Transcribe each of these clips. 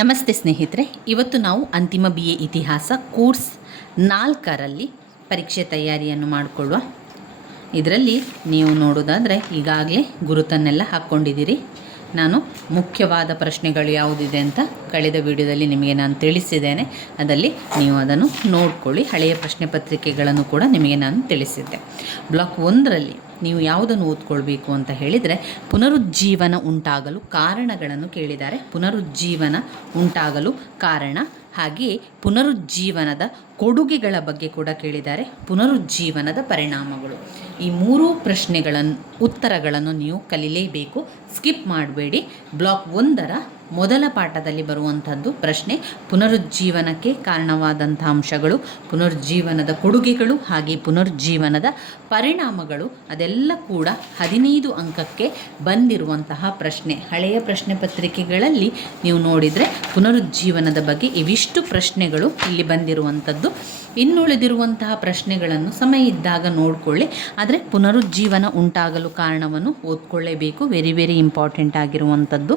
ನಮಸ್ತೆ ಸ್ನೇಹಿತರೆ, ಇವತ್ತು ನಾವು ಅಂತಿಮ BA ಇತಿಹಾಸ ಕೋರ್ಸ್ 4ರಲ್ಲಿ ಪರೀಕ್ಷೆ ತಯಾರಿಯನ್ನು ಮಾಡಿಕೊಳ್ಳುವ. ಇದರಲ್ಲಿ ನೀವು ನೋಡೋದಾದರೆ ಈಗಾಗಲೇ ಗುರುತನ್ನೆಲ್ಲ ಹಾಕ್ಕೊಂಡಿದ್ದೀರಿ. ನಾನು ಮುಖ್ಯವಾದ ಪ್ರಶ್ನೆಗಳು ಯಾವುದಿದೆ ಅಂತ ಕಳೆದ ವಿಡಿಯೋದಲ್ಲಿ ನಿಮಗೆ ನಾನು ತಿಳಿಸಿದ್ದೇನೆ. ಅದರಲ್ಲಿ ನೀವು ಅದನ್ನು ನೋಡ್ಕೊಳ್ಳಿ. ಹಳೆಯ ಪ್ರಶ್ನೆ ಪತ್ರಿಕೆಗಳನ್ನು ಕೂಡ ನಿಮಗೆ ನಾನು ತಿಳಿಸಿದ್ದೆ. ಬ್ಲಾಕ್ 1ರಲ್ಲಿ ನೀವು ಯಾವುದನ್ನು ಓದ್ಕೊಳ್ಬೇಕು ಅಂತ ಹೇಳಿದರೆ, ಪುನರುಜ್ಜೀವನ ಉಂಟಾಗಲು ಕಾರಣಗಳನ್ನು ಕೇಳಿದ್ದಾರೆ. ಪುನರುಜ್ಜೀವನ ಉಂಟಾಗಲು ಕಾರಣ, ಹಾಗೆಯೇ ಪುನರುಜ್ಜೀವನದ ಕೊಡುಗೆಗಳ ಬಗ್ಗೆ ಕೂಡ ಕೇಳಿದ್ದಾರೆ. ಪುನರುಜ್ಜೀವನದ ಪರಿಣಾಮಗಳು, ಈ 3 ಪ್ರಶ್ನೆಗಳನ್ನು ಉತ್ತರಗಳನ್ನು ನೀವು ಕಲಿಯಲೇಬೇಕು. ಸ್ಕಿಪ್ ಮಾಡಬೇಡಿ. ಬ್ಲಾಕ್ 1ರ ಮೊದಲ ಪಾಠದಲ್ಲಿ ಬರುವಂಥದ್ದು ಪ್ರಶ್ನೆ ಪುನರುಜ್ಜೀವನಕ್ಕೆ ಕಾರಣವಾದಂಥ ಅಂಶಗಳು, ಪುನರುಜ್ಜೀವನದ ಕೊಡುಗೆಗಳು, ಹಾಗೆ ಪುನರುಜ್ಜೀವನದ ಪರಿಣಾಮಗಳು. ಅದೆಲ್ಲ ಕೂಡ 15 ಅಂಕಕ್ಕೆ ಬಂದಿರುವಂತಹ ಪ್ರಶ್ನೆ. ಹಳೆಯ ಪ್ರಶ್ನೆ ಪತ್ರಿಕೆಗಳಲ್ಲಿ ನೀವು ನೋಡಿದರೆ ಪುನರುಜ್ಜೀವನದ ಬಗ್ಗೆ ಇವಿಷ್ಟು ಪ್ರಶ್ನೆಗಳು ಇಲ್ಲಿ ಬಂದಿರುವಂಥದ್ದು. ಇನ್ನುಳಿದಿರುವಂತಹ ಪ್ರಶ್ನೆಗಳನ್ನು ಸಮಯ ಇದ್ದಾಗ ನೋಡಿಕೊಳ್ಳಿ. ಆದರೆ ಪುನರುಜ್ಜೀವನ ಉಂಟಾಗಲು ಕಾರಣವನ್ನು ಓದ್ಕೊಳ್ಳೇಬೇಕು. ವೆರಿ ಇಂಪಾರ್ಟೆಂಟ್ ಆಗಿರುವಂಥದ್ದು.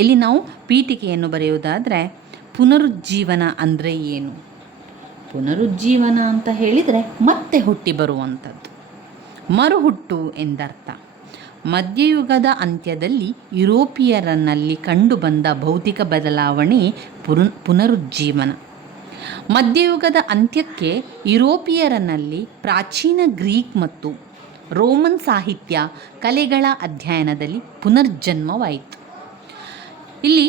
ಇಲ್ಲಿ ನಾವು ಪೀಠಿಕೆಯನ್ನು ಬರೆಯುವುದಾದರೆ, ಪುನರುಜ್ಜೀವನ ಅಂದರೆ ಏನು? ಪುನರುಜ್ಜೀವನ ಅಂತ ಹೇಳಿದರೆ ಮತ್ತೆ ಹುಟ್ಟಿ ಬರುವಂಥದ್ದು, ಮರುಹುಟ್ಟು ಎಂದರ್ಥ. ಮಧ್ಯಯುಗದ ಅಂತ್ಯದಲ್ಲಿ ಯುರೋಪಿಯರನಲ್ಲಿ ಕಂಡುಬಂದ ಭೌತಿಕ ಬದಲಾವಣೆ ಪುನರುಜ್ಜೀವನ. ಮಧ್ಯಯುಗದ ಅಂತ್ಯಕ್ಕೆ ಯುರೋಪಿಯರನಲ್ಲಿ ಪ್ರಾಚೀನ ಗ್ರೀಕ್ ಮತ್ತು ರೋಮನ್ ಸಾಹಿತ್ಯ ಕಲೆಗಳ ಅಧ್ಯಯನದಲ್ಲಿ ಪುನರ್ಜನ್ಮವಾಯಿತು. ಇಲ್ಲಿ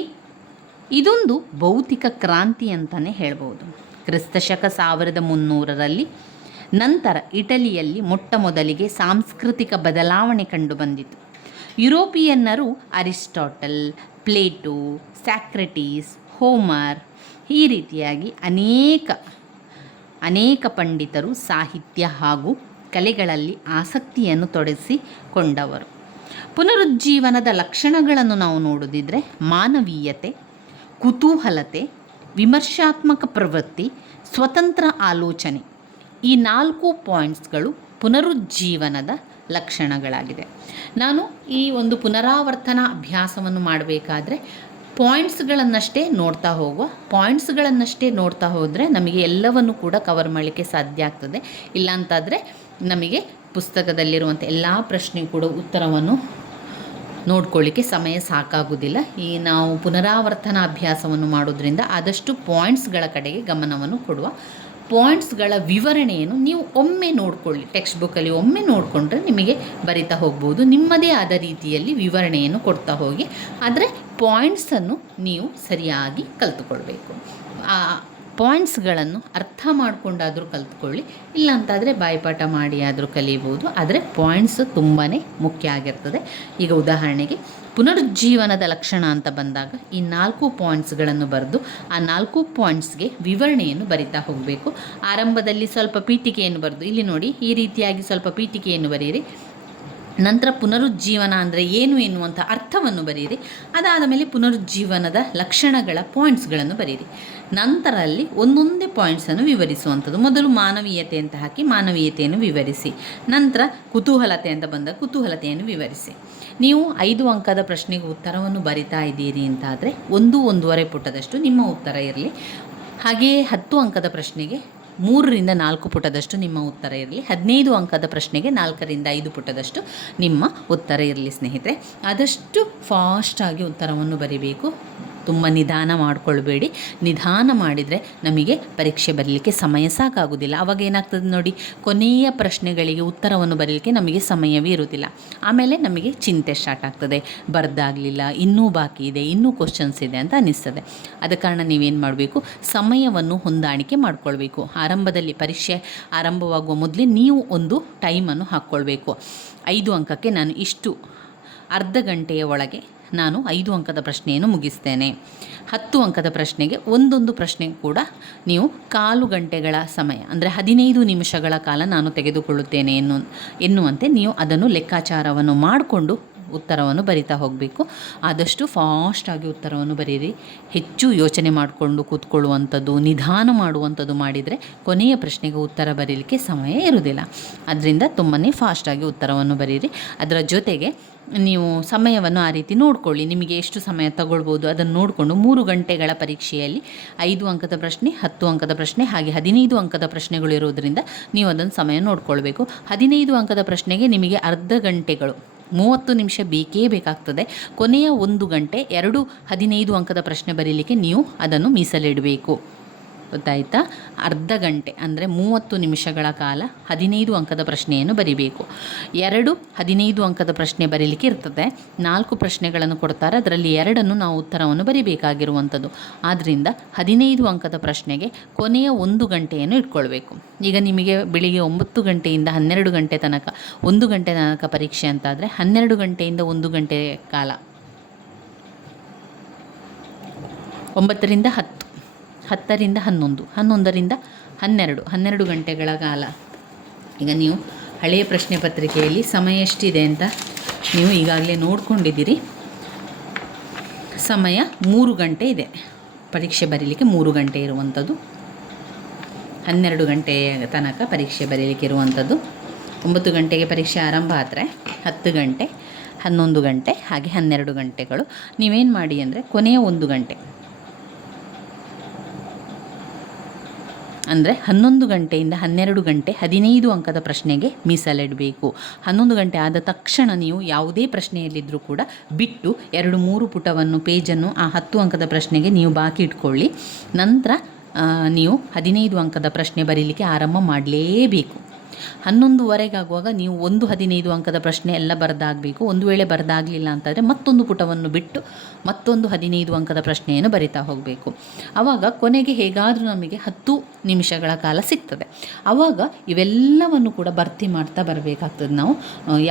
ಇದೊಂದು ಭೌತಿಕ ಕ್ರಾಂತಿ ಅಂತಲೇ ಹೇಳ್ಬೋದು. ಕ್ರಿಸ್ತಶಕ 1300ರಲ್ಲಿ ನಂತರ ಇಟಲಿಯಲ್ಲಿ ಮೊಟ್ಟ ಮೊದಲಿಗೆ ಸಾಂಸ್ಕೃತಿಕ ಬದಲಾವಣೆ ಕಂಡುಬಂದಿತು. ಯುರೋಪಿಯನ್ನರು ಅರಿಸ್ಟಾಟಲ್, ಪ್ಲೇಟೋ, ಸಾಕ್ರೆಟೀಸ್, ಹೋಮರ್ ಈ ರೀತಿಯಾಗಿ ಅನೇಕ ಪಂಡಿತರು ಸಾಹಿತ್ಯ ಹಾಗೂ ಕಲೆಗಳಲ್ಲಿ ಆಸಕ್ತಿಯನ್ನು ತೊಡಗಿಸಿಕೊಂಡವರು. ಪುನರುಜ್ಜೀವನದ ಲಕ್ಷಣಗಳನ್ನು ನಾವು ನೋಡೋದಿದ್ರೆ, ಮಾನವೀಯತೆ, ಕುತೂಹಲತೆ, ವಿಮರ್ಶಾತ್ಮಕ ಪ್ರವೃತ್ತಿ, ಸ್ವತಂತ್ರ ಆಲೋಚನೆ. ಈ 4 ಪಾಯಿಂಟ್ಸ್ಗಳು ಪುನರುಜ್ಜೀವನದ ಲಕ್ಷಣಗಳಾಗಿದೆ. ನಾನು ಈ ಒಂದು ಪುನರಾವರ್ತನಾ ಅಭ್ಯಾಸವನ್ನು ಮಾಡಬೇಕಾದ್ರೆ ಪಾಯಿಂಟ್ಸ್ಗಳನ್ನಷ್ಟೇ ನೋಡ್ತಾ ಹೋದರೆ ನಮಗೆ ಎಲ್ಲವನ್ನು ಕೂಡ ಕವರ್ ಮಾಡಲಿಕ್ಕೆ ಸಾಧ್ಯ ಆಗ್ತದೆ. ಇಲ್ಲಾಂತಾದರೆ ನಮಗೆ ಪುಸ್ತಕದಲ್ಲಿರುವಂಥ ಎಲ್ಲ ಪ್ರಶ್ನೆಗೂ ಕೂಡ ಉತ್ತರವನ್ನು ನೋಡ್ಕೊಳ್ಳಿಕ್ಕೆ ಸಮಯ ಸಾಕಾಗುವುದಿಲ್ಲ. ಈ ನಾವು ಪುನರಾವರ್ತನಾ ಅಭ್ಯಾಸವನ್ನು ಮಾಡೋದ್ರಿಂದ ಆದಷ್ಟು ಪಾಯಿಂಟ್ಸ್ಗಳ ಕಡೆಗೆ ಗಮನವನ್ನು ಕೊಡುವ. ಪಾಯಿಂಟ್ಸ್ಗಳ ವಿವರಣೆಯನ್ನು ನೀವು ಒಮ್ಮೆ ನೋಡಿಕೊಳ್ಳಿ. ಟೆಕ್ಸ್ಟ್ ಬುಕ್ಕಲ್ಲಿ ಒಮ್ಮೆ ನೋಡಿಕೊಂಡ್ರೆ ನಿಮಗೆ ಬರಿತಾ ಹೋಗ್ಬೋದು. ನಿಮ್ಮದೇ ಆದ ರೀತಿಯಲ್ಲಿ ವಿವರಣೆಯನ್ನು ಕೊಡ್ತಾ ಹೋಗಿ. ಆದರೆ ಪಾಯಿಂಟ್ಸನ್ನು ನೀವು ಸರಿಯಾಗಿ ಕಲಿತುಕೊಳ್ಬೇಕು. ಆ ಪಾಯಿಂಟ್ಸ್ಗಳನ್ನು ಅರ್ಥ ಮಾಡಿಕೊಂಡಾದರೂ ಕಲಿತ್ಕೊಳ್ಳಿ, ಇಲ್ಲಾಂತಾದರೆ ಬಾಯಿಪಾಠ ಮಾಡಿ ಆದರೂ ಕಲಿಬೋದು. ಆದರೆ ಪಾಯಿಂಟ್ಸ್ ತುಂಬಾ ಮುಖ್ಯ ಆಗಿರ್ತದೆ. ಈಗ ಉದಾಹರಣೆಗೆ ಪುನರುಜ್ಜೀವನದ ಲಕ್ಷಣ ಅಂತ ಬಂದಾಗ ಈ 4 ಪಾಯಿಂಟ್ಸ್ಗಳನ್ನು ಬರೆದು ಆ 4 ಪಾಯಿಂಟ್ಸ್ಗೆ ವಿವರಣೆಯನ್ನು ಬರಿತಾ ಹೋಗಬೇಕು. ಆರಂಭದಲ್ಲಿ ಸ್ವಲ್ಪ ಪೀಠಿಕೆಯನ್ನು ಬರೆದು, ಇಲ್ಲಿ ನೋಡಿ ಈ ರೀತಿಯಾಗಿ ಸ್ವಲ್ಪ ಪೀಠಿಕೆಯನ್ನು ಬರೆಯಿರಿ. ನಂತರ ಪುನರುಜ್ಜೀವನ ಅಂದರೆ ಏನು ಎನ್ನುವಂಥ ಅರ್ಥವನ್ನು ಬರೆಯಿರಿ. ಅದಾದ ಮೇಲೆ ಪುನರುಜ್ಜೀವನದ ಲಕ್ಷಣಗಳ ಪಾಯಿಂಟ್ಸ್ಗಳನ್ನು ಬರೆಯಿರಿ. ನಂತರ ಅಲ್ಲಿ ಒಂದೊಂದೇ ಪಾಯಿಂಟ್ಸನ್ನು ವಿವರಿಸುವಂಥದ್ದು. ಮೊದಲು ಮಾನವೀಯತೆ ಅಂತ ಹಾಕಿ ಮಾನವೀಯತೆಯನ್ನು ವಿವರಿಸಿ. ನಂತರ ಕುತೂಹಲತೆ ಅಂತ ಬಂದಾಗ ಕುತೂಹಲತೆಯನ್ನು ವಿವರಿಸಿ. ನೀವು 5 ಅಂಕದ ಪ್ರಶ್ನೆಗೆ ಉತ್ತರವನ್ನು ಬರಿತಾ ಇದ್ದೀರಿ ಅಂತಾದರೆ 1-1.5 ಪುಟದಷ್ಟು ನಿಮ್ಮ ಉತ್ತರ ಇರಲಿ. ಹಾಗೆಯೇ 10 ಅಂಕದ ಪ್ರಶ್ನೆಗೆ 3ರಿಂದ 4 ಪುಟದಷ್ಟು ನಿಮ್ಮ ಉತ್ತರ ಇರಲಿ. 15 ಅಂಕದ ಪ್ರಶ್ನೆಗೆ 4ರಿಂದ 5 ಪುಟದಷ್ಟು ನಿಮ್ಮ ಉತ್ತರ ಇರಲಿ. ಸ್ನೇಹಿತರೆ, ಆದಷ್ಟು ಫಾಸ್ಟಾಗಿ ಉತ್ತರವನ್ನು ಬರೀಬೇಕು. ತುಂಬ ನಿಧಾನ ಮಾಡಿಕೊಳ್ಬೇಡಿ. ನಿಧಾನ ಮಾಡಿದರೆ ನಮಗೆ ಪರೀಕ್ಷೆ ಬರಲಿಕ್ಕೆ ಸಮಯ ಸಾಕಾಗೋದಿಲ್ಲ. ಆವಾಗ ಏನಾಗ್ತದೆ ನೋಡಿ, ಕೊನೆಯ ಪ್ರಶ್ನೆಗಳಿಗೆ ಉತ್ತರವನ್ನು ಬರೀಲಿಕ್ಕೆ ನಮಗೆ ಸಮಯವೇ ಇರುವುದಿಲ್ಲ. ಆಮೇಲೆ ನಮಗೆ ಚಿಂತೆ ಸ್ಟಾರ್ಟ್ ಆಗ್ತದೆ. ಬರೆದಾಗಲಿಲ್ಲ, ಇನ್ನೂ ಬಾಕಿ ಇದೆ, ಇನ್ನೂ ಕ್ವಶನ್ಸ್ ಇದೆ ಅಂತ ಅನ್ನಿಸ್ತದೆ. ಆದ ಕಾರಣ ನೀವೇನು ಮಾಡಬೇಕು, ಸಮಯವನ್ನು ಹೊಂದಾಣಿಕೆ ಮಾಡಿಕೊಳ್ಬೇಕು. ಆರಂಭದಲ್ಲಿ ಪರೀಕ್ಷೆ ಆರಂಭವಾಗುವ ಮೊದಲೇ ನೀವು ಒಂದು ಟೈಮನ್ನು ಹಾಕ್ಕೊಳ್ಬೇಕು. 5 ಅಂಕಕ್ಕೆ ನಾನು ಇಷ್ಟು ಅರ್ಧ ಗಂಟೆಯ ಒಳಗೆ ನಾನು 5 ಅಂಕದ ಪ್ರಶ್ನೆಯನ್ನು ಮುಗಿಸ್ತೇನೆ. 10 ಅಂಕದ ಪ್ರಶ್ನೆಗೆ ಒಂದೊಂದು ಪ್ರಶ್ನೆ ಕೂಡ ನೀವು 1/4 ಗಂಟೆಗಳ ಸಮಯ ಅಂದರೆ 15 ನಿಮಿಷಗಳ ಕಾಲ ನಾನು ತೆಗೆದುಕೊಳ್ಳುತ್ತೇನೆ ಎನ್ನುವಂತೆ ನೀವು ಅದನ್ನು ಲೆಕ್ಕಾಚಾರವನ್ನು ಮಾಡಿಕೊಂಡು ಉತ್ತರವನ್ನು ಬರಿತಾ ಹೋಗಬೇಕು. ಆದಷ್ಟು ಫಾಸ್ಟಾಗಿ ಉತ್ತರವನ್ನು ಬರೀರಿ. ಹೆಚ್ಚು ಯೋಚನೆ ಮಾಡಿಕೊಂಡು ಕೂತ್ಕೊಳ್ಳುವಂಥದ್ದು, ನಿಧಾನ ಮಾಡುವಂಥದ್ದು ಮಾಡಿದರೆ ಕೊನೆಯ ಪ್ರಶ್ನೆಗೆ ಉತ್ತರ ಬರೀಲಿಕ್ಕೆ ಸಮಯ ಇರುವುದಿಲ್ಲ. ಅದರಿಂದ ತುಂಬಾ ಫಾಸ್ಟಾಗಿ ಉತ್ತರವನ್ನು ಬರೀರಿ. ಅದರ ಜೊತೆಗೆ ನೀವು ಸಮಯವನ್ನು ಆ ರೀತಿ ನೋಡಿಕೊಳ್ಳಿ. ನಿಮಗೆ ಎಷ್ಟು ಸಮಯ ತಗೊಳ್ಬೋದು ಅದನ್ನು ನೋಡಿಕೊಂಡು 3 ಗಂಟೆಗಳ ಪರೀಕ್ಷೆಯಲ್ಲಿ 5 ಅಂಕದ ಪ್ರಶ್ನೆ, 10 ಅಂಕದ ಪ್ರಶ್ನೆ, ಹಾಗೆ 15 ಅಂಕದ ಪ್ರಶ್ನೆಗಳು ಇರೋದರಿಂದ ನೀವು ಅದನ್ನು ಸಮಯ ನೋಡಿಕೊಳ್ಬೇಕು. 15 ಅಂಕದ ಪ್ರಶ್ನೆಗೆ ನಿಮಗೆ ಅರ್ಧ ಗಂಟೆಗಳು 30 ನಿಮಿಷ ಬೇಕೇ ಬೇಕಾಗ್ತದೆ. ಕೊನೆಯ 1 ಗಂಟೆ 15 ಅಂಕದ ಪ್ರಶ್ನೆ ಬರೀಲಿಕ್ಕೆ ನೀವು ಅದನ್ನು ಮೀಸಲಿಡಬೇಕು. ಗೊತ್ತಾಯಿತಾ? ಅರ್ಧ ಗಂಟೆ ಅಂದರೆ 30 ನಿಮಿಷಗಳ ಕಾಲ 15 ಅಂಕದ ಪ್ರಶ್ನೆಯನ್ನು ಬರಿಬೇಕು. 15 ಅಂಕದ ಪ್ರಶ್ನೆ ಬರೀಲಿಕ್ಕೆ ಇರ್ತದೆ. 4 ಪ್ರಶ್ನೆಗಳನ್ನು ಕೊಡ್ತಾರೆ, ಅದರಲ್ಲಿ 2 ನಾವು ಉತ್ತರವನ್ನು ಬರಿಬೇಕಾಗಿರುವಂಥದ್ದು. ಆದ್ದರಿಂದ 15 ಅಂಕದ ಪ್ರಶ್ನೆಗೆ ಕೊನೆಯ 1 ಗಂಟೆಯನ್ನು ಇಟ್ಕೊಳ್ಬೇಕು. ಈಗ ನಿಮಗೆ ಬೆಳಿಗ್ಗೆ 9 ಗಂಟೆಯಿಂದ 12 ಗಂಟೆ ತನಕ 1 ಗಂಟೆ ತನಕ ಪರೀಕ್ಷೆ ಅಂತಾದರೆ 12 ಗಂಟೆಯಿಂದ 1 ಗಂಟೆ ಕಾಲ, 9 ರಿಂದ 10, 10 ರಿಂದ 11, 11 ರಿಂದ 12, 12 ಗಂಟೆಗಳ ಕಾಲ. ಈಗ ನೀವು ಹಳೆಯ ಪ್ರಶ್ನೆ ಪತ್ರಿಕೆಯಲ್ಲಿ ಸಮಯ ಎಷ್ಟಿದೆ ಅಂತ ನೀವು ಈಗಾಗಲೇ ನೋಡ್ಕೊಂಡಿದ್ದೀರಿ. ಸಮಯ 3 ಗಂಟೆ ಇದೆ. ಪರೀಕ್ಷೆ ಬರೀಲಿಕ್ಕೆ 3 ಗಂಟೆ ಇರುವಂಥದ್ದು. 12 ಗಂಟೆಯ ತನಕ ಪರೀಕ್ಷೆ ಬರೀಲಿಕ್ಕೆ ಇರುವಂಥದ್ದು. 9 ಗಂಟೆಗೆ ಪರೀಕ್ಷೆ ಆರಂಭ ಆದರೆ 10 ಗಂಟೆ, 11 ಗಂಟೆ, ಹಾಗೆ 12 ಗಂಟೆಗಳು. ನೀವೇನು ಮಾಡಿ ಅಂದರೆ ಕೊನೆಯ 1 ಗಂಟೆ ಅಂದರೆ 11 ಗಂಟೆಯಿಂದ 12 ಗಂಟೆ 15 ಅಂಕದ ಪ್ರಶ್ನೆಗೆ ಮೀಸಲಿಡಬೇಕು. 11 ಗಂಟೆ ಆದ ತಕ್ಷಣ ನೀವು ಯಾವುದೇ ಪ್ರಶ್ನೆಯಲ್ಲಿದ್ದರೂ ಕೂಡ ಬಿಟ್ಟು 2-3 ಪುಟವನ್ನು ಪೇಜನ್ನು ಆ 10 ಅಂಕದ ಪ್ರಶ್ನೆಗೆ ನೀವು ಬಾಕಿ ಇಟ್ಕೊಳ್ಳಿ. ನಂತರ ನೀವು 15 ಅಂಕದ ಪ್ರಶ್ನೆ ಬರೀಲಿಕ್ಕೆ ಆರಂಭ ಮಾಡಲೇಬೇಕು. 11:15 ನೀವು 15 ಅಂಕದ ಪ್ರಶ್ನೆ ಎಲ್ಲ ಬರೆದಾಗಬೇಕು. ಒಂದು ವೇಳೆ ಬರೆದಾಗಲಿಲ್ಲ ಅಂತಂದರೆ ಮತ್ತೊಂದು ಪುಟವನ್ನು ಬಿಟ್ಟು ಮತ್ತೊಂದು 15 ಅಂಕದ ಪ್ರಶ್ನೆಯನ್ನು ಬರಿತಾ ಹೋಗಬೇಕು. ಆವಾಗ ಕೊನೆಗೆ ಹೇಗಾದರೂ ನಮಗೆ 10 ನಿಮಿಷಗಳ ಕಾಲ ಸಿಗ್ತದೆ. ಆವಾಗ ಇವೆಲ್ಲವನ್ನು ಕೂಡ ಭರ್ತಿ ಮಾಡ್ತಾ ಬರಬೇಕಾಗ್ತದೆ. ನಾವು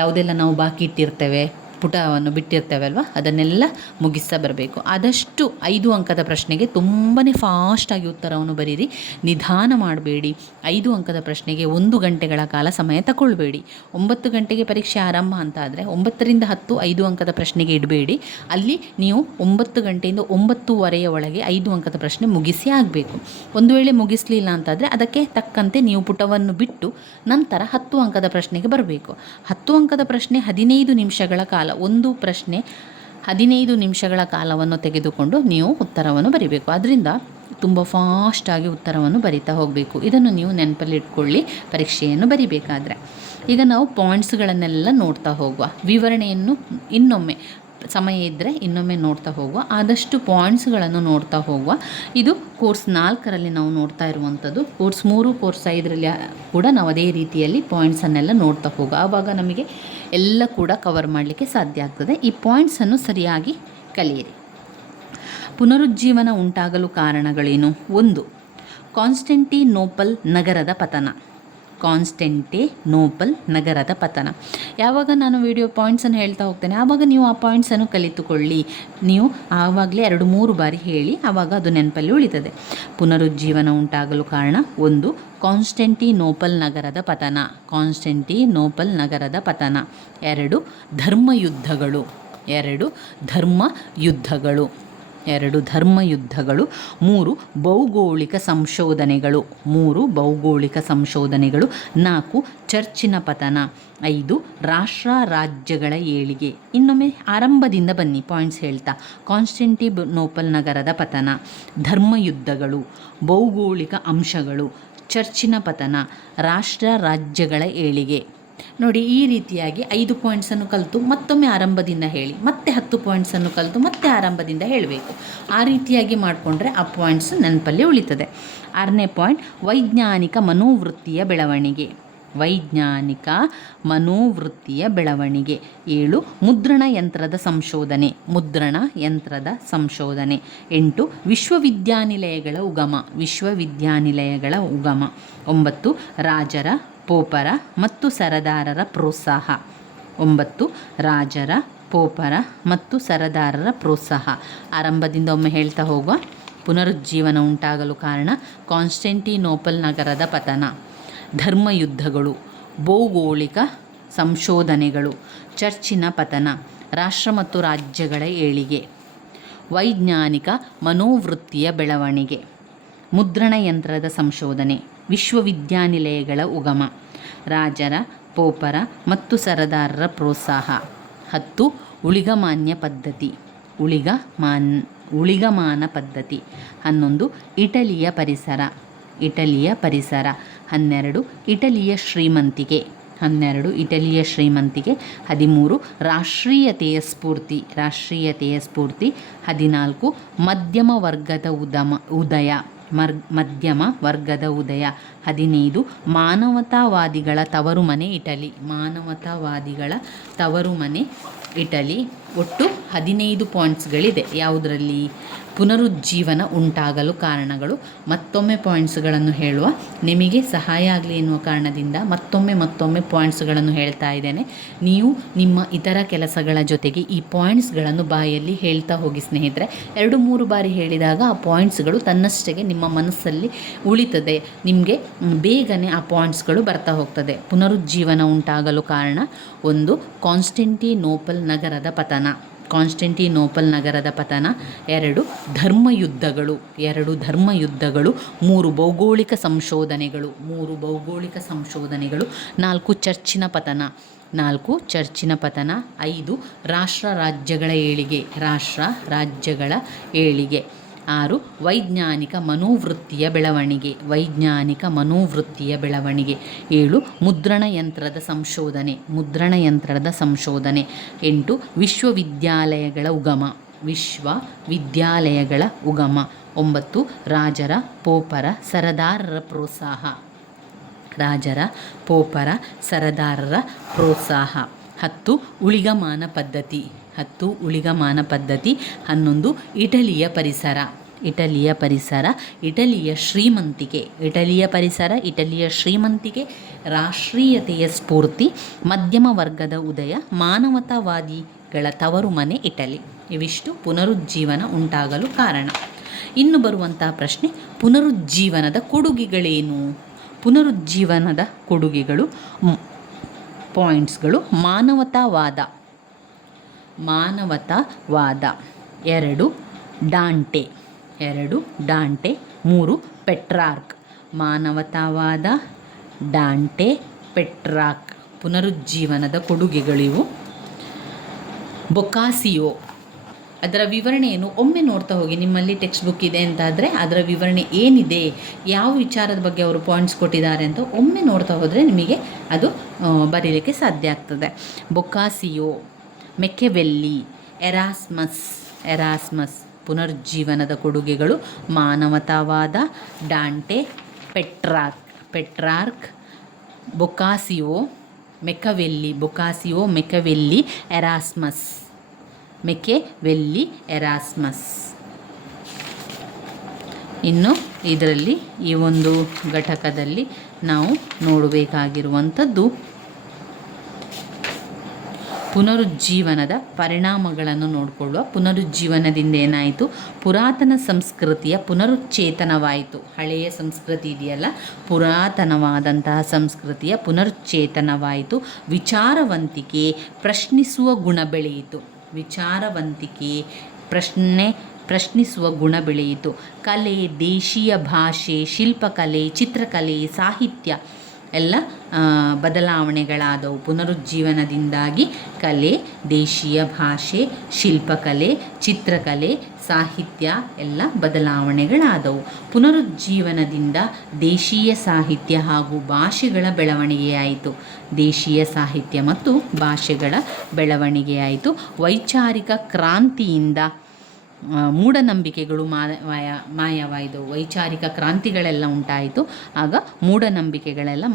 ಯಾವುದೆಲ್ಲ ನಾವು ಬಾಕಿ ಇಟ್ಟಿರ್ತೇವೆ, ಪುಟವನ್ನು ಬಿಟ್ಟಿರ್ತೇವೆ ಅಲ್ವಾ, ಅದನ್ನೆಲ್ಲ ಮುಗಿಸ್ತಾ ಬರಬೇಕು. ಆದಷ್ಟು 5 ಅಂಕದ ಪ್ರಶ್ನೆಗೆ ತುಂಬಾ ಫಾಸ್ಟಾಗಿ ಉತ್ತರವನ್ನು ಬರೀರಿ. ನಿಧಾನ ಮಾಡಬೇಡಿ. 5 ಅಂಕದ ಪ್ರಶ್ನೆಗೆ 1 ಗಂಟೆಗಳ ಕಾಲ ಸಮಯ ತಗೊಳ್ಬೇಡಿ. 9 ಗಂಟೆಗೆ ಪರೀಕ್ಷೆ ಆರಂಭ ಅಂತ ಆದರೆ 9 ರಿಂದ 10 5 ಅಂಕದ ಪ್ರಶ್ನೆಗೆ ಇಡಬೇಡಿ. ಅಲ್ಲಿ ನೀವು 9 ಗಂಟೆಯಿಂದ 9:15 ಒಳಗೆ 5 ಅಂಕದ ಪ್ರಶ್ನೆ ಮುಗಿಸಿ ಆಗಬೇಕು. ಒಂದು ವೇಳೆ ಮುಗಿಸಲಿಲ್ಲ ಅಂತಾದರೆ ಅದಕ್ಕೆ ತಕ್ಕಂತೆ ನೀವು ಪುಟವನ್ನು ಬಿಟ್ಟು ನಂತರ 10 ಅಂಕದ ಪ್ರಶ್ನೆಗೆ ಬರಬೇಕು. 10 ಅಂಕದ ಪ್ರಶ್ನೆ 15 ನಿಮಿಷಗಳ ಕಾಲ, ಒಂದು ಪ್ರಶ್ನೆ 15 ನಿಮಿಷಗಳ ಕಾಲವನ್ನು ತೆಗೆದುಕೊಂಡು ನೀವು ಉತ್ತರವನ್ನು ಬರಿಬೇಕು. ಅದರಿಂದ ತುಂಬ ಫಾಸ್ಟಾಗಿ ಉತ್ತರವನ್ನು ಬರಿತಾ ಹೋಗಬೇಕು. ಇದನ್ನು ನೀವು ನೆನಪಲ್ಲಿ ಇಟ್ಕೊಳ್ಳಿ ಪರೀಕ್ಷೆಯನ್ನು ಬರಿಬೇಕಾದ್ರೆ. ಈಗ ನಾವು ಪಾಯಿಂಟ್ಸ್ಗಳನ್ನೆಲ್ಲ ನೋಡ್ತಾ ಹೋಗುವ, ವಿವರಣೆಯನ್ನು ಇನ್ನೊಮ್ಮೆ ಸಮಯ ಇದ್ದರೆ ಇನ್ನೊಮ್ಮೆ ನೋಡ್ತಾ ಹೋಗುವ. ಆದಷ್ಟು ಪಾಯಿಂಟ್ಸ್ಗಳನ್ನು ನೋಡ್ತಾ ಹೋಗುವ. ಇದು ಕೋರ್ಸ್ 4ರಲ್ಲಿ ನಾವು ನೋಡ್ತಾ ಇರುವಂಥದ್ದು. ಕೋರ್ಸ್ 3, ಕೋರ್ಸ್ 5ರಲ್ಲಿ ಕೂಡ ನಾವು ಅದೇ ರೀತಿಯಲ್ಲಿ ಪಾಯಿಂಟ್ಸನ್ನೆಲ್ಲ ನೋಡ್ತಾ ಹೋಗುವ. ಆವಾಗ ನಮಗೆ ಎಲ್ಲ ಕೂಡ ಕವರ್ ಮಾಡಲಿಕ್ಕೆ ಸಾಧ್ಯ ಆಗ್ತದೆ. ಈ ಪಾಯಿಂಟ್ಸನ್ನು ಸರಿಯಾಗಿ ಕಲಿಯಿರಿ. ಪುನರುಜ್ಜೀವನ ಉಂಟಾಗಲು ಕಾರಣಗಳೇನು? 1. ಕಾನ್ಸ್ಟಂಟಿನೋಪಲ್ ನಗರದ ಪತನ. ಕಾನ್ಸ್ಟಂಟಿನೋಪಲ್ ನಗರದ ಪತನ. ಯಾವಾಗ ನಾನು ವಿಡಿಯೋ ಪಾಯಿಂಟ್ಸನ್ನು ಹೇಳ್ತಾ ಹೋಗ್ತೇನೆ ಆವಾಗ ನೀವು ಆ ಪಾಯಿಂಟ್ಸನ್ನು ಕಲಿತುಕೊಳ್ಳಿ. ನೀವು ಆವಾಗಲೇ 2-3 ಬಾರಿ ಹೇಳಿ, ಆವಾಗ ಅದು ನೆನಪಲ್ಲಿ ಉಳಿತದೆ. ಪುನರುಜ್ಜೀವನ ಉಂಟಾಗಲು ಕಾರಣ 1. ಕಾನ್ಸ್ಟಂಟಿನೋಪಲ್ ನಗರದ ಪತನ. ಕಾನ್ಸ್ಟಂಟಿನೋಪಲ್ ನಗರದ ಪತನ. 2. ಧರ್ಮಯುದ್ಧಗಳು. 2 ಧರ್ಮಯುದ್ಧಗಳು. 2 ಧರ್ಮಯುದ್ಧಗಳು. 3 ಭೌಗೋಳಿಕ ಸಂಶೋಧನೆಗಳು. 3 ಭೌಗೋಳಿಕ ಸಂಶೋಧನೆಗಳು. 4 ಚರ್ಚಿನ ಪತನ. 5 ರಾಷ್ಟ್ರ ರಾಜ್ಯಗಳ ಏಳಿಗೆ. ಇನ್ನೊಮ್ಮೆ ಆರಂಭದಿಂದ ಬನ್ನಿ ಪಾಯಿಂಟ್ಸ್ ಹೇಳ್ತಾ. ಕಾನ್ಸ್ಟಂಟಿನೋಪಲ್ ನಗರದ ಪತನ, ಧರ್ಮಯುದ್ಧಗಳು, ಭೌಗೋಳಿಕ ಅಂಶಗಳು, ಚರ್ಚಿನ ಪತನ, ರಾಷ್ಟ್ರ ರಾಜ್ಯಗಳ ಏಳಿಗೆ. ನೋಡಿ, ಈ ರೀತಿಯಾಗಿ 5 ಪಾಯಿಂಟ್ಸನ್ನು ಕಲಿತು ಮತ್ತೊಮ್ಮೆ ಆರಂಭದಿಂದ ಹೇಳಿ, ಮತ್ತೆ 10 ಪಾಯಿಂಟ್ಸನ್ನು ಕಲಿತು ಮತ್ತೆ ಆರಂಭದಿಂದ ಹೇಳಬೇಕು. ಆ ರೀತಿಯಾಗಿ ಮಾಡಿಕೊಂಡ್ರೆ ಆ ಪಾಯಿಂಟ್ಸ್ ನೆನಪಲ್ಲಿ ಉಳಿತದೆ. 6ನೇ ಪಾಯಿಂಟ್, ವೈಜ್ಞಾನಿಕ ಮನೋವೃತ್ತಿಯ ಬೆಳವಣಿಗೆ. ವೈಜ್ಞಾನಿಕ ಮನೋವೃತ್ತಿಯ ಬೆಳವಣಿಗೆ. 7 ಮುದ್ರಣ ಯಂತ್ರದ ಸಂಶೋಧನೆ. ಮುದ್ರಣ ಯಂತ್ರದ ಸಂಶೋಧನೆ. 8 ವಿಶ್ವವಿದ್ಯಾನಿಲಯಗಳ ಉಗಮ. ವಿಶ್ವವಿದ್ಯಾನಿಲಯಗಳ ಉಗಮ. 9 ರಾಜರ, ಪೋಪರ ಮತ್ತು ಸರದಾರರ ಪ್ರೋತ್ಸಾಹ. 9 ರಾಜರ, ಪೋಪರ ಮತ್ತು ಸರದಾರರ ಪ್ರೋತ್ಸಾಹ. ಆರಂಭದಿಂದ ಒಮ್ಮೆ ಹೇಳ್ತಾ ಹೋಗುವ. ಪುನರುಜ್ಜೀವನ ಉಂಟಾಗಲು ಕಾರಣ ಕಾನ್ಸ್ಟಂಟಿನೋಪಲ್ ನಗರದ ಪತನ, ಧರ್ಮಯುದ್ಧಗಳು, ಭೌಗೋಳಿಕ ಸಂಶೋಧನೆಗಳು, ಚರ್ಚಿನ ಪತನ, ರಾಷ್ಟ್ರ ಮತ್ತು ರಾಜ್ಯಗಳ ಏಳಿಗೆ, ವೈಜ್ಞಾನಿಕ ಮನೋವೃತ್ತಿಯ ಬೆಳವಣಿಗೆ, ಮುದ್ರಣ ಯಂತ್ರದ ಸಂಶೋಧನೆ, ವಿಶ್ವವಿದ್ಯಾನಿಲಯಗಳ ಉಗಮ, ರಾಜರ, ಪೋಪರ ಮತ್ತು ಸರದಾರರ ಪ್ರೋತ್ಸಾಹ. 10 ಉಳಿಗಮಾನ್ಯ ಪದ್ಧತಿ, ಉಳಿಗಮಾನ ಪದ್ಧತಿ. 11 ಇಟಲಿಯ ಪರಿಸರ, 12 ಇಟಲಿಯ ಶ್ರೀಮಂತಿಕೆ, 13 ರಾಷ್ಟ್ರೀಯತೆಯ ಸ್ಫೂರ್ತಿ, 14 ಮಧ್ಯಮ ವರ್ಗದ ಉದಯ, 15 ಮಾನವತಾವಾದಿಗಳ ತವರುಮನೆ ಇಟಲಿ. ಒಟ್ಟು 15 ಪಾಯಿಂಟ್ಸ್ಗಳಿದೆ. ಯಾವುದರಲ್ಲಿ? ಪುನರುಜ್ಜೀವನ ಉಂಟಾಗಲು ಕಾರಣಗಳು. ಮತ್ತೊಮ್ಮೆ ಪಾಯಿಂಟ್ಸ್ಗಳನ್ನು ಹೇಳುವ, ನಿಮಗೆ ಸಹಾಯ ಆಗಲಿ ಎನ್ನುವ ಕಾರಣದಿಂದ ಮತ್ತೊಮ್ಮೆ ಪಾಯಿಂಟ್ಸ್ಗಳನ್ನು ಹೇಳ್ತಾ ಇದ್ದೇನೆ. ನೀವು ನಿಮ್ಮ ಇತರ ಕೆಲಸಗಳ ಜೊತೆಗೆ ಈ ಪಾಯಿಂಟ್ಸ್ಗಳನ್ನು ಬಾಯಲ್ಲಿ ಹೇಳ್ತಾ ಹೋಗಿ ಸ್ನೇಹಿತರೆ. 2-3 ಬಾರಿ ಹೇಳಿದಾಗ ಆ ಪಾಯಿಂಟ್ಸ್ಗಳು ತನ್ನಷ್ಟಕ್ಕೆ ನಿಮ್ಮ ಮನಸ್ಸಲ್ಲಿ ಉಳಿತದೆ. ನಿಮಗೆ ಬೇಗನೆ ಆ ಪಾಯಿಂಟ್ಸ್ಗಳು ಬರ್ತಾ ಹೋಗ್ತದೆ. ಪುನರುಜ್ಜೀವನ ಉಂಟಾಗಲು ಕಾರಣ: 1 ಕಾನ್ಸ್ಟಂಟಿನೋಪಲ್ ನಗರದ ಪತನ, 2 ಧರ್ಮಯುದ್ಧಗಳು, 3 ಭೌಗೋಳಿಕ ಸಂಶೋಧನೆಗಳು, 4 ಚರ್ಚಿನ ಪತನ, 5 ರಾಷ್ಟ್ರ ರಾಜ್ಯಗಳ ಏಳಿಗೆ, 6 ವೈಜ್ಞಾನಿಕ ಮನೋವೃತ್ತಿಯ ಬೆಳವಣಿಗೆ, 7 ಮುದ್ರಣ ಯಂತ್ರದ ಸಂಶೋಧನೆ, 8 ವಿಶ್ವವಿದ್ಯಾಲಯಗಳ ಉಗಮ, 9 ರಾಜರ, ಪೋಪರ, ಸರದಾರರ ಪ್ರೋತ್ಸಾಹ, 10 ಉಳಿಗಮಾನ ಪದ್ಧತಿ, 11 ಇಟಲಿಯ ಪರಿಸರ, ಇಟಲಿಯ ಶ್ರೀಮಂತಿಕೆ, ರಾಷ್ಟ್ರೀಯತೆಯ ಸ್ಫೂರ್ತಿ, ಮಧ್ಯಮ ವರ್ಗದ ಉದಯ, ಮಾನವತಾವಾದಿಗಳ ತವರುಮನೆ ಇಟಲಿ. ಇವಿಷ್ಟು ಪುನರುಜ್ಜೀವನ ಉಂಟಾಗಲು ಕಾರಣ. ಇನ್ನು ಬರುವಂತಹ ಪ್ರಶ್ನೆ, ಪುನರುಜ್ಜೀವನದ ಕೊಡುಗೆಗಳೇನು? ಪುನರುಜ್ಜೀವನದ ಕೊಡುಗೆಗಳು ಪಾಯಿಂಟ್ಸ್ಗಳು: ಮಾನವತಾವಾದ, 2 ಡಾಂಟೆ, 3 ಪೆಟ್ರಾರ್ಕ್. ಮಾನವತಾವಾದ, ಡಾಂಟೆ, ಪೆಟ್ರಾರ್ಕ್. ಪುನರುಜ್ಜೀವನದ ಕೊಡುಗೆಗಳಿವು. ಬೊಕಾಸಿಯೋ, ಅದರ ವಿವರಣೆಯನ್ನು ಒಮ್ಮೆ ನೋಡ್ತಾ ಹೋಗಿ. ನಿಮ್ಮಲ್ಲಿ ಟೆಕ್ಸ್ಟ್ ಬುಕ್ ಇದೆ ಅಂತಾದರೆ ಅದರ ವಿವರಣೆ ಏನಿದೆ, ಯಾವ ವಿಚಾರದ ಬಗ್ಗೆ ಅವರು ಪಾಯಿಂಟ್ಸ್ ಕೊಟ್ಟಿದ್ದಾರೆ ಅಂತ ಒಮ್ಮೆ ನೋಡ್ತಾ ಹೋದರೆ ನಿಮಗೆ ಅದು ಬರೀಲಿಕ್ಕೆ ಸಾಧ್ಯ ಆಗ್ತದೆ. ಬೊಕಾಸಿಯೋ, ಮೆಕೆವೆಲ್ಲಿ, ಎರಾಸ್ಮಸ್. ಪುನರುಜ್ಜೀವನದ ಕೊಡುಗೆಗಳು: ಮಾನವತಾವಾದ, ಡಾಂಟೆ, ಪೆಟ್ರಾರ್ಕ್, ಬೊಕಾಸಿಯೋ, ಮೆಕೆವೆಲ್ಲಿ, ಎರಾಸ್ಮಸ್. ಇನ್ನು ಇದರಲ್ಲಿ ಈ ಒಂದು ಘಟಕದಲ್ಲಿ ನಾವು ನೋಡಬೇಕಾಗಿರುವಂಥದ್ದು ಪುನರುಜ್ಜೀವನದ ಪರಿಣಾಮಗಳನ್ನು ನೋಡಿಕೊಳ್ಳುವ. ಪುನರುಜ್ಜೀವನದಿಂದ ಏನಾಯಿತು? ಪುರಾತನ ಸಂಸ್ಕೃತಿಯ ಪುನರುಚ್ಚೇತನವಾಯಿತು. ಹಳೆಯ ಸಂಸ್ಕೃತಿ ಇದೆಯಲ್ಲ, ಪುರಾತನವಾದಂತಹ ಸಂಸ್ಕೃತಿಯ ಪುನರುಚ್ಚೇತನವಾಯಿತು. ವಿಚಾರವಂತಿಕೆ, ಪ್ರಶ್ನಿಸುವ ಗುಣ ಬೆಳೆಯಿತು. ಪ್ರಶ್ನಿಸುವ ಗುಣ ಬೆಳೆಯಿತು. ಕಲೆ, ದೇಶೀಯ ಭಾಷೆ, ಶಿಲ್ಪಕಲೆ, ಚಿತ್ರಕಲೆ, ಸಾಹಿತ್ಯ ಎಲ್ಲ ಬದಲಾವಣೆಗಳಾದವು. ಪುನರುಜ್ಜೀವನದಿಂದಾಗಿ ಕಲೆ, ದೇಶೀಯ ಭಾಷೆ, ಶಿಲ್ಪಕಲೆ, ಚಿತ್ರಕಲೆ, ಸಾಹಿತ್ಯ ಎಲ್ಲ ಬದಲಾವಣೆಗಳಾದವು. ಪುನರುಜ್ಜೀವನದಿಂದ ದೇಶೀಯ ಸಾಹಿತ್ಯ ಹಾಗೂ ಭಾಷೆಗಳ ಬೆಳವಣಿಗೆಯಾಯಿತು. ವೈಚಾರಿಕ ಕ್ರಾಂತಿಯಿಂದ ಮೂಢನಂಬಿಕೆಗಳು ಮಾಯವಾಯಿತು. ವೈಚಾರಿಕ ಕ್ರಾಂತಿಗಳೆಲ್ಲ ಉಂಟಾಯಿತು. ಆಗ ಮೂಢನಂಬಿಕೆಗಳೆಲ್ಲ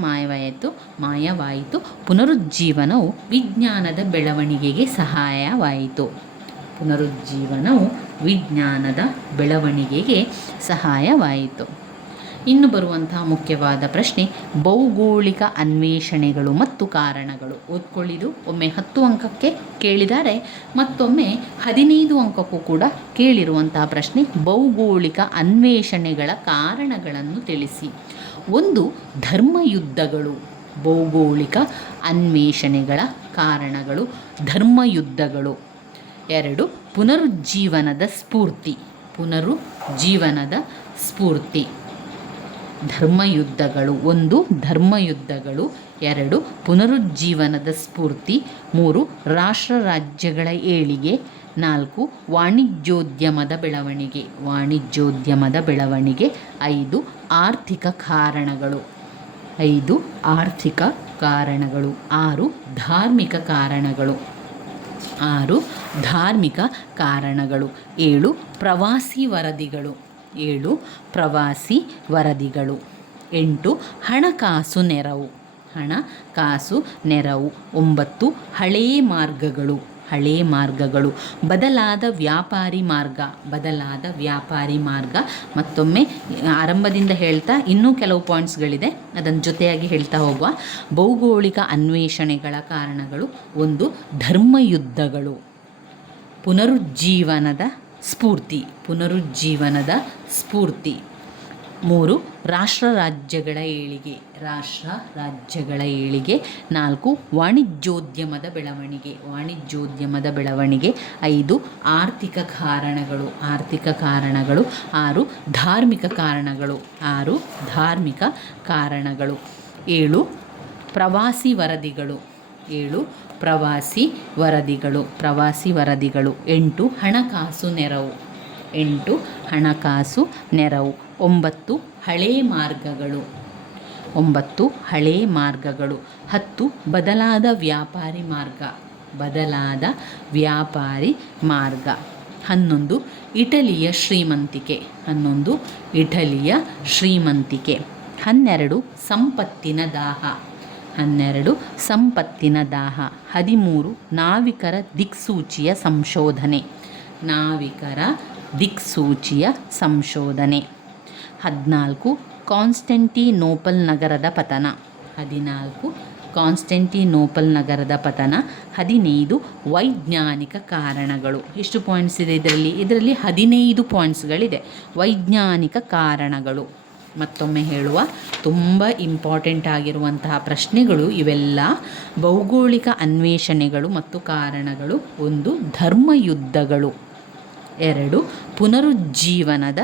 ಮಾಯವಾಯಿತು. ಪುನರುಜ್ಜೀವನವು ವಿಜ್ಞಾನದ ಬೆಳವಣಿಗೆಗೆ ಸಹಾಯವಾಯಿತು. ಇನ್ನು ಬರುವಂತಹ ಮುಖ್ಯವಾದ ಪ್ರಶ್ನೆ, ಭೌಗೋಳಿಕ ಅನ್ವೇಷಣೆಗಳು ಮತ್ತು ಕಾರಣಗಳು. ಓದ್ಕೊಳ್ಳಿದು. ಒಮ್ಮೆ 10 ಅಂಕಕ್ಕೆ ಕೇಳಿದ್ದಾರೆ, ಮತ್ತೊಮ್ಮೆ 15 ಅಂಕಕ್ಕೂ ಕೂಡ ಕೇಳಿರುವಂತಹ ಪ್ರಶ್ನೆ, ಭೌಗೋಳಿಕ ಅನ್ವೇಷಣೆಗಳ ಕಾರಣಗಳನ್ನು ತಿಳಿಸಿ. 1 ಧರ್ಮಯುದ್ಧಗಳು. ಭೌಗೋಳಿಕ ಅನ್ವೇಷಣೆಗಳ ಕಾರಣಗಳು: ಧರ್ಮಯುದ್ಧಗಳು. 2 ಪುನರುಜ್ಜೀವನದ ಸ್ಫೂರ್ತಿ. ಪುನರುಜ್ಜೀವನದ ಸ್ಫೂರ್ತಿ. ಧರ್ಮಯುದ್ಧಗಳು. 1 ಧರ್ಮಯುದ್ಧಗಳು, 2 ಪುನರುಜ್ಜೀವನದ ಸ್ಫೂರ್ತಿ, 3 ರಾಷ್ಟ್ರ ರಾಜ್ಯಗಳ ಏಳಿಗೆ, 4 ವಾಣಿಜ್ಯೋದ್ಯಮದ ಬೆಳವಣಿಗೆ. 5 ಆರ್ಥಿಕ ಕಾರಣಗಳು. 6 ಧಾರ್ಮಿಕ ಕಾರಣಗಳು. 7 ಪ್ರವಾಸಿ ವರದಿಗಳು. 8 ಹಣಕಾಸು ನೆರವು. 9 ಹಳೆಯ ಮಾರ್ಗಗಳು. ಬದಲಾದ ವ್ಯಾಪಾರಿ ಮಾರ್ಗ. ಮತ್ತೊಮ್ಮೆ ಆರಂಭದಿಂದ ಹೇಳ್ತಾ ಇನ್ನೂ ಕೆಲವು ಪಾಯಿಂಟ್ಸ್ಗಳಿದೆ, ಅದನ್ನು ಜೊತೆಯಾಗಿ ಹೇಳ್ತಾ ಹೋಗುವ. ಭೌಗೋಳಿಕ ಅನ್ವೇಷಣೆಗಳ ಕಾರಣಗಳು. 1 ಧರ್ಮಯುದ್ಧಗಳು. ಪುನರುಜ್ಜೀವನದ ಸ್ಫೂರ್ತಿ. 3 ರಾಷ್ಟ್ರ ರಾಜ್ಯಗಳ ಏಳಿಗೆ. 4 ವಾಣಿಜ್ಯೋದ್ಯಮದ ಬೆಳವಣಿಗೆ. 5 ಆರ್ಥಿಕ ಕಾರಣಗಳು. 6 ಧಾರ್ಮಿಕ ಕಾರಣಗಳು. 7 ಪ್ರವಾಸಿ ವರದಿಗಳು. 8 ಹಣಕಾಸು ನೆರವು. 9 ಹಳೆ ಮಾರ್ಗಗಳು. 10 ಬದಲಾದ ವ್ಯಾಪಾರಿ ಮಾರ್ಗ. 11 ಇಟಲಿಯ ಶ್ರೀಮಂತಿಕೆ. 12 ಸಂಪತ್ತಿನ ದಾಹ. 13 ನಾವಿಕರ ದಿಕ್ಸೂಚಿಯ ಸಂಶೋಧನೆ. 14 ಕಾನ್ಸ್ಟಂಟಿನೋಪಲ್ ನಗರದ ಪತನ. 15 ವೈಜ್ಞಾನಿಕ ಕಾರಣಗಳು. ಎಷ್ಟು ಪಾಯಿಂಟ್ಸ್ ಇದೆ ಇದರಲ್ಲಿ 15 ಪಾಯಿಂಟ್ಸ್ಗಳಿದೆ. ವೈಜ್ಞಾನಿಕ ಕಾರಣಗಳು. ಮತ್ತೊಮ್ಮೆ ಹೇಳುವ, ತುಂಬ ಇಂಪಾರ್ಟೆಂಟ್ ಆಗಿರುವಂತಹ ಪ್ರಶ್ನೆಗಳು ಇವೆಲ್ಲ. ಭೌಗೋಳಿಕ ಅನ್ವೇಷಣೆಗಳು ಮತ್ತು ಕಾರಣಗಳು. 1 ಧರ್ಮಯುದ್ಧಗಳು. 2 ಪುನರುಜ್ಜೀವನದ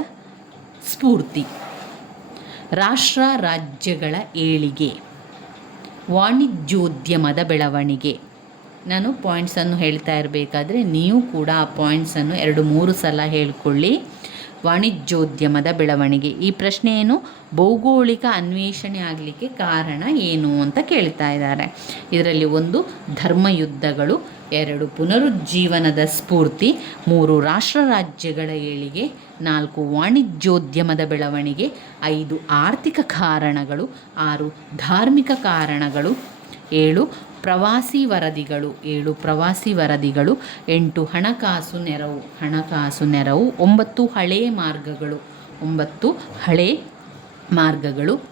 ಸ್ಫೂರ್ತಿ. ರಾಷ್ಟ್ರ ರಾಜ್ಯಗಳ ಏಳಿಗೆ. ವಾಣಿಜ್ಯೋದ್ಯಮದ ಬೆಳವಣಿಗೆ. ನಾನು ಪಾಯಿಂಟ್ಸನ್ನು ಹೇಳ್ತಾ ಇರಬೇಕಾದ್ರೆ ನೀವು ಕೂಡ ಆ ಪಾಯಿಂಟ್ಸನ್ನು 2-3 ಸಲ ಹೇಳ್ಕೊಳ್ಳಿ. ವಾಣಿಜ್ಯೋದ್ಯಮದ ಬೆಳವಣಿಗೆ. ಈ ಪ್ರಶ್ನೆ ಏನು? ಭೌಗೋಳಿಕ ಅನ್ವೇಷಣೆ ಆಗಲಿಕ್ಕೆ ಕಾರಣ ಏನು ಅಂತ ಕೇಳ್ತಾ ಇದ್ದಾರೆ. ಇದರಲ್ಲಿ 1 ಧರ್ಮಯುದ್ಧಗಳು, 2 ಪುನರುಜ್ಜೀವನದ ಸ್ಫೂರ್ತಿ, 3 ರಾಷ್ಟ್ರ ರಾಜ್ಯಗಳ ಏಳಿಗೆ, 4 ವಾಣಿಜ್ಯೋದ್ಯಮದ ಬೆಳವಣಿಗೆ, 5 ಆರ್ಥಿಕ ಕಾರಣಗಳು, 6 ಧಾರ್ಮಿಕ ಕಾರಣಗಳು, 7 ಪ್ರವಾಸಿ ವರದಿಗಳು, 8 ಹಣಕಾಸು ನೆರವು, 9 ಹಳೆ ಮಾರ್ಗಗಳು,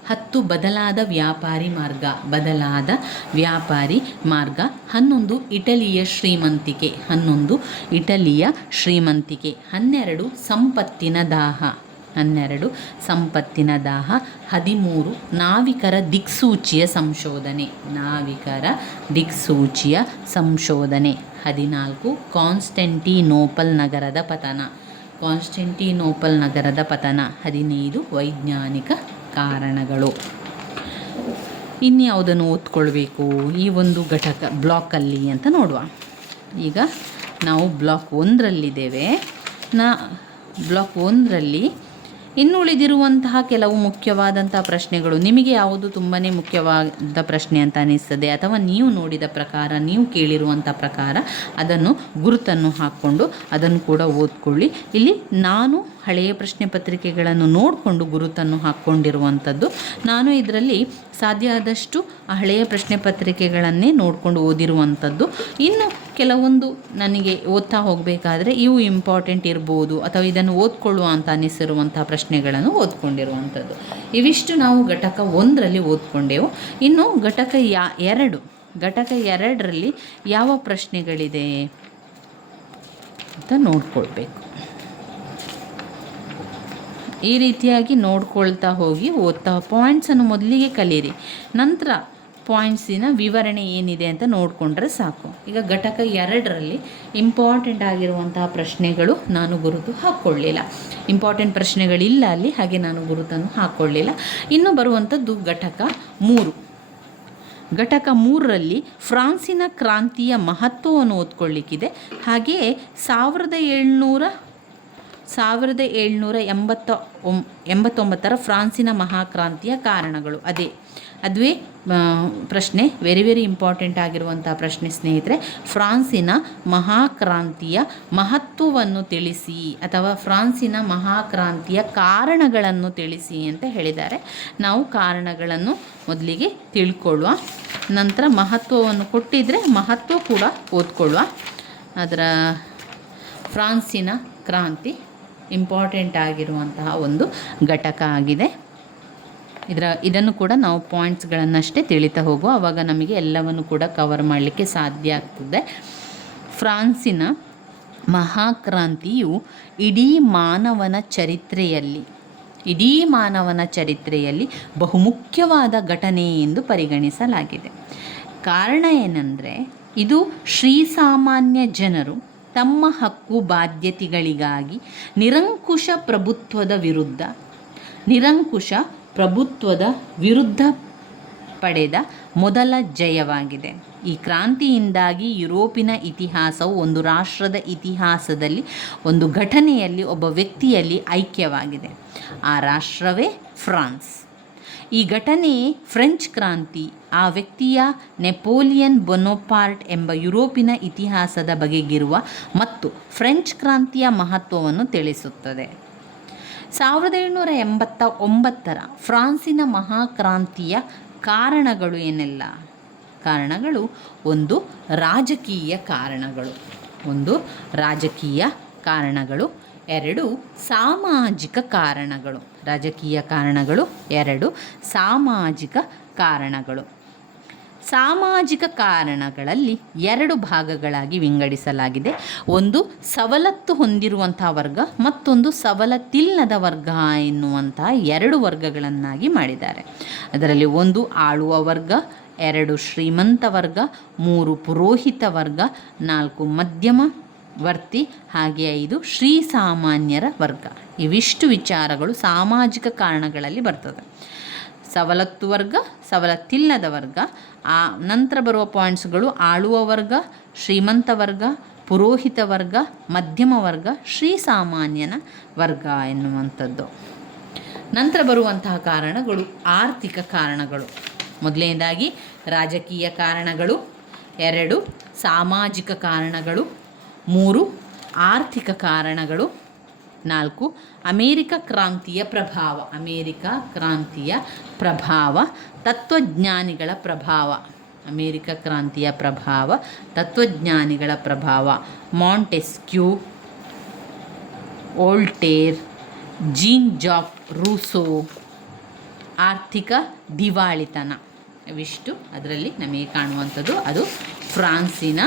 10 ಬದಲಾದ ವ್ಯಾಪಾರಿ ಮಾರ್ಗ, 11 ಇಟಲಿಯ ಶ್ರೀಮಂತಿಕೆ, 12 ಸಂಪತ್ತಿನ ದಾಹ, 13 ನಾವಿಕರ ದಿಕ್ಸೂಚಿಯ ಸಂಶೋಧನೆ, 14 ಕಾನ್ಸ್ಟಂಟಿನೋಪಲ್ ನಗರದ ಪತನ, 15 ವೈಜ್ಞಾನಿಕ ಕಾರಣಗಳು. ಇನ್ಯಾವುದನ್ನು ಓದ್ಕೊಳ್ಬೇಕು ಈ ಒಂದು ಬ್ಲಾಕಲ್ಲಿ ಅಂತ ನೋಡುವ. ಈಗ ನಾವು ಬ್ಲಾಕ್ 1ರಲ್ಲಿದ್ದೇವೆ. ಬ್ಲಾಕ್ 1ರಲ್ಲಿ ಇನ್ನುಳಿದಿರುವಂತಹ ಕೆಲವು ಮುಖ್ಯವಾದಂತಹ ಪ್ರಶ್ನೆಗಳು, ನಿಮಗೆ ಯಾವುದು ತುಂಬಾ ಮುಖ್ಯವಾದ ಪ್ರಶ್ನೆ ಅಂತ ಅನಿಸ್ತದೆ ಅಥವಾ ನೀವು ನೋಡಿದ ಪ್ರಕಾರ, ನೀವು ಕೇಳಿರುವಂಥ ಪ್ರಕಾರ ಅದನ್ನು ಗುರುತನ್ನು ಹಾಕ್ಕೊಂಡು ಅದನ್ನು ಕೂಡ ಓದ್ಕೊಳ್ಳಿ. ಇಲ್ಲಿ ನಾನು ಹಳೆಯ ಪ್ರಶ್ನೆ ಪತ್ರಿಕೆಗಳನ್ನು ನೋಡಿಕೊಂಡು ಗುರುತನ್ನು ಹಾಕ್ಕೊಂಡಿರುವಂಥದ್ದು. ನಾನು ಇದರಲ್ಲಿ ಸಾಧ್ಯ ಆದಷ್ಟು ಆ ಹಳೆಯ ಪ್ರಶ್ನೆ ಪತ್ರಿಕೆಗಳನ್ನೇ ನೋಡಿಕೊಂಡು ಓದಿರುವಂಥದ್ದು. ಇನ್ನು ಕೆಲವೊಂದು ನನಗೆ ಓದ್ತಾ ಹೋಗಬೇಕಾದ್ರೆ ಇವು ಇಂಪಾರ್ಟೆಂಟ್ ಇರ್ಬೋದು ಅಥವಾ ಇದನ್ನು ಓದ್ಕೊಳ್ಳುವ ಅಂತ ಅನಿಸಿರುವಂಥ ಪ್ರಶ್ನೆಗಳನ್ನು ಓದ್ಕೊಂಡಿರುವಂಥದ್ದು. ಇವಿಷ್ಟು ನಾವು ಘಟಕ 1ರಲ್ಲಿ ಓದ್ಕೊಂಡೆವು. ಇನ್ನು ಘಟಕ 2ರಲ್ಲಿ ಯಾವ ಪ್ರಶ್ನೆಗಳಿದೆ ಅಂತ ನೋಡ್ಕೊಳ್ಬೇಕು. ಈ ರೀತಿಯಾಗಿ ನೋಡ್ಕೊಳ್ತಾ ಹೋಗಿ ಓದ್ತಾ ಪಾಯಿಂಟ್ಸನ್ನು ಮೊದಲಿಗೆ ಕಲೀರಿ. ನಂತರ ಪಾಯಿಂಟ್ಸಿನ ವಿವರಣೆ ಏನಿದೆ ಅಂತ ನೋಡಿಕೊಂಡ್ರೆ ಸಾಕು. ಈಗ ಘಟಕ 2ರಲ್ಲಿ ಇಂಪಾರ್ಟೆಂಟ್ ಆಗಿರುವಂತಹ ಪ್ರಶ್ನೆಗಳು ನಾನು ಗುರುತು ಹಾಕ್ಕೊಳ್ಳಿಲ್ಲ. ಇಂಪಾರ್ಟೆಂಟ್ ಪ್ರಶ್ನೆಗಳಿಲ್ಲ ಅಲ್ಲಿ, ಹಾಗೆ ನಾನು ಗುರುತನ್ನು ಹಾಕ್ಕೊಳ್ಳಿಲ್ಲ. ಇನ್ನು ಬರುವಂಥದ್ದು ಘಟಕ 3. ಘಟಕ 3ರಲ್ಲಿ ಫ್ರಾನ್ಸಿನ ಕ್ರಾಂತಿಯ ಮಹತ್ವವನ್ನು ಓದ್ಕೊಳ್ಳಿಕ್ಕಿದೆ. ಹಾಗೆಯೇ 1789ರ ಫ್ರಾನ್ಸಿನ ಮಹಾಕ್ರಾಂತಿಯ ಕಾರಣಗಳು. ಅದುವೇ ಪ್ರಶ್ನೆ, ವೆರಿ ಇಂಪಾರ್ಟೆಂಟ್ ಆಗಿರುವಂಥ ಪ್ರಶ್ನೆ ಸ್ನೇಹಿತರೆ. ಫ್ರಾನ್ಸಿನ ಮಹಾಕ್ರಾಂತಿಯ ಮಹತ್ವವನ್ನು ತಿಳಿಸಿ ಅಥವಾ ಫ್ರಾನ್ಸಿನ ಮಹಾಕ್ರಾಂತಿಯ ಕಾರಣಗಳನ್ನು ತಿಳಿಸಿ ಅಂತ ಹೇಳಿದ್ದಾರೆ. ನಾವು ಕಾರಣಗಳನ್ನು ಮೊದಲಿಗೆ ತಿಳ್ಕೊಳ್ಳುವ, ನಂತರ ಮಹತ್ವವನ್ನು ಕೊಟ್ಟಿದ್ದರೆ ಮಹತ್ವ ಕೂಡ ಓದ್ಕೊಳ್ಳುವ. ಅದರ ಫ್ರಾನ್ಸಿನ ಕ್ರಾಂತಿ ಇಂಪಾರ್ಟೆಂಟ್ ಆಗಿರುವಂತಹ ಒಂದು ಘಟಕ ಆಗಿದೆ. ಇದನ್ನು ಕೂಡ ನಾವು ಪಾಯಿಂಟ್ಸ್ಗಳನ್ನಷ್ಟೇ ತಿಳಿತಾ ಹೋಗುವ, ಆವಾಗ ನಮಗೆ ಎಲ್ಲವನ್ನು ಕೂಡ ಕವರ್ ಮಾಡಲಿಕ್ಕೆ ಸಾಧ್ಯ ಆಗ್ತದೆ. ಫ್ರಾನ್ಸಿನ ಮಹಾಕ್ರಾಂತಿಯು ಇಡೀ ಮಾನವನ ಚರಿತ್ರೆಯಲ್ಲಿ ಬಹುಮುಖ್ಯವಾದ ಘಟನೆ ಎಂದು ಪರಿಗಣಿಸಲಾಗಿದೆ. ಕಾರಣ ಏನಂದರೆ, ಇದು ಶ್ರೀಸಾಮಾನ್ಯ ಜನರು ತಮ್ಮ ಹಕ್ಕು ಬಾಧ್ಯತೆಗಳಿಗಾಗಿ ನಿರಂಕುಶ ಪ್ರಭುತ್ವದ ವಿರುದ್ಧ ಪಡೆದ ಮೊದಲ ಜಯವಾಗಿದೆ. ಈ ಕ್ರಾಂತಿಯಿಂದಾಗಿ ಯುರೋಪಿನ ಇತಿಹಾಸವು ಒಂದು ರಾಷ್ಟ್ರದ ಇತಿಹಾಸದಲ್ಲಿ, ಒಂದು ಘಟನೆಯಲ್ಲಿ, ಒಬ್ಬ ವ್ಯಕ್ತಿಯಲ್ಲಿ ಐಕ್ಯವಾಗಿದೆ. ಆ ರಾಷ್ಟ್ರವೇ ಫ್ರಾನ್ಸ್. ಈ ಘಟನೆಯೇ ಫ್ರೆಂಚ್ ಕ್ರಾಂತಿ. ಆ ವ್ಯಕ್ತಿಯ ನೆಪೋಲಿಯನ್ ಬೊನಪಾರ್ಟ್ ಎಂಬ ಯುರೋಪಿನ ಇತಿಹಾಸದ ಬಗೆಗಿರುವ ಮತ್ತು ಫ್ರೆಂಚ್ ಕ್ರಾಂತಿಯ ಮಹತ್ವವನ್ನು ತಿಳಿಸುತ್ತದೆ. 1789ರ ಫ್ರಾನ್ಸಿನ ಮಹಾಕ್ರಾಂತಿಯ ಕಾರಣಗಳು ಏನೆಲ್ಲ? ಕಾರಣಗಳು: ಒಂದು ರಾಜಕೀಯ ಕಾರಣಗಳು, 2 ಸಾಮಾಜಿಕ ಕಾರಣಗಳು. ರಾಜಕೀಯ ಕಾರಣಗಳು, 2 ಸಾಮಾಜಿಕ ಕಾರಣಗಳು. ಸಾಮಾಜಿಕ ಕಾರಣಗಳಲ್ಲಿ 2 ಭಾಗಗಳಾಗಿ ವಿಂಗಡಿಸಲಾಗಿದೆ. ಒಂದು ಸವಲತ್ತು ಹೊಂದಿರುವಂಥ ವರ್ಗ, ಮತ್ತೊಂದು ಸವಲತ್ತಿಲ್ಲದ ವರ್ಗ ಎನ್ನುವಂತಹ 2 ವರ್ಗಗಳನ್ನಾಗಿ ಮಾಡಿದ್ದಾರೆ. ಅದರಲ್ಲಿ 1 ಆಳುವ ವರ್ಗ, 2 ಶ್ರೀಮಂತ ವರ್ಗ, 3 ಪುರೋಹಿತ ವರ್ಗ, 4 ಮಧ್ಯಮ ವರ್ತಿ, ಹಾಗೆ 5 ಶ್ರೀಸಾಮಾನ್ಯರ ವರ್ಗ. ಇವಿಷ್ಟು ವಿಚಾರಗಳು ಸಾಮಾಜಿಕ ಕಾರಣಗಳಲ್ಲಿ ಬರ್ತದೆ. ಸವಲತ್ತು ವರ್ಗ, ಸವಲತ್ತಿಲ್ಲದ ವರ್ಗ. ಆ ನಂತರ ಬರುವ ಪಾಯಿಂಟ್ಸ್ಗಳು ಆಳುವ ವರ್ಗ, ಶ್ರೀಮಂತ ವರ್ಗ, ಪುರೋಹಿತ ವರ್ಗ, ಮಧ್ಯಮ ವರ್ಗ, ಶ್ರೀಸಾಮಾನ್ಯನ ವರ್ಗ ಎನ್ನುವಂಥದ್ದು. ನಂತರ ಬರುವಂತಹ ಕಾರಣಗಳು ಆರ್ಥಿಕ ಕಾರಣಗಳು. ಮೊದಲನೇದಾಗಿ ರಾಜಕೀಯ ಕಾರಣಗಳು, 2 ಸಾಮಾಜಿಕ ಕಾರಣಗಳು, 3 ಆರ್ಥಿಕ ಕಾರಣಗಳು, 4 ಅಮೇರಿಕಾ ಕ್ರಾಂತಿಯ ಪ್ರಭಾವ, ತತ್ವಜ್ಞಾನಿಗಳ ಪ್ರಭಾವ, ಮಾಂಟೆಸ್ಕ್ಯೂ, ವೋಲ್ಟೇರ್, ಜೀನ್ ಜಾಕ್ ರೂಸೋ, ಆರ್ಥಿಕ ದಿವಾಳಿತನ. ಇವಿಷ್ಟು ಅದರಲ್ಲಿ ನಮಗೆ ಕಾಣುವಂಥದ್ದು. ಅದು ಫ್ರಾನ್ಸಿನ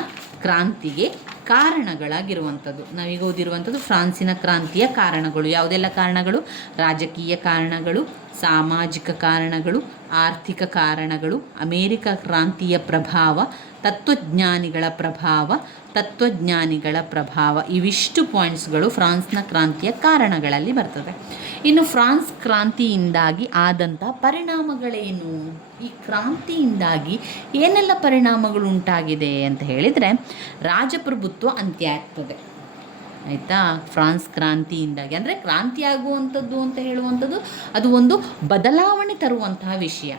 ಕ್ರಾಂತಿಗೆ ಕಾರಣಗಳಾಗಿರುವಂಥದ್ದು. ನಾವೀಗ ಓದಿರುವಂಥದ್ದು ಫ್ರಾನ್ಸಿನ ಕ್ರಾಂತಿಯ ಕಾರಣಗಳು. ಯಾವುದೆಲ್ಲ ಕಾರಣಗಳು? ರಾಜಕೀಯ ಕಾರಣಗಳು, ಸಾಮಾಜಿಕ ಕಾರಣಗಳು, ಆರ್ಥಿಕ ಕಾರಣಗಳು, ಅಮೇರಿಕಾ ಕ್ರಾಂತಿಯ ಪ್ರಭಾವ, ತತ್ವಜ್ಞಾನಿಗಳ ಪ್ರಭಾವ. ಇವಿಷ್ಟು ಪಾಯಿಂಟ್ಸ್ಗಳು ಫ್ರಾನ್ಸ್ನ ಕ್ರಾಂತಿಯ ಕಾರಣಗಳಲ್ಲಿ ಬರ್ತದೆ. ಇನ್ನು ಫ್ರಾನ್ಸ್ ಕ್ರಾಂತಿಯಿಂದಾಗಿ ಆದಂಥ ಪರಿಣಾಮಗಳೇನು? ಈ ಕ್ರಾಂತಿಯಿಂದಾಗಿ ಏನೆಲ್ಲ ಪರಿಣಾಮಗಳು ಉಂಟಾಗಿದೆ ಅಂತ ಹೇಳಿದರೆ, ರಾಜಪ್ರಭುತ್ವ ಅಂತ್ಯ ಆಗ್ತದೆ. ಆಯಿತಾ? ಫ್ರಾನ್ಸ್ ಕ್ರಾಂತಿಯಿಂದಾಗಿ, ಅಂದರೆ ಕ್ರಾಂತಿ ಆಗುವಂಥದ್ದು ಅಂತ ಹೇಳುವಂಥದ್ದು ಅದು ಒಂದು ಬದಲಾವಣೆ ತರುವಂತಹ ವಿಷಯ.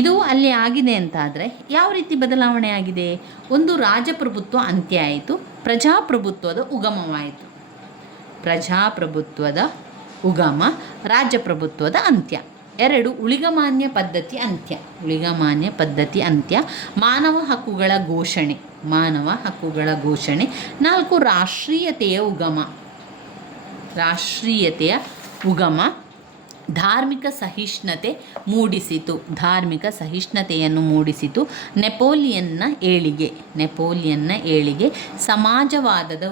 ಇದು ಅಲ್ಲಿ ಆಗಿದೆ ಅಂತಾದರೆ ಯಾವ ರೀತಿ ಬದಲಾವಣೆ ಆಗಿದೆ? ಒಂದು ರಾಜಪ್ರಭುತ್ವ ಅಂತ್ಯ ಆಯಿತು, ಪ್ರಜಾಪ್ರಭುತ್ವದ ಉಗಮವಾಯಿತು. ಪ್ರಜಾಪ್ರಭುತ್ವದ ಉಗಮ, ರಾಜಪ್ರಭುತ್ವದ ಅಂತ್ಯ. 2 ಉಳಿಗಮಾನ್ಯ ಪದ್ಧತಿ ಅಂತ್ಯ, ಮಾನವ ಹಕ್ಕುಗಳ ಘೋಷಣೆ. 4 ರಾಷ್ಟ್ರೀಯತೆಯ ಉಗಮ, ಧಾರ್ಮಿಕ ಸಹಿಷ್ಣುತೆಯನ್ನು ಮೂಡಿಸಿತು. ನೆಪೋಲಿಯನ್ನ ಏಳಿಗೆ, ಸಮಾಜವಾದದ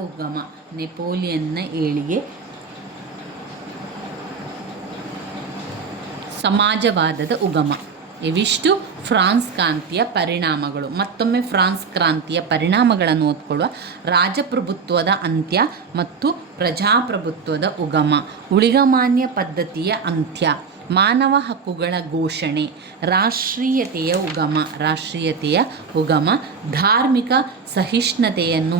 ಉಗಮ. ಇವಿಷ್ಟು ಫ್ರಾನ್ಸ್ ಕ್ರಾಂತಿಯ ಪರಿಣಾಮಗಳು. ಮತ್ತೊಮ್ಮೆ ಫ್ರಾನ್ಸ್ ಕ್ರಾಂತಿಯ ಪರಿಣಾಮಗಳನ್ನು ಓದ್ಕೊಳ್ಳುವ. ರಾಜಪ್ರಭುತ್ವದ ಅಂತ್ಯ ಮತ್ತು ಪ್ರಜಾಪ್ರಭುತ್ವದ ಉಗಮ, ಊಳಿಗಮಾನ್ಯ ಪದ್ಧತಿಯ ಅಂತ್ಯ, ಮಾನವ ಹಕ್ಕುಗಳ ಘೋಷಣೆ, ರಾಷ್ಟ್ರೀಯತೆಯ ಉಗಮ, ಧಾರ್ಮಿಕ ಸಹಿಷ್ಣುತೆಯನ್ನು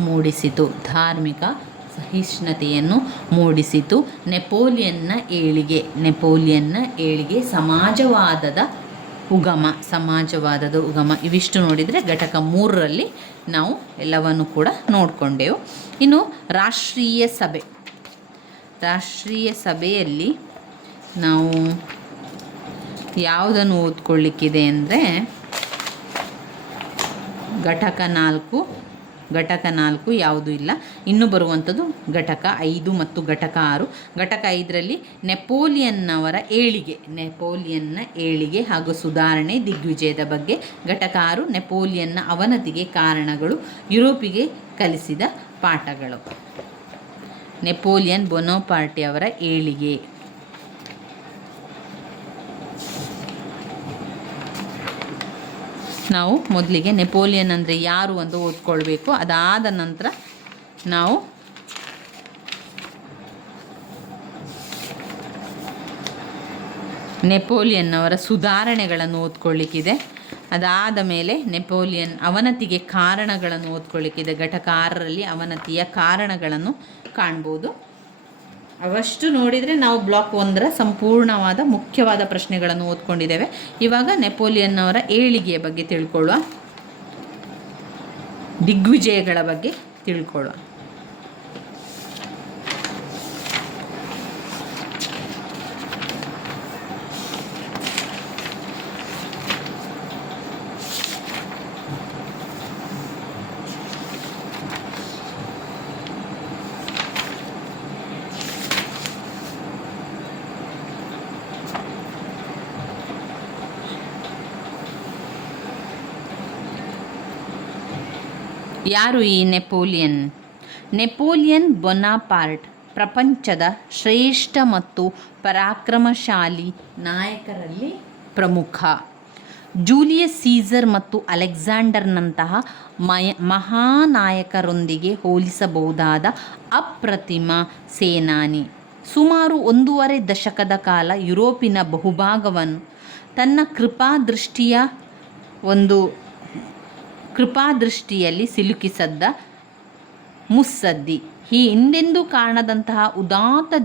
ಮೂಡಿಸಿತು, ನೆಪೋಲಿಯನ್ನ ಏಳಿಗೆ, ಸಮಾಜವಾದದ ಉಗಮ. ಇವಿಷ್ಟು ನೋಡಿದರೆ ಘಟಕ 3ರಲ್ಲಿ ನಾವು ಎಲ್ಲವನ್ನು ಕೂಡ ನೋಡಿಕೊಂಡೆವು. ಇನ್ನು ರಾಷ್ಟ್ರೀಯ ಸಭೆಯಲ್ಲಿ ನಾವು ಯಾವುದನ್ನು ಓದ್ಕೊಳ್ಳಿಕ್ಕಿದೆ ಅಂದರೆ ಘಟಕ 4 ಯಾವುದೂ ಇಲ್ಲ. ಇನ್ನು ಬರುವಂಥದ್ದು ಘಟಕ 5 ಮತ್ತು ಘಟಕ 6. ಘಟಕ 5ರಲ್ಲಿ ನೆಪೋಲಿಯನ್ನ ಏಳಿಗೆ ಹಾಗೂ ಸುಧಾರಣೆ, ದಿಗ್ವಿಜಯದ ಬಗ್ಗೆ. ಘಟಕ 6 ನೆಪೋಲಿಯನ್ನ ಅವನತಿಗೆ ಕಾರಣಗಳು, ಯುರೋಪಿಗೆ ಕಲಿಸಿದ ಪಾಠಗಳು. ನೆಪೋಲಿಯನ್ ಬೋನಪಾರ್ಟೆ ಅವರ ಏಳಿಗೆ. ನಾವು ಮೊದಲಿಗೆ ನೆಪೋಲಿಯನ್ ಅಂದರೆ ಯಾರು ಅಂತ ಓದ್ಕೊಳ್ಬೇಕು. ಅದಾದ ನಂತರ ನಾವು ನೆಪೋಲಿಯನ್ ಅವರ ಸುಧಾರಣೆಗಳನ್ನು ಓದ್ಕೊಳ್ಳಿಕ್ಕಿದೆ. ಅದಾದ ಮೇಲೆ ನೆಪೋಲಿಯನ್ ಅವನತಿಗೆ ಕಾರಣಗಳನ್ನು ಓದ್ಕೊಳ್ಳಿಕ್ಕಿದೆ. ಘಟಕ 6ರಲ್ಲಿ ಅವನತಿಯ ಕಾರಣಗಳನ್ನು ಕಾಣ್ಬೋದು. ಅವಷ್ಟು ನೋಡಿದರೆ ನಾವು ಬ್ಲಾಕ್ 1ರ ಸಂಪೂರ್ಣವಾದ ಮುಖ್ಯವಾದ ಪ್ರಶ್ನೆಗಳನ್ನು ಓದ್ಕೊಂಡಿದ್ದೇವೆ. ಇವಾಗ ನೆಪೋಲಿಯನ್ ಅವರ ಏಳಿಗೆಯ ಬಗ್ಗೆ ತಿಳ್ಕೊಳ್ಳುವ, ದಿಗ್ವಿಜಯಗಳ ಬಗ್ಗೆ ತಿಳ್ಕೊಳ್ಳುವ. ಯಾರು ಈ ನೆಪೋಲಿಯನ್ ಬೋನಾಪಾರ್ಟ್ ಪ್ರಪಂಚದ ಶ್ರೇಷ್ಠ ಮತ್ತು ಪರಾಕ್ರಮಶಾಲಿ ನಾಯಕರಲ್ಲಿ ಪ್ರಮುಖ. ಜೂಲಿಯಸ್ ಸೀಸರ್ ಮತ್ತು ಅಲೆಕ್ಸಾಂಡರ್ನಂತಹ ಮಹಾನಾಯಕರೊಂದಿಗೆ ಹೋಲಿಸಬಹುದಾದ ಅಪ್ರತಿಮ ಸೇನಾನಿ. ಸುಮಾರು 1.5 ದಶಕದ ಕಾಲ ಯುರೋಪಿನ ಬಹುಭಾಗವನ್ನು ತನ್ನ ಕೃಪಾದೃಷ್ಟಿಯಲ್ಲಿ ಸಿಲುಕಿಸಿದ್ದ ಮುತ್ಸದ್ದಿ ಈ ಹಿಂದೆಂದೂ ಕಾಣದಂತಹ ಉದಾತ್ತ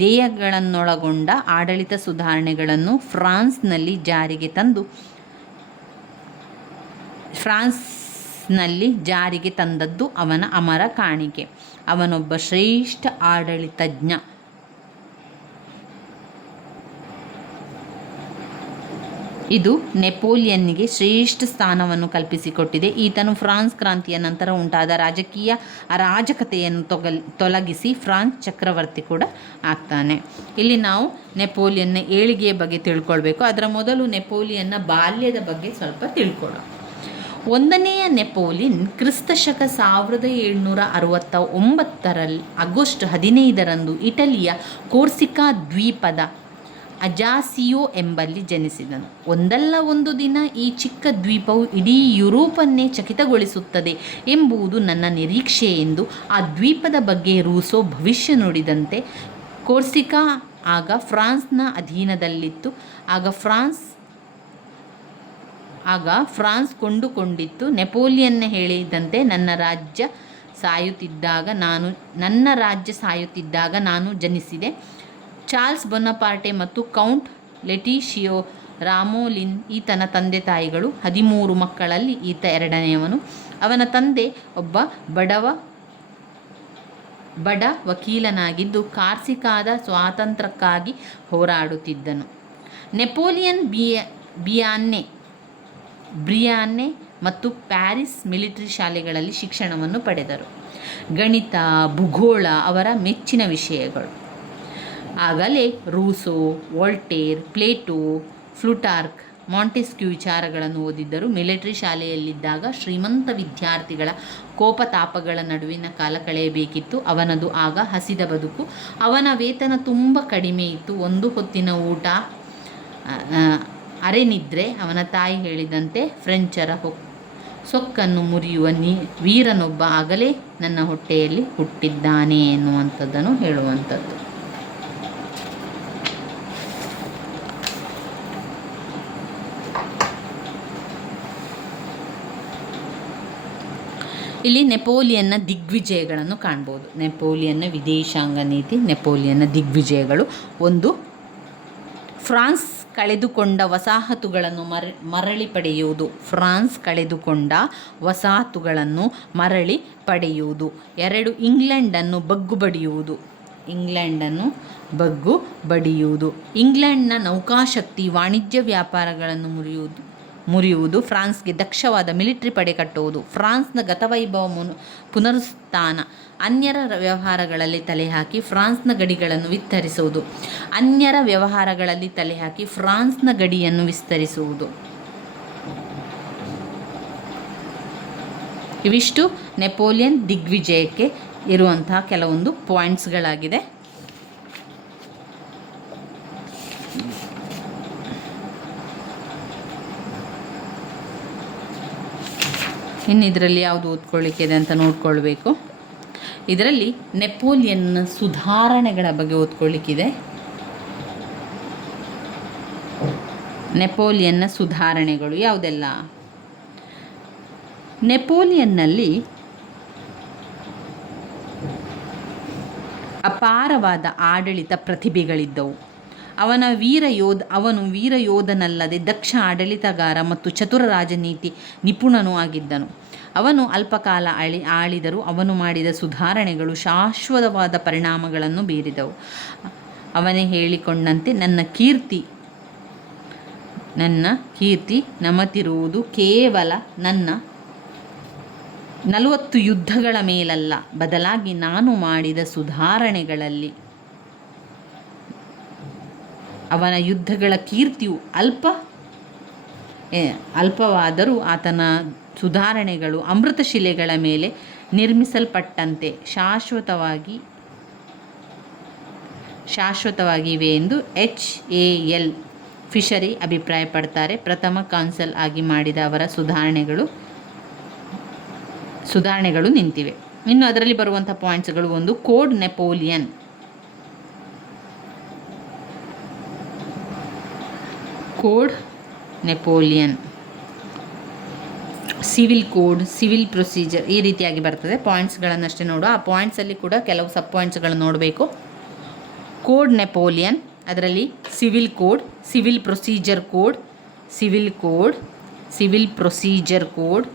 ಧ್ಯೇಯಗಳನ್ನೊಳಗೊಂಡ ಆಡಳಿತ ಸುಧಾರಣೆಗಳನ್ನು ಫ್ರಾನ್ಸ್ನಲ್ಲಿ ಜಾರಿಗೆ ತಂದದ್ದು ಅವನ ಅಮರ ಕಾಣಿಕೆ. ಅವನೊಬ್ಬ ಶ್ರೇಷ್ಠ ಆಡಳಿತಜ್ಞ. ಇದು ನೆಪೋಲಿಯನ್ನಿಗೆ ಶ್ರೇಷ್ಠ ಸ್ಥಾನವನ್ನು ಕಲ್ಪಿಸಿಕೊಟ್ಟಿದೆ. ಈತನು ಫ್ರಾನ್ಸ್ ಕ್ರಾಂತಿಯ ನಂತರ ಉಂಟಾದ ರಾಜಕೀಯ ಅರಾಜಕತೆಯನ್ನು ತೊಲಗಿಸಿ ಫ್ರಾನ್ಸ್ ಚಕ್ರವರ್ತಿ ಕೂಡ ಆಗ್ತಾನೆ. ಇಲ್ಲಿ ನಾವು ನೆಪೋಲಿಯನ್ನ ಏಳಿಗೆಯ ಬಗ್ಗೆ ತಿಳ್ಕೊಳ್ಬೇಕು. ಅದರ ಮೊದಲು ನೆಪೋಲಿಯನ್ನ ಬಾಲ್ಯದ ಬಗ್ಗೆ ಸ್ವಲ್ಪ ತಿಳ್ಕೊಳ್ಳೋಣ. 1ನೆಯ ನೆಪೋಲಿಯನ್ ಕ್ರಿಸ್ತಶಕ 1769 ಆಗಸ್ಟ್ 15ರಂದು ಇಟಲಿಯ ಕೋರ್ಸಿಕಾ ದ್ವೀಪದ ಅಜಾಸಿಯೋ ಎಂಬಲ್ಲಿ ಜನಿಸಿದನು. ಒಂದಲ್ಲ ಒಂದು ದಿನ ಈ ಚಿಕ್ಕ ದ್ವೀಪವು ಇಡೀ ಯುರೋಪನ್ನೇ ಚಕಿತಗೊಳಿಸುತ್ತದೆ ಎಂಬುದು ನನ್ನ ನಿರೀಕ್ಷೆ ಎಂದು ಆ ದ್ವೀಪದ ಬಗ್ಗೆ ರೂಸೋ ಭವಿಷ್ಯ ನುಡಿದಂತೆ. ಕೋರ್ಸಿಕಾ ಆಗ ಫ್ರಾನ್ಸ್ನ ಅಧೀನದಲ್ಲಿತ್ತು. ಆಗ ಫ್ರಾನ್ಸ್ ಕೊಂಡುಕೊಂಡಿತ್ತು. ನೆಪೋಲಿಯನ್ ಹೇಳಿದಂತೆ ನನ್ನ ರಾಜ್ಯ ಸಾಯುತ್ತಿದ್ದಾಗ ನಾನು ಜನಿಸಿದೆ. ಚಾರ್ಲ್ಸ್ ಬೋನಪಾರ್ಟೆ ಮತ್ತು ಕೌಂಟ್ ಲೆಟಿಷಿಯೋ ರಾಮೋಲಿನ್ ಈತನ ತಂದೆ ತಾಯಿಗಳು. 13 ಮಕ್ಕಳಲ್ಲಿ ಈತ ಎರಡನೆಯವನು. ಅವನ ತಂದೆ ಒಬ್ಬ ಬಡ ವಕೀಲನಾಗಿದ್ದು ಕಾರ್ಸಿಕಾದ ಸ್ವಾತಂತ್ರ್ಯಕ್ಕಾಗಿ ಹೋರಾಡುತ್ತಿದ್ದನು. ನೆಪೋಲಿಯನ್ ಬ್ರಿಯಾನ್ನೆ ಮತ್ತು ಪ್ಯಾರಿಸ್ ಮಿಲಿಟರಿ ಶಾಲೆಗಳಲ್ಲಿ ಶಿಕ್ಷಣವನ್ನು ಪಡೆದರು. ಗಣಿತ, ಭೂಗೋಳ ಅವರ ಮೆಚ್ಚಿನ ವಿಷಯಗಳು. ಆಗಲೇ ರೂಸೋ, ವೋಲ್ಟೇರ್, ಪ್ಲೇಟೋ, ಫ್ಲೂಟಾರ್ಕ್, ಮಾಂಟೆಸ್ಕ್ಯೂ ವಿಚಾರಗಳನ್ನು ಓದಿದ್ದರು. ಮಿಲಿಟರಿ ಶಾಲೆಯಲ್ಲಿದ್ದಾಗ ಶ್ರೀಮಂತ ವಿದ್ಯಾರ್ಥಿಗಳ ಕೋಪತಾಪಗಳ ನಡುವಿನ ಕಾಲ ಕಳೆಯಬೇಕಿತ್ತು. ಅವನದು ಆಗ ಹಸಿದ ಬದುಕು. ಅವನ ವೇತನ ತುಂಬ ಕಡಿಮೆ ಇತ್ತು. ಒಂದು ಹೊತ್ತಿನ ಊಟ ಅರೆನಿದ್ರೆ ಅವನ ತಾಯಿ ಹೇಳಿದಂತೆ ಫ್ರೆಂಚರ ಸೊಕ್ಕನ್ನು ಮುರಿಯುವ ವೀರನೊಬ್ಬ ಆಗಲೇ ನನ್ನ ಹೊಟ್ಟೆಯಲ್ಲಿ ಹುಟ್ಟಿದ್ದಾನೆ ಎನ್ನುವಂಥದ್ದನ್ನು ಹೇಳುವಂಥದ್ದು. ಇಲ್ಲಿ ನೆಪೋಲಿಯನ್ನ ದಿಗ್ವಿಜಯಗಳನ್ನು ಕಾಣ್ಬೋದು. ನೆಪೋಲಿಯನ್ನ ವಿದೇಶಾಂಗ ನೀತಿ, ನೆಪೋಲಿಯನ್ನ ದಿಗ್ವಿಜಯಗಳು. ಒಂದು, ಫ್ರಾನ್ಸ್ ಕಳೆದುಕೊಂಡ ವಸಾಹತುಗಳನ್ನು ಮರಳಿ ಪಡೆಯುವುದು. ಫ್ರಾನ್ಸ್ ಕಳೆದುಕೊಂಡ ವಸಾಹತುಗಳನ್ನು ಮರಳಿ ಪಡೆಯುವುದು. 2, ಇಂಗ್ಲೆಂಡನ್ನು ಬಗ್ಗು ಬಡಿಯುವುದು. ಇಂಗ್ಲೆಂಡನ್ನು ಬಗ್ಗು ಬಡಿಯುವುದು. ಇಂಗ್ಲೆಂಡ್ನ ನೌಕಾಶಕ್ತಿ, ವಾಣಿಜ್ಯ ವ್ಯಾಪಾರಗಳನ್ನು ಮುರಿಯುವುದು. ಫ್ರಾನ್ಸ್ಗೆ ದಕ್ಷವಾದ ಮಿಲಿಟರಿ ಪಡೆ ಕಟ್ಟುವುದು. ಫ್ರಾನ್ಸ್ನ ಗತವೈಭವ ಪುನರುತ್ಥಾನ. ಅನ್ಯರ ವ್ಯವಹಾರಗಳಲ್ಲಿ ತಲೆಹಾಕಿ ಫ್ರಾನ್ಸ್ನ ಗಡಿಗಳನ್ನು ವಿಸ್ತರಿಸುವುದು. ಅನ್ಯರ ವ್ಯವಹಾರಗಳಲ್ಲಿ ತಲೆಹಾಕಿ ಫ್ರಾನ್ಸ್ನ ಗಡಿಯನ್ನು ವಿಸ್ತರಿಸುವುದು. ಇವಿಷ್ಟು ನೆಪೋಲಿಯನ್ ದಿಗ್ವಿಜಯಕ್ಕೆ ಇರುವಂತಹ ಕೆಲವೊಂದು ಪಾಯಿಂಟ್ಸ್ಗಳಾಗಿದೆ. ಇನ್ನು ಇದರಲ್ಲಿ ಯಾವುದು ಓದ್ಕೊಳ್ಳಿಕ್ಕಿದೆ ಅಂತ ನೋಡ್ಕೊಳ್ಬೇಕು. ಇದರಲ್ಲಿ ನೆಪೋಲಿಯನ್ನ ಸುಧಾರಣೆಗಳ ಬಗ್ಗೆ ಓದ್ಕೊಳ್ಳಿಕ್ಕಿದೆ. ನೆಪೋಲಿಯನ್ನ ಸುಧಾರಣೆಗಳು ಯಾವುದೆಲ್ಲ? ನೆಪೋಲಿಯನ್ನಲ್ಲಿ ಅಪಾರವಾದ ಆಡಳಿತ ಪ್ರತಿಭೆಗಳಿದ್ದವು. ಅವನು ವೀರಯೋಧನಲ್ಲದೆ ದಕ್ಷ ಆಡಳಿತಗಾರ ಮತ್ತು ಚತುರ ರಾಜನೀತಿ ನಿಪುಣನೂ ಆಗಿದ್ದನು. ಅವನು ಅಲ್ಪಕಾಲ ಆಳಿದರೂ ಅವನು ಮಾಡಿದ ಸುಧಾರಣೆಗಳು ಶಾಶ್ವತವಾದ ಪರಿಣಾಮಗಳನ್ನು ಬೀರಿದವು. ಅವನೇ ಹೇಳಿಕೊಂಡಂತೆ ನನ್ನ ಕೀರ್ತಿ ನಮತಿರುವುದು ಕೇವಲ ನನ್ನ 40 ಯುದ್ಧಗಳ ಮೇಲಲ್ಲ, ಬದಲಾಗಿ ನಾನು ಮಾಡಿದ ಸುಧಾರಣೆಗಳಲ್ಲಿ. ಅವನ ಯುದ್ಧಗಳ ಕೀರ್ತಿಯು ಅಲ್ಪವಾದರೂ ಆತನ ಸುಧಾರಣೆಗಳು ಅಮೃತಶಿಲೆಗಳ ಮೇಲೆ ನಿರ್ಮಿಸಲ್ಪಟ್ಟಂತೆ ಶಾಶ್ವತವಾಗಿವೆ ಎಂದು HAL ಫಿಶರಿ ಅಭಿಪ್ರಾಯಪಡ್ತಾರೆ. ಪ್ರಥಮ ಕಾನ್ಸಲ್ ಆಗಿ ಮಾಡಿದ ಅವರ ಸುಧಾರಣೆಗಳು ನಿಂತಿವೆ. ಇನ್ನು ಅದರಲ್ಲಿ ಬರುವಂಥ ಪಾಯಿಂಟ್ಸ್ಗಳು: 1, code Napoleon. Civil code, civil procedure, ಈ ರೀತಿಯಾಗಿ ಬರ್ತದೆ. ಪಾಯಿಂಟ್ಸ್ಗಳನ್ನಷ್ಟೇ ನೋಡುವ. ಆ ಪಾಯಿಂಟ್ಸಲ್ಲಿ ಕೂಡ ಕೆಲವು ಸಬ್ ಪಾಯಿಂಟ್ಸ್ಗಳನ್ನು ನೋಡಬೇಕು. ಕೋಡ್ ನೆಪೋಲಿಯನ್, ಅದರಲ್ಲಿ civil code, civil procedure code,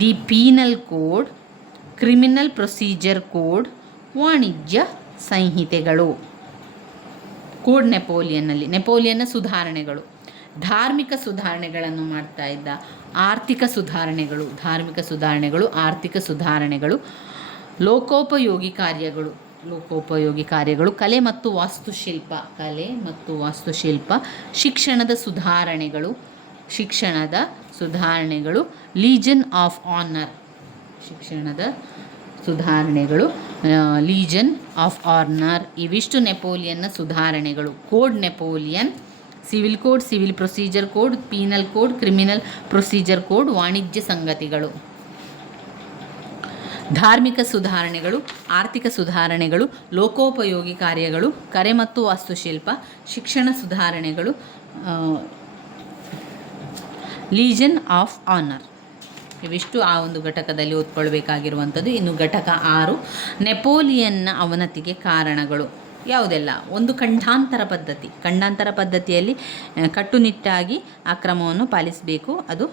the penal code, criminal procedure code, ವಾಣಿಜ್ಯ ಸಂಹಿತೆಗಳು. ಕೋಡ್ ನೆಪೋಲಿಯನ್ನಲ್ಲಿ ನೆಪೋಲಿಯನ್ನ ಸುಧಾರಣೆಗಳು: ಧಾರ್ಮಿಕ ಸುಧಾರಣೆಗಳನ್ನು ಮಾಡ್ತಾ ಇದ್ದ. ಆರ್ಥಿಕ ಸುಧಾರಣೆಗಳು, ಲೋಕೋಪಯೋಗಿ ಕಾರ್ಯಗಳು, ಕಲೆ ಮತ್ತು ವಾಸ್ತುಶಿಲ್ಪ, ಶಿಕ್ಷಣದ ಸುಧಾರಣೆಗಳು, ಲೀಜನ್ ಆಫ್ ಆನರ್, ಇವಿಷ್ಟು ನೆಪೋಲಿಯನ್ನ ಸುಧಾರಣೆಗಳು. Code Napoleon: civil code, civil procedure code, penal code, criminal procedure code, ವಾಣಿಜ್ಯ ಸಂಗತಿಗಳು. ಧಾರ್ಮಿಕ ಸುಧಾರಣೆಗಳು, ಆರ್ಥಿಕ ಸುಧಾರಣೆಗಳು, ಲೋಕೋಪಯೋಗಿ ಕಾರ್ಯಗಳು, ಕಲೆ ಮತ್ತು ವಾಸ್ತುಶಿಲ್ಪ, ಶಿಕ್ಷಣ ಸುಧಾರಣೆಗಳು, ಲೀಜನ್ ಆಫ್ ಆನರ್. ಇವಿಷ್ಟು ಆ ಒಂದು ಘಟಕದಲ್ಲಿ ಓದ್ಕೊಳ್ಬೇಕಾಗಿರುವಂಥದ್ದು. ಇನ್ನು ಘಟಕ 6, ನೆಪೋಲಿಯನ್ನ ಅವನತಿಗೆ ಕಾರಣಗಳು ಯಾವುದೆಲ್ಲ? 1, ಖಂಡಾಂತರ ಪದ್ಧತಿಯಲ್ಲಿ ಕಟ್ಟುನಿಟ್ಟಾಗಿ ಅಕ್ರಮವನ್ನು ಪಾಲಿಸಬೇಕು. ಅದು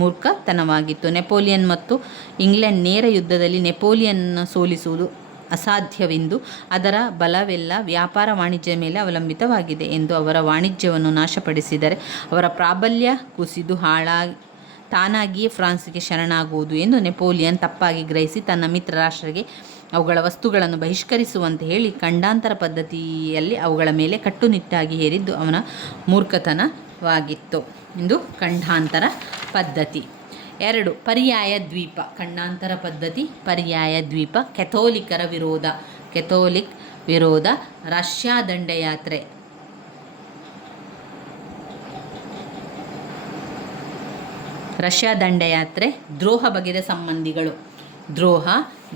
ಮೂರ್ಖತನವಾಗಿತ್ತು. ನೆಪೋಲಿಯನ್ ಮತ್ತು ಇಂಗ್ಲೆಂಡ್ ನೇರ ಯುದ್ಧದಲ್ಲಿ ನೆಪೋಲಿಯನ್ನ ಸೋಲಿಸುವುದು ಅಸಾಧ್ಯವೆಂದು, ಅದರ ಬಲವೆಲ್ಲ ವ್ಯಾಪಾರ ವಾಣಿಜ್ಯ ಮೇಲೆ ಅವಲಂಬಿತವಾಗಿದೆ ಎಂದು ಅವರ ವಾಣಿಜ್ಯವನ್ನು ನಾಶಪಡಿಸಿದರೆ ಅವರ ಪ್ರಾಬಲ್ಯ ಕುಸಿದು ತಾನಾಗಿಯೇ ಫ್ರಾನ್ಸ್ಗೆ ಶರಣಾಗುವುದು ಎಂದು ನೆಪೋಲಿಯನ್ ತಪ್ಪಾಗಿ ಗ್ರಹಿಸಿ ತನ್ನ ಮಿತ್ರ ರಾಷ್ಟ್ರಕ್ಕೆ ಅವುಗಳ ವಸ್ತುಗಳನ್ನು ಬಹಿಷ್ಕರಿಸುವಂತೆ ಹೇಳಿ ಖಂಡಾಂತರ ಪದ್ಧತಿಯಲ್ಲಿ ಅವುಗಳ ಮೇಲೆ ಕಟ್ಟುನಿಟ್ಟಾಗಿ ಹೇರಿದ್ದು ಅವನ ಮೂರ್ಖತನವಾಗಿತ್ತು. ಇಂದು ಖಂಡಾಂತರ ಪದ್ಧತಿ. 2, ಪರ್ಯಾಯ ದ್ವೀಪ. ಖಂಡಾಂತರ ಪದ್ಧತಿ, ಪರ್ಯಾಯ ದ್ವೀಪ. ಕೆಥೋಲಿಕ್ ವಿರೋಧ, ರಷ್ಯಾ ದಂಡಯಾತ್ರೆ. ರಷ್ಯಾ ದಂಡಯಾತ್ರೆ, ದ್ರೋಹ ಬಗೆದ ಸಂಬಂಧಿಗಳು, ದ್ರೋಹ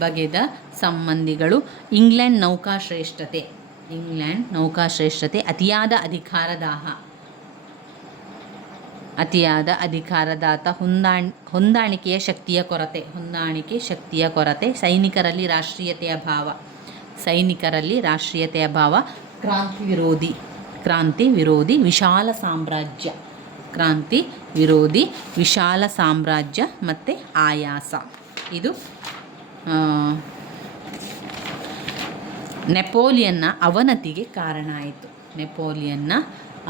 ಬಗೆದ ಸಂಬಂಧಿಗಳು, ಇಂಗ್ಲೆಂಡ್ ನೌಕಾಶ್ರೇಷ್ಠತೆ, ಇಂಗ್ಲೆಂಡ್ ನೌಕಾಶ್ರೇಷ್ಠತೆ, ಅತಿಯಾದ ಅಧಿಕಾರದಾಹ, ಅತಿಯಾದ ಅಧಿಕಾರದಾತ, ಹೊಂದಾಣಿಕೆಯ ಶಕ್ತಿಯ ಕೊರತೆ, ಹೊಂದಾಣಿಕೆ ಶಕ್ತಿಯ ಕೊರತೆ, ಸೈನಿಕರಲ್ಲಿ ರಾಷ್ಟ್ರೀಯತೆಯ ಭಾವ, ಸೈನಿಕರಲ್ಲಿ ರಾಷ್ಟ್ರೀಯತೆಯ ಭಾವ, ಕ್ರಾಂತಿ ವಿರೋಧಿ, ಕ್ರಾಂತಿ ವಿರೋಧಿ, ವಿಶಾಲ ಸಾಮ್ರಾಜ್ಯ, ಕ್ರಾಂತಿ ವಿರೋಧಿ, ವಿಶಾಲ ಸಾಮ್ರಾಜ್ಯ ಮತ್ತು ಆಯಾಸ. ಇದು ನೆಪೋಲಿಯನ್ನ ಅವನತಿಗೆ ಕಾರಣ ಆಯಿತು. ನೆಪೋಲಿಯನ್ನ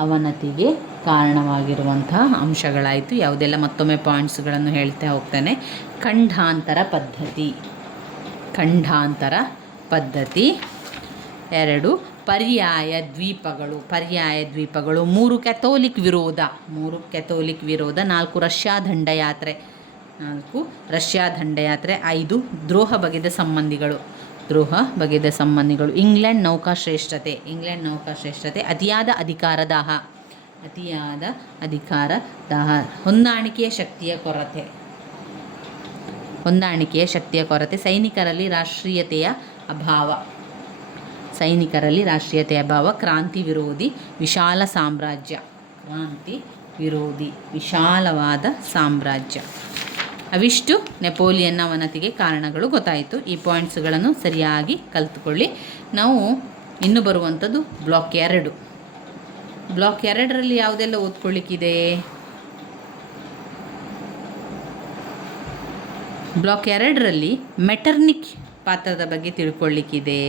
ಅವನತಿಗೆ ಕಾರಣವಾಗಿರುವಂತಹ ಅಂಶಗಳಾಯಿತು. ಯಾವುದೆಲ್ಲ ಮತ್ತೊಮ್ಮೆ ಪಾಯಿಂಟ್ಸ್ಗಳನ್ನು ಹೇಳ್ತಾ ಹೋಗ್ತಾನೆ. ಖಂಡಾಂತರ ಪದ್ಧತಿ, ಖಂಡಾಂತರ ಪದ್ಧತಿ. 2 ಪರ್ಯಾಯ ದ್ವೀಪಗಳು, ಪರ್ಯಾಯ ದ್ವೀಪಗಳು. 3 ಕ್ಯಾಥೋಲಿಕ್ ವಿರೋಧ, 3 ಕ್ಯಾಥೋಲಿಕ್ ವಿರೋಧ. 4 ರಷ್ಯಾ ದಂಡಯಾತ್ರೆ, 4 ರಷ್ಯಾ ದಂಡಯಾತ್ರೆ. 5 ದ್ರೋಹ ಬಗೆದ ಸಂಬಂಧಿಗಳು, ದ್ರೋಹ ಬಗೆದ ಸಂಬಂಧಿಗಳು. ಇಂಗ್ಲೆಂಡ್ ನೌಕಾಶ್ರೇಷ್ಠತೆ, ಇಂಗ್ಲೆಂಡ್ ನೌಕಾಶ್ರೇಷ್ಠತೆ. ಅತಿಯಾದ ಅಧಿಕಾರದಾಹ, ಅತಿಯಾದ ಅಧಿಕಾರದಾಹ. ಹೊಂದಾಣಿಕೆಯ ಶಕ್ತಿಯ ಕೊರತೆ, ಹೊಂದಾಣಿಕೆಯ ಶಕ್ತಿಯ ಕೊರತೆ. ಸೈನಿಕರಲ್ಲಿ ರಾಷ್ಟ್ರೀಯತೆಯ ಅಭಾವ, ಸೈನಿಕರಲ್ಲಿ ರಾಷ್ಟ್ರೀಯತೆಯ ಅಭಾವ. ಕ್ರಾಂತಿ ವಿರೋಧಿ, ವಿಶಾಲ ಸಾಮ್ರಾಜ್ಯ, ಕ್ರಾಂತಿ ವಿರೋಧಿ, ವಿಶಾಲವಾದ ಸಾಮ್ರಾಜ್ಯ. ಅವಿಷ್ಟು ನೆಪೋಲಿಯನ್ನ ಅವನತಿಗೆ ಕಾರಣಗಳು ಗೊತ್ತಾಯಿತು. ಈ ಪಾಯಿಂಟ್ಸ್ಗಳನ್ನು ಸರಿಯಾಗಿ ಕಲಿತುಕೊಳ್ಳಿ. ನಾವು ಇನ್ನು ಬರುವಂಥದ್ದು ಬ್ಲಾಕ್ 2. ಬ್ಲಾಕ್ 2ರಲ್ಲಿ ಯಾವುದೆಲ್ಲ ಓದ್ಕೊಳ್ಳಿಕ್ಕಿದೆ? ಬ್ಲಾಕ್ 2ರಲ್ಲಿ ಮೆಟರ್ನಿಕ್ ಪಾತ್ರದ ಬಗ್ಗೆ ತಿಳ್ಕೊಳ್ಳಿಕ್ಕಿದೆ.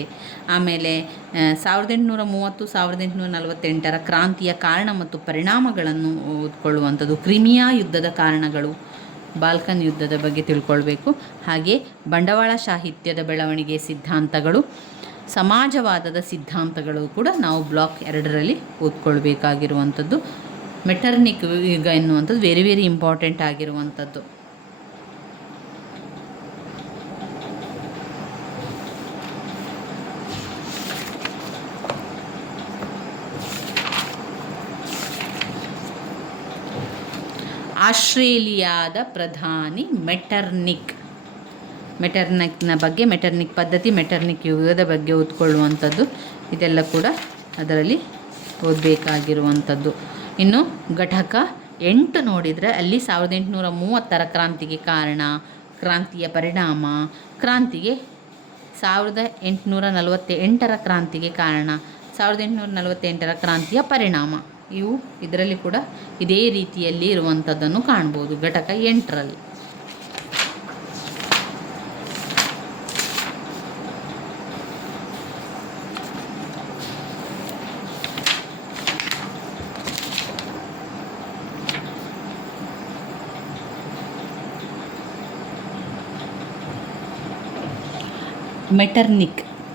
ಆಮೇಲೆ 1830-1848 ಕ್ರಾಂತಿಯ ಕಾರಣ ಮತ್ತು ಪರಿಣಾಮಗಳನ್ನು ಓದ್ಕೊಳ್ಳುವಂಥದ್ದು. ಕ್ರಿಮಿಯಾ ಯುದ್ಧದ ಕಾರಣಗಳು, ಬಾಲ್ಕನ್ ಯುದ್ಧದ ಬಗ್ಗೆ ತಿಳ್ಕೊಳ್ಬೇಕು. ಹಾಗೆ ಬಂಡವಾಳ ಸಾಹಿತ್ಯದ ಬೆಳವಣಿಗೆ ಸಿದ್ಧಾಂತಗಳು, ಸಮಾಜವಾದದ ಸಿದ್ಧಾಂತಗಳು ಕೂಡ ನಾವು ಬ್ಲಾಕ್ 2ರಲ್ಲಿ ಓದ್ಕೊಳ್ಬೇಕಾಗಿರುವಂಥದ್ದು. ಮೆಟರ್ನಿಕ್ ಯುಗ ಎನ್ನುವಂಥದ್ದು ವೆರಿ ವೆರಿ ಇಂಪಾರ್ಟೆಂಟ್ ಆಗಿರುವಂಥದ್ದು. ಆಸ್ಟ್ರೇಲಿಯಾದ ಪ್ರಧಾನಿ ಮೆಟರ್ನಿಕ್, ಮೆಟರ್ನಿಕ್ನ ಬಗ್ಗೆ, ಮೆಟರ್ನಿಕ್ ಪದ್ಧತಿ, ಮೆಟರ್ನಿಕ್ ಯುಗದ ಬಗ್ಗೆ ಓದ್ಕೊಳ್ಳುವಂಥದ್ದು. ಇದೆಲ್ಲ ಕೂಡ ಅದರಲ್ಲಿ ಓದಬೇಕಾಗಿರುವಂಥದ್ದು. ಇನ್ನು ಘಟಕ 8 ನೋಡಿದರೆ ಅಲ್ಲಿ 1830 ಕ್ರಾಂತಿಗೆ ಕಾರಣ, ಕ್ರಾಂತಿಯ ಪರಿಣಾಮ, ಕ್ರಾಂತಿಗೆ 1848 ಕ್ರಾಂತಿಗೆ ಕಾರಣ, 1848 ಕ್ರಾಂತಿಯ ಪರಿಣಾಮ. ಇವು ಇದರಲ್ಲಿ ಕೂಡ ಇದೇ ರೀತಿಯಲ್ಲಿ ಇರುವಂಥದ್ದನ್ನು ಕಾಣ್ಬೋದು ಘಟಕ 8ರಲ್ಲಿ.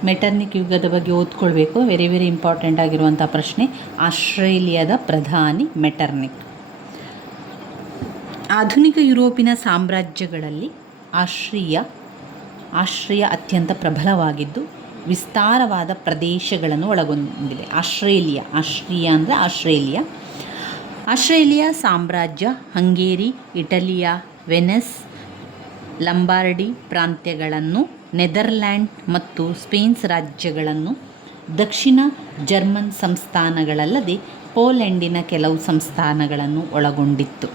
ಮೆಟರ್ನಿಕ್ ಯುಗದ ಬಗ್ಗೆ ಓದ್ಕೊಳ್ಬೇಕು. ವೆರಿ ವೆರಿ ಇಂಪಾರ್ಟೆಂಟ್ ಆಗಿರುವಂಥ ಪ್ರಶ್ನೆ. ಆಸ್ಟ್ರೇಲಿಯಾದ ಪ್ರಧಾನಿ ಮೆಟರ್ನಿಕ್. ಆಧುನಿಕ ಯುರೋಪಿನ ಸಾಮ್ರಾಜ್ಯಗಳಲ್ಲಿ ಆಸ್ಟ್ರಿಯಾ ಅತ್ಯಂತ ಪ್ರಬಲವಾಗಿದ್ದು ವಿಸ್ತಾರವಾದ ಪ್ರದೇಶಗಳನ್ನು ಒಳಗೊಂಡಿದೆ. ಆಸ್ಟ್ರಿಯಾ ಅಂದರೆ ಆಸ್ಟ್ರೇಲಿಯಾ ಸಾಮ್ರಾಜ್ಯ ಹಂಗೇರಿ, ಇಟಲಿಯ ವೆನಿಸ್, ಲಂಬಾರ್ಡಿ ಪ್ರಾಂತ್ಯಗಳನ್ನು, ನೆದರ್ಲ್ಯಾಂಡ್ ಮತ್ತು ಸ್ಪೇನ್ ರಾಜ್ಯಗಳನ್ನು, ದಕ್ಷಿಣ ಜರ್ಮನ್ ಸಂಸ್ಥಾನಗಳಲ್ಲದೆ ಪೋಲೆಂಡಿನ ಕೆಲವು ಸಂಸ್ಥಾನಗಳನ್ನು ಒಳಗೊಂಡಿತ್ತು.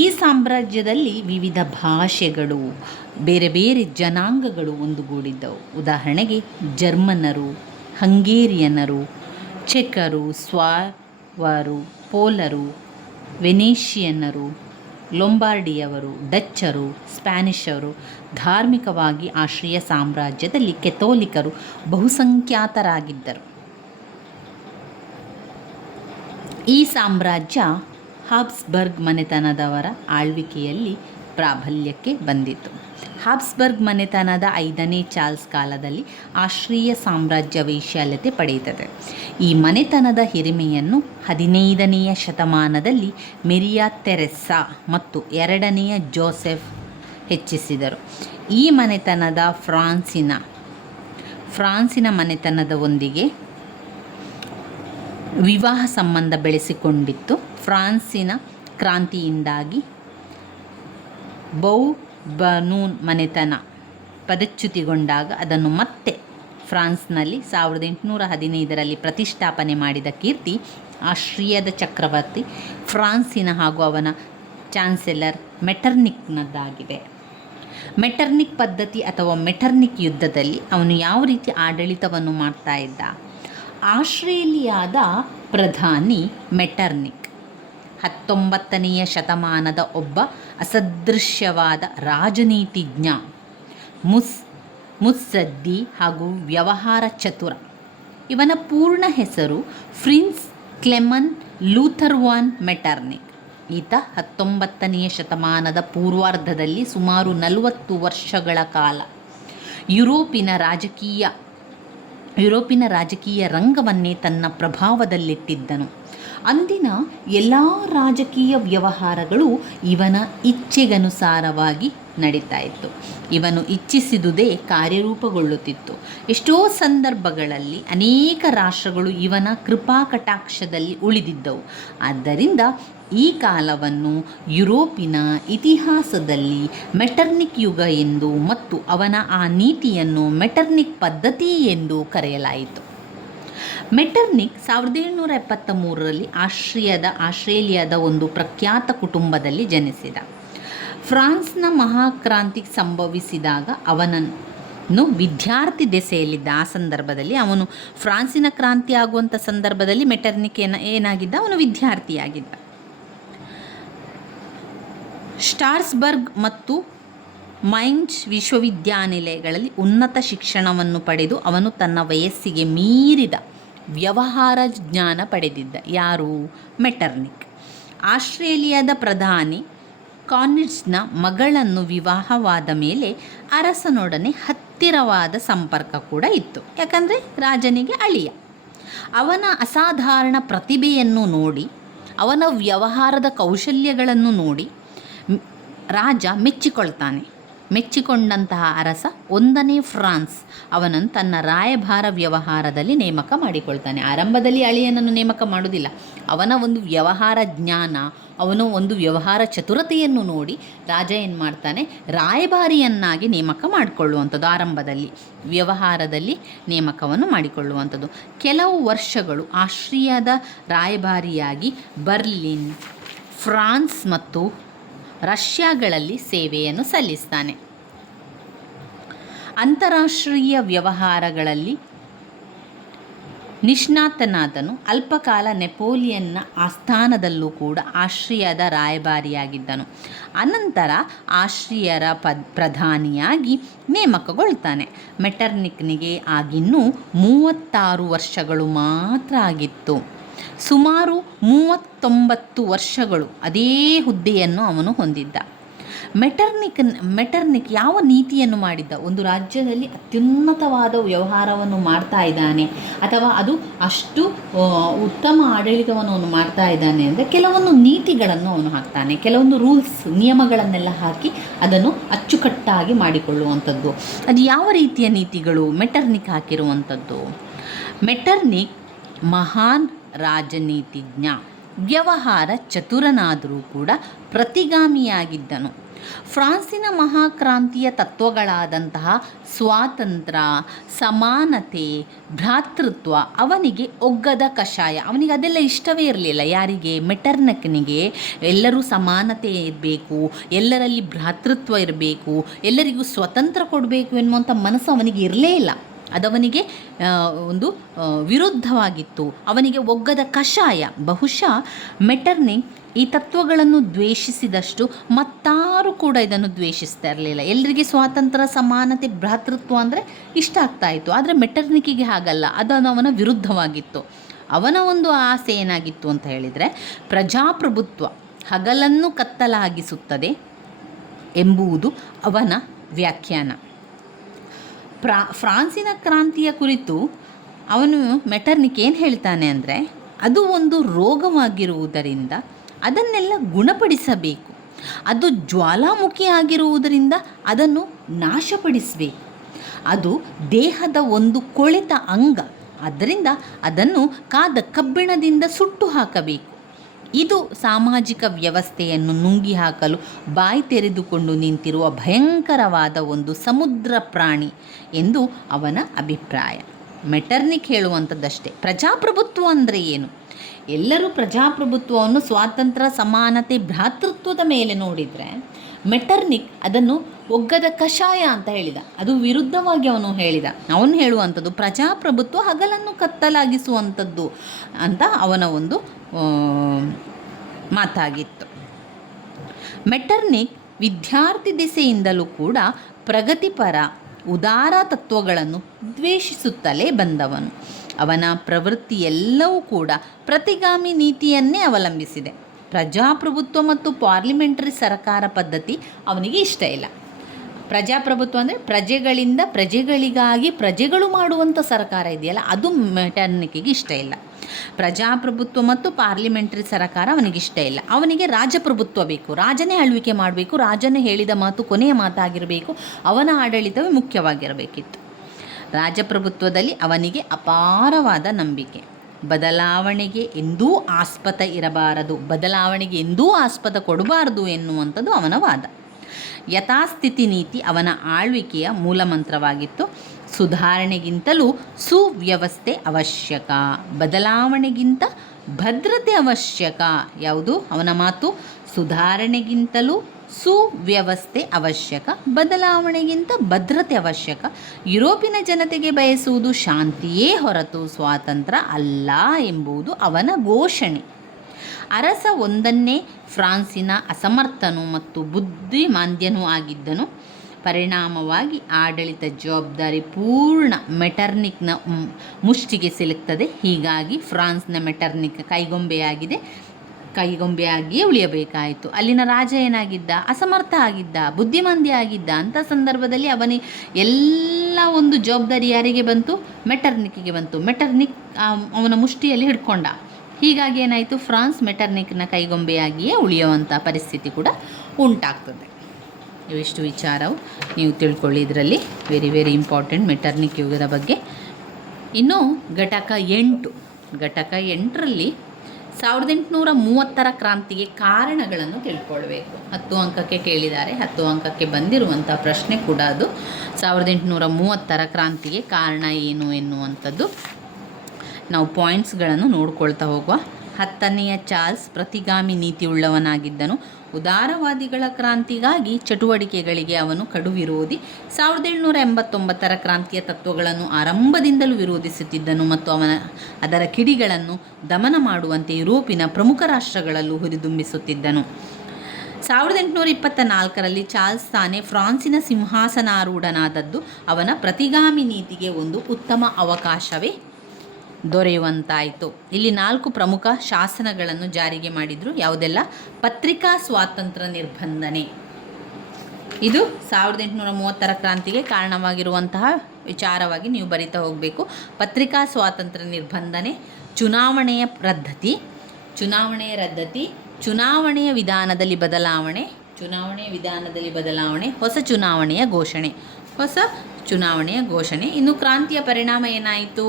ಈ ಸಾಮ್ರಾಜ್ಯದಲ್ಲಿ ವಿವಿಧ ಭಾಷೆಗಳು, ಬೇರೆ ಬೇರೆ ಜನಾಂಗಗಳು ಒಂದುಗೂಡಿದ್ದವು. ಉದಾಹರಣೆಗೆ ಜರ್ಮನರು, ಹಂಗೇರಿಯನರು, ಚೆಕರು, ಸ್ವಾವರು, ಪೋಲರು, ವೆನೇಷಿಯನ್ನರು, ಲೊಂಬಾರ್ಡಿಯವರು, ಡಚ್ಚರು, ಸ್ಪ್ಯಾನಿಷರು. ಧಾರ್ಮಿಕವಾಗಿ ಆಸ್ಟ್ರಿಯಾ ಸಾಮ್ರಾಜ್ಯದಲ್ಲಿ ಕೆಥೋಲಿಕರು ಬಹುಸಂಖ್ಯಾತರಾಗಿದ್ದರು. ಈ ಸಾಮ್ರಾಜ್ಯ ಹಾಬ್ಸ್ಬರ್ಗ್ ಮನೆತನದವರ ಆಳ್ವಿಕೆಯಲ್ಲಿ ಪ್ರಾಬಲ್ಯಕ್ಕೆ ಬಂದಿತು. ಹಾಬ್ಸ್ಬರ್ಗ್ ಮನೆತನದ 5ನೇ ಚಾರ್ಲ್ಸ್ ಕಾಲದಲ್ಲಿ ಆಸ್ಟ್ರಿಯಾ ಸಾಮ್ರಾಜ್ಯ ವೈಶಾಲ್ಯತೆ ಪಡೆಯುತ್ತದೆ. ಈ ಮನೆತನದ ಹಿರಿಮೆಯನ್ನು 15ನೆಯ ಶತಮಾನದಲ್ಲಿ ಮೇರಿಯಾ ತೆರೆಸ್ಸಾ ಮತ್ತು 2ನೇ ಜೋಸೆಫ್ ಹೆಚ್ಚಿಸಿದರು. ಈ ಮನೆತನದ ಫ್ರಾನ್ಸಿನ ಮನೆತನದೊಂದಿಗೆ ವಿವಾಹ ಸಂಬಂಧ ಬೆಳೆಸಿಕೊಂಡಿತ್ತು. ಫ್ರಾನ್ಸಿನ ಕ್ರಾಂತಿಯಿಂದಾಗಿ ಬೌರ್ಬನೂನ್ ಮನೆತನ ಪದಚ್ಯುತಿಗೊಂಡಾಗ ಅದನ್ನು ಮತ್ತೆ ಫ್ರಾನ್ಸ್ನಲ್ಲಿ 1815ರಲ್ಲಿ ಪ್ರತಿಷ್ಠಾಪನೆ ಮಾಡಿದ ಕೀರ್ತಿ ಆಸ್ಟ್ರಿಯಾದ ಚಕ್ರವರ್ತಿ ಫ್ರಾನ್ಸಿನ ಹಾಗೂ ಅವನ ಚಾನ್ಸೆಲರ್ ಮೆಟರ್ನಿಕ್ನದ್ದಾಗಿದೆ. ಮೆಟರ್ನಿಕ್ ಪದ್ಧತಿ ಅಥವಾ ಮೆಟರ್ನಿಕ್ ಯುದ್ಧದಲ್ಲಿ ಅವನು ಯಾವ ರೀತಿ ಆಡಳಿತವನ್ನು ಮಾಡ್ತಾ ಇದ್ದ? ಆಸ್ಟ್ರೇಲಿಯಾದ ಪ್ರಧಾನಿ ಮೆಟರ್ನಿಕ್ 19ನೇ ಶತಮಾನದ ಒಬ್ಬ ಅಸದೃಶ್ಯವಾದ ರಾಜನೀತಿಜ್ಞ, ಮುತ್ಸದ್ದಿ ಹಾಗೂ ವ್ಯವಹಾರ ಚತುರ. ಇವನ ಪೂರ್ಣ ಹೆಸರು ಫ್ರಿನ್ಸ್ ಕ್ಲೆಮನ್ ಲೂಥರ್ ವಾನ್ ಮೆಟರ್ನಿಕ್. ಈತ 19ನೇ ಶತಮಾನದ ಪೂರ್ವಾರ್ಧದಲ್ಲಿ ಸುಮಾರು 40 ವರ್ಷಗಳ ಕಾಲ ಯುರೋಪಿನ ರಾಜಕೀಯ ರಂಗವನ್ನೇ ತನ್ನ ಪ್ರಭಾವದಲ್ಲಿಟ್ಟಿದ್ದನು. ಅಂದಿನ ಎಲ್ಲ ರಾಜಕೀಯ ವ್ಯವಹಾರಗಳು ಇವನ ಇಚ್ಛೆಗನುಸಾರವಾಗಿ ನಡೀತಾ ಇತ್ತು. ಇವನು ಇಚ್ಛಿಸಿದುದೇ ಕಾರ್ಯರೂಪಗೊಳ್ಳುತ್ತಿತ್ತು. ಎಷ್ಟೋ ಸಂದರ್ಭಗಳಲ್ಲಿ ಅನೇಕ ರಾಷ್ಟ್ರಗಳು ಇವನ ಕೃಪಾ ಕಟಾಕ್ಷದಲ್ಲಿ ಉಳಿದಿದ್ದವು. ಆದ್ದರಿಂದ ಈ ಕಾಲವನ್ನು ಯುರೋಪಿನ ಇತಿಹಾಸದಲ್ಲಿ ಮೆಟರ್ನಿಕ್ ಯುಗ ಎಂದು ಮತ್ತು ಅವನ ಆ ನೀತಿಯನ್ನು ಮೆಟರ್ನಿಕ್ ಪದ್ಧತಿ ಎಂದು ಕರೆಯಲಾಯಿತು. ಮೆಟರ್ನಿಕ್ 1773ರಲ್ಲಿ ಆಸ್ಟ್ರೇಲಿಯಾದ ಒಂದು ಪ್ರಖ್ಯಾತ ಕುಟುಂಬದಲ್ಲಿ ಜನಿಸಿದ. ಫ್ರಾನ್ಸ್ನ ಮಹಾಕ್ರಾಂತಿ ಸಂಭವಿಸಿದಾಗ ಅವನನ್ನು ವಿದ್ಯಾರ್ಥಿ ದೆಸೆಯಲ್ಲಿದ್ದ. ಆ ಸಂದರ್ಭದಲ್ಲಿ ಅವನು ಫ್ರಾನ್ಸಿನ ಕ್ರಾಂತಿ ಆಗುವಂಥ ಸಂದರ್ಭದಲ್ಲಿ ಮೆಟರ್ನಿಕ್ ಏನಾಗಿದ್ದ? ಅವನು ವಿದ್ಯಾರ್ಥಿಯಾಗಿದ್ದ. ಸ್ಟ್ರಾಸ್ಬರ್ಗ್ ಮತ್ತು ಮೈನ್ಸ್ ವಿಶ್ವವಿದ್ಯಾನಿಲಯಗಳಲ್ಲಿ ಉನ್ನತ ಶಿಕ್ಷಣವನ್ನು ಪಡೆದು ಅವನು ತನ್ನ ವಯಸ್ಸಿಗೆ ಮೀರಿದ ವ್ಯವಹಾರ ಜ್ಞಾನ ಪಡೆದಿದ್ದ. ಯಾರು? ಮೆಟರ್ನಿಕ್. ಆಸ್ಟ್ರೇಲಿಯಾದ ಪ್ರಧಾನಿ ಕಾನಿಟ್ಸ್ನ ಮಗಳನ್ನು ವಿವಾಹವಾದ ಮೇಲೆ ಅರಸನೊಡನೆ ಹತ್ತಿರವಾದ ಸಂಪರ್ಕ ಕೂಡ ಇತ್ತು. ಯಾಕಂದರೆ ರಾಜನಿಗೆ ಅಳಿಯ. ಅವನ ಅಸಾಧಾರಣ ಪ್ರತಿಭೆಯನ್ನು ನೋಡಿ, ಅವನ ವ್ಯವಹಾರದ ಕೌಶಲ್ಯಗಳನ್ನು ನೋಡಿ ರಾಜ ಮೆಚ್ಚಿಕೊಂಡಂತಹ ಅರಸ 1ನೇ ಫ್ರಾನ್ಸ್ ಅವನನ್ನು ತನ್ನ ರಾಯಭಾರ ವ್ಯವಹಾರದಲ್ಲಿ ನೇಮಕ ಮಾಡಿಕೊಳ್ತಾನೆ. ಆರಂಭದಲ್ಲಿ ಅಳಿಯನನ್ನು ನೇಮಕ ಮಾಡುವುದಿಲ್ಲ. ಅವನ ಒಂದು ವ್ಯವಹಾರ ಜ್ಞಾನ, ಅವನು ಒಂದು ವ್ಯವಹಾರ ಚತುರತೆಯನ್ನು ನೋಡಿ ರಾಜ ಏನು ಮಾಡ್ತಾನೆ? ರಾಯಭಾರಿಯನ್ನಾಗಿ ನೇಮಕ ಮಾಡಿಕೊಳ್ಳುವಂಥದ್ದು. ಆರಂಭದಲ್ಲಿ ವ್ಯವಹಾರದಲ್ಲಿ ನೇಮಕವನ್ನು ಮಾಡಿಕೊಳ್ಳುವಂಥದ್ದು. ಕೆಲವು ವರ್ಷಗಳು ಆಸ್ಟ್ರಿಯಾದ ರಾಯಭಾರಿಯಾಗಿ ಬರ್ಲಿನ್, ಫ್ರಾನ್ಸ್ ಮತ್ತು ರಷ್ಯಾಗಳಲ್ಲಿ ಸೇವೆಯನ್ನು ಸಲ್ಲಿಸ್ತಾನೆ. ಅಂತಾರಾಷ್ಟ್ರೀಯ ವ್ಯವಹಾರಗಳಲ್ಲಿ ನಿಷ್ಣಾತನಾದನು. ಅಲ್ಪಕಾಲ ನೆಪೋಲಿಯನ್ನ ಆಸ್ಥಾನದಲ್ಲೂ ಕೂಡ ಆಸ್ಟ್ರಿಯಾದ ರಾಯಭಾರಿಯಾಗಿದ್ದನು. ಅನಂತರ ಆಸ್ಟ್ರಿಯರ ಪ್ರಧಾನಿಯಾಗಿ ನೇಮಕಗೊಳ್ತಾನೆ. ಮೆಟರ್ನಿಕ್ನಿಗೆ ಆಗಿನ್ನೂ 36 ವರ್ಷಗಳು ಮಾತ್ರ ಆಗಿತ್ತು. ಸುಮಾರು 39 ವರ್ಷಗಳು ಅದೇ ಹುದ್ದೆಯನ್ನು ಅವನು ಹೊಂದಿದ್ದ. ಮೆಟರ್ನಿಕ್ ಯಾವ ನೀತಿಯನ್ನು ಮಾಡಿದ್ದ? ಒಂದು ರಾಜ್ಯದಲ್ಲಿ ಅತ್ಯುನ್ನತವಾದ ವ್ಯವಹಾರವನ್ನು ಮಾಡ್ತಾ ಇದ್ದಾನೆ ಅಥವಾ ಅದು ಅಷ್ಟು ಉತ್ತಮ ಆಡಳಿತವನ್ನು ಅವನು ಮಾಡ್ತಾ ಇದ್ದಾನೆ ಅಂದರೆ ಕೆಲವೊಂದು ನೀತಿಗಳನ್ನು ಅವನು ಹಾಕ್ತಾನೆ. ಕೆಲವೊಂದು ರೂಲ್ಸ್, ನಿಯಮಗಳನ್ನೆಲ್ಲ ಹಾಕಿ ಅದನ್ನು ಅಚ್ಚುಕಟ್ಟಾಗಿ ಮಾಡಿಕೊಳ್ಳುವಂಥದ್ದು. ಅದು ಯಾವ ರೀತಿಯ ನೀತಿಗಳು? ಮೆಟರ್ನಿಕ್ ಹಾಕಿರುವಂಥದ್ದು. ಮೆಟರ್ನಿಕ್ ಮಹಾನ್ ರಾಜನೀತಿಜ್ಞ, ವ್ಯವಹಾರ ಚತುರನಾದರೂ ಕೂಡ ಪ್ರತಿಗಾಮಿಯಾಗಿದ್ದನು. ಫ್ರಾನ್ಸಿನ ಮಹಾಕ್ರಾಂತಿಯ ತತ್ವಗಳಾದಂತಹ ಸ್ವಾತಂತ್ರ್ಯ, ಸಮಾನತೆ, ಭ್ರಾತೃತ್ವ ಅವನಿಗೆ ಒಗ್ಗದ ಕಷಾಯ. ಅವನಿಗೆ ಅದೆಲ್ಲ ಇಷ್ಟವೇ ಇರಲಿಲ್ಲ. ಯಾರಿಗೆ? ಮೆಟರ್ನಿಕ್ನಿಗೆ ಎಲ್ಲರೂ ಸಮಾನತೆ ಇರಬೇಕು, ಎಲ್ಲರಲ್ಲಿ ಭ್ರಾತೃತ್ವ ಇರಬೇಕು, ಎಲ್ಲರಿಗೂ ಸ್ವತಂತ್ರ ಕೊಡಬೇಕು ಎನ್ನುವಂಥ ಮನಸ್ಸು ಅವನಿಗೆ ಇರಲೇ ಇಲ್ಲ. ಅದವನಿಗೆ ಒಂದು ವಿರುದ್ಧವಾಗಿತ್ತು. ಅವನಿಗೆ ಒಗ್ಗದ ಕಷಾಯ. ಬಹುಶಃ ಮೆಟರ್ನಿಕ್ ಈ ತತ್ವಗಳನ್ನು ದ್ವೇಷಿಸಿದಷ್ಟು ಮತ್ತಾರು ಕೂಡ ಇದನ್ನು ದ್ವೇಷಿಸ್ತಾ ಇರಲಿಲ್ಲ. ಎಲ್ಲರಿಗೆ ಸ್ವಾತಂತ್ರ್ಯ, ಸಮಾನತೆ, ಭ್ರಾತೃತ್ವ ಅಂದರೆ ಇಷ್ಟ ಆಗ್ತಾ ಇತ್ತು. ಆದರೆ ಮೆಟರ್ನಿಕ್ಕಿಗೆ ಹಾಗಲ್ಲ, ಅದು ಅವನ ವಿರುದ್ಧವಾಗಿತ್ತು. ಅವನ ಒಂದು ಆಸೆ ಏನಾಗಿತ್ತು ಅಂತ ಹೇಳಿದರೆ, ಪ್ರಜಾಪ್ರಭುತ್ವ ಹಗಲನ್ನು ಕತ್ತಲಾಗಿಸುತ್ತದೆ ಎಂಬುದು ಅವನ ವ್ಯಾಖ್ಯಾನ. ಫ್ರಾನ್ಸಿನ ಕ್ರಾಂತಿಯ ಕುರಿತು ಅವನು ಮೆಟರ್ನಿಕ್ ಏನು ಹೇಳ್ತಾನೆ ಅಂದರೆ, ಅದು ಒಂದು ರೋಗವಾಗಿರುವುದರಿಂದ ಅದನ್ನೆಲ್ಲ ಗುಣಪಡಿಸಬೇಕು. ಅದು ಜ್ವಾಲಾಮುಖಿ ಆಗಿರುವುದರಿಂದ ಅದನ್ನು ನಾಶಪಡಿಸಬೇಕು. ಅದು ದೇಹದ ಒಂದು ಕೊಳೆತ ಅಂಗ, ಆದ್ದರಿಂದ ಅದನ್ನು ಕಾದ ಕಬ್ಬಿಣದಿಂದ ಸುಟ್ಟು ಹಾಕಬೇಕು. ಇದು ಸಾಮಾಜಿಕ ವ್ಯವಸ್ಥೆಯನ್ನು ನುಂಗಿ ಹಾಕಲು ಬಾಯಿ ತೆರೆದುಕೊಂಡು ನಿಂತಿರುವ ಭಯಂಕರವಾದ ಒಂದು ಸಮುದ್ರ ಪ್ರಾಣಿ ಎಂದು ಅವನ ಅಭಿಪ್ರಾಯ. ಮೆಟರ್ನಿಕ್ ಹೇಳುವಂಥದ್ದಷ್ಟೇ. ಪ್ರಜಾಪ್ರಭುತ್ವ ಅಂದರೆ ಏನು? ಎಲ್ಲರೂ ಪ್ರಜಾಪ್ರಭುತ್ವವನ್ನು ಸ್ವಾತಂತ್ರ್ಯ, ಸಮಾನತೆ, ಭ್ರಾತೃತ್ವದ ಮೇಲೆ ನೋಡಿದರೆ, ಮೆಟರ್ನಿಕ್ ಅದನ್ನು ಒಗ್ಗದ ಕಷಾಯ ಅಂತ ಹೇಳಿದ. ಅದು ವಿರುದ್ಧವಾಗಿ ಅವನು ಹೇಳಿದ. ಅವನು ಹೇಳುವಂಥದ್ದು ಪ್ರಜಾಪ್ರಭುತ್ವ ಹಗಲನ್ನು ಕತ್ತಲಾಗಿಸುವಂಥದ್ದು ಅಂತ ಅವನ ಒಂದು ಮಾತಾಗಿತ್ತು. ಮೆಟರ್ನಿಕ್ ವಿದ್ಯಾರ್ಥಿ ದಿಸೆಯಿಂದಲೂ ಕೂಡ ಪ್ರಗತಿಪರ ಉದಾರ ತತ್ವಗಳನ್ನು ದ್ವೇಷಿಸುತ್ತಲೇ ಬಂದವನು. ಅವನ ಪ್ರವೃತ್ತಿ ಎಲ್ಲವೂ ಕೂಡ ಪ್ರತಿಗಾಮಿ ನೀತಿಯನ್ನೇ ಅವಲಂಬಿಸಿದೆ. ಪ್ರಜಾಪ್ರಭುತ್ವ ಮತ್ತು ಪಾರ್ಲಿಮೆಂಟರಿ ಸರ್ಕಾರ ಪದ್ಧತಿ ಅವನಿಗೆ ಇಷ್ಟ ಇಲ್ಲ. ಪ್ರಜಾಪ್ರಭುತ್ವ ಅಂದರೆ ಪ್ರಜೆಗಳಿಂದ ಪ್ರಜೆಗಳಿಗಾಗಿ ಪ್ರಜೆಗಳು ಮಾಡುವಂಥ ಸರ್ಕಾರ ಇದೆಯಲ್ಲ, ಅದು ಮೆಟರ್ನಿಕ್ಕಿಗೆ ಇಷ್ಟ ಇಲ್ಲ. ಪ್ರಜಾಪ್ರಭುತ್ವ ಮತ್ತು ಪಾರ್ಲಿಮೆಂಟರಿ ಸರ್ಕಾರ ಅವನಿಗಿಷ್ಟ ಇಲ್ಲ. ಅವನಿಗೆ ರಾಜಪ್ರಭುತ್ವ ಬೇಕು. ರಾಜನೇ ಆಳ್ವಿಕೆ ಮಾಡಬೇಕು. ರಾಜನೇ ಹೇಳಿದ ಮಾತು ಕೊನೆಯ ಮಾತಾಗಿರಬೇಕು. ಅವನ ಆಡಳಿತವೇ ಮುಖ್ಯವಾಗಿರಬೇಕಿತ್ತು. ರಾಜಪ್ರಭುತ್ವದಲ್ಲಿ ಅವನಿಗೆ ಅಪಾರವಾದ ನಂಬಿಕೆ. ಬದಲಾವಣೆಗೆ ಎಂದೂ ಆಸ್ಪದ ಇರಬಾರದು, ಬದಲಾವಣೆಗೆ ಎಂದೂ ಆಸ್ಪದ ಕೊಡಬಾರದು ಎನ್ನುವಂಥದ್ದು ಅವನ ವಾದ. ಯಥಾಸ್ಥಿತಿ ನೀತಿ ಅವನ ಆಳ್ವಿಕೆಯ ಮೂಲಮಂತ್ರವಾಗಿತ್ತು. ಸುಧಾರಣೆಗಿಂತಲೂ ಸುವ್ಯವಸ್ಥೆ ಅವಶ್ಯಕ, ಬದಲಾವಣೆಗಿಂತ ಭದ್ರತೆ ಅವಶ್ಯಕ. ಯಾವುದು ಅವನ ಮಾತು? ಸುಧಾರಣೆಗಿಂತಲೂ ಸುವ್ಯವಸ್ಥೆ ಅವಶ್ಯಕ, ಬದಲಾವಣೆಗಿಂತ ಭದ್ರತೆ ಅವಶ್ಯಕ. ಯುರೋಪಿನ ಜನತೆಗೆ ಬಯಸುವುದು ಶಾಂತಿಯೇ ಹೊರತು ಸ್ವಾತಂತ್ರ್ಯ ಅಲ್ಲ ಎಂಬುದು ಅವನ ಘೋಷಣೆ. ಅರಸ ಒಂದನ್ನೇ ಫ್ರಾನ್ಸಿನ ಅಸಮರ್ಥನೂ ಮತ್ತು ಬುದ್ಧಿಮಾಂದ್ಯನೂ ಆಗಿದ್ದನು. ಪರಿಣಾಮವಾಗಿ ಆಡಳಿತ ಜವಾಬ್ದಾರಿ ಪೂರ್ಣ ಮೆಟರ್ನಿಕ್ನ ಮುಷ್ಟಿಗೆ ಸಿಲುಕ್ತದೆ. ಹೀಗಾಗಿ ಫ್ರಾನ್ಸ್ನ ಮೆಟರ್ನಿಕ್ ಕೈಗೊಂಬೆಯಾಗಿಯೇ ಉಳಿಯಬೇಕಾಯಿತು. ಅಲ್ಲಿನ ರಾಜ ಏನಾಗಿದ್ದ? ಅಸಮರ್ಥ ಆಗಿದ್ದ, ಬುದ್ಧಿಮಾಂದ್ಯ ಆಗಿದ್ದ. ಅಂಥ ಸಂದರ್ಭದಲ್ಲಿ ಎಲ್ಲ ಒಂದು ಜವಾಬ್ದಾರಿ ಯಾರಿಗೆ ಬಂತು? ಮೆಟರ್ನಿಕ್ಕಿಗೆ ಬಂತು. ಮೆಟರ್ನಿಕ್ ಅವನ ಮುಷ್ಟಿಯಲ್ಲಿ ಹಿಡ್ಕೊಂಡ. ಹೀಗಾಗಿ ಏನಾಯಿತು? ಫ್ರಾನ್ಸ್ ಮೆಟರ್ನಿಕ್ನ ಕೈಗೊಂಬೆಯಾಗಿಯೇ ಉಳಿಯುವಂಥ ಪರಿಸ್ಥಿತಿ ಕೂಡ ಉಂಟಾಗ್ತದೆ. ಇವಿಷ್ಟು ವಿಚಾರವು ನೀವು ತಿಳ್ಕೊಳ್ಳಿ. ಇದರಲ್ಲಿ ವೆರಿ ವೆರಿ ಇಂಪಾರ್ಟೆಂಟ್ ಮೆಟರ್ನಿಕ್ ಯುಗದ ಬಗ್ಗೆ. ಇನ್ನು ಘಟಕ 8ರಲ್ಲಿ 1830 ಕ್ರಾಂತಿಗೆ ಕಾರಣಗಳನ್ನು ತಿಳ್ಕೊಳ್ಬೇಕು. 10 ಅಂಕಕ್ಕೆ ಕೇಳಿದ್ದಾರೆ. 10 ಅಂಕಕ್ಕೆ ಬಂದಿರುವಂಥ ಪ್ರಶ್ನೆ ಕೂಡ ಅದು 1830 ಕ್ರಾಂತಿಗೆ ಕಾರಣ ಏನು ಎನ್ನುವಂಥದ್ದು. ನಾವು ಪಾಯಿಂಟ್ಸ್ಗಳನ್ನು ನೋಡ್ಕೊಳ್ತಾ ಹೋಗುವ. 10ನೆಯ ಚಾರ್ಲ್ಸ್ ಪ್ರತಿಗಾಮಿ ನೀತಿಯುಳ್ಳವನಾಗಿದ್ದನು. ಉದಾರವಾದಿಗಳ ಕ್ರಾಂತಿಗಾಗಿ ಚಟುವಟಿಕೆಗಳಿಗೆ ಅವನು ಕಡು ವಿರೋಧಿ. 1789 ಕ್ರಾಂತಿಯ ತತ್ವಗಳನ್ನು ಆರಂಭದಿಂದಲೂ ವಿರೋಧಿಸುತ್ತಿದ್ದನು ಮತ್ತು ಅದರ ಕಿಡಿಗಳನ್ನು ದಮನ ಮಾಡುವಂತೆ ಯುರೋಪಿನ ಪ್ರಮುಖ ರಾಷ್ಟ್ರಗಳಲ್ಲೂ ಹುರಿದುಂಬಿಸುತ್ತಿದ್ದನು. 1824ರಲ್ಲಿ ಚಾರ್ಲ್ಸ್ ತಾನೇ ಫ್ರಾನ್ಸಿನ ಸಿಂಹಾಸನಾರೂಢನಾದದ್ದು ಅವನ ಪ್ರತಿಗಾಮಿ ನೀತಿಗೆ ಒಂದು ಉತ್ತಮ ಅವಕಾಶವೇ ದೊರೆಯುವಂತಾಯಿತು. ಇಲ್ಲಿ 4 ಪ್ರಮುಖ ಶಾಸನಗಳನ್ನು ಜಾರಿಗೆ ಮಾಡಿದರು. ಯಾವುದೆಲ್ಲ? ಪತ್ರಿಕಾ ಸ್ವಾತಂತ್ರ್ಯ ನಿರ್ಬಂಧನೆ. ಇದು 1830 ಕ್ರಾಂತಿಗೆ ಕಾರಣವಾಗಿರುವಂತಹ ವಿಚಾರವಾಗಿ ನೀವು ಬರಿತಾ ಹೋಗಬೇಕು. ಪತ್ರಿಕಾ ಸ್ವಾತಂತ್ರ್ಯ ನಿರ್ಬಂಧನೆ, ಚುನಾವಣೆಯ ರದ್ದತಿ, ಚುನಾವಣೆಯ ವಿಧಾನದಲ್ಲಿ ಬದಲಾವಣೆ, ಹೊಸ ಚುನಾವಣೆಯ ಘೋಷಣೆ. ಇನ್ನು ಕ್ರಾಂತಿಯ ಪರಿಣಾಮ ಏನಾಯಿತು?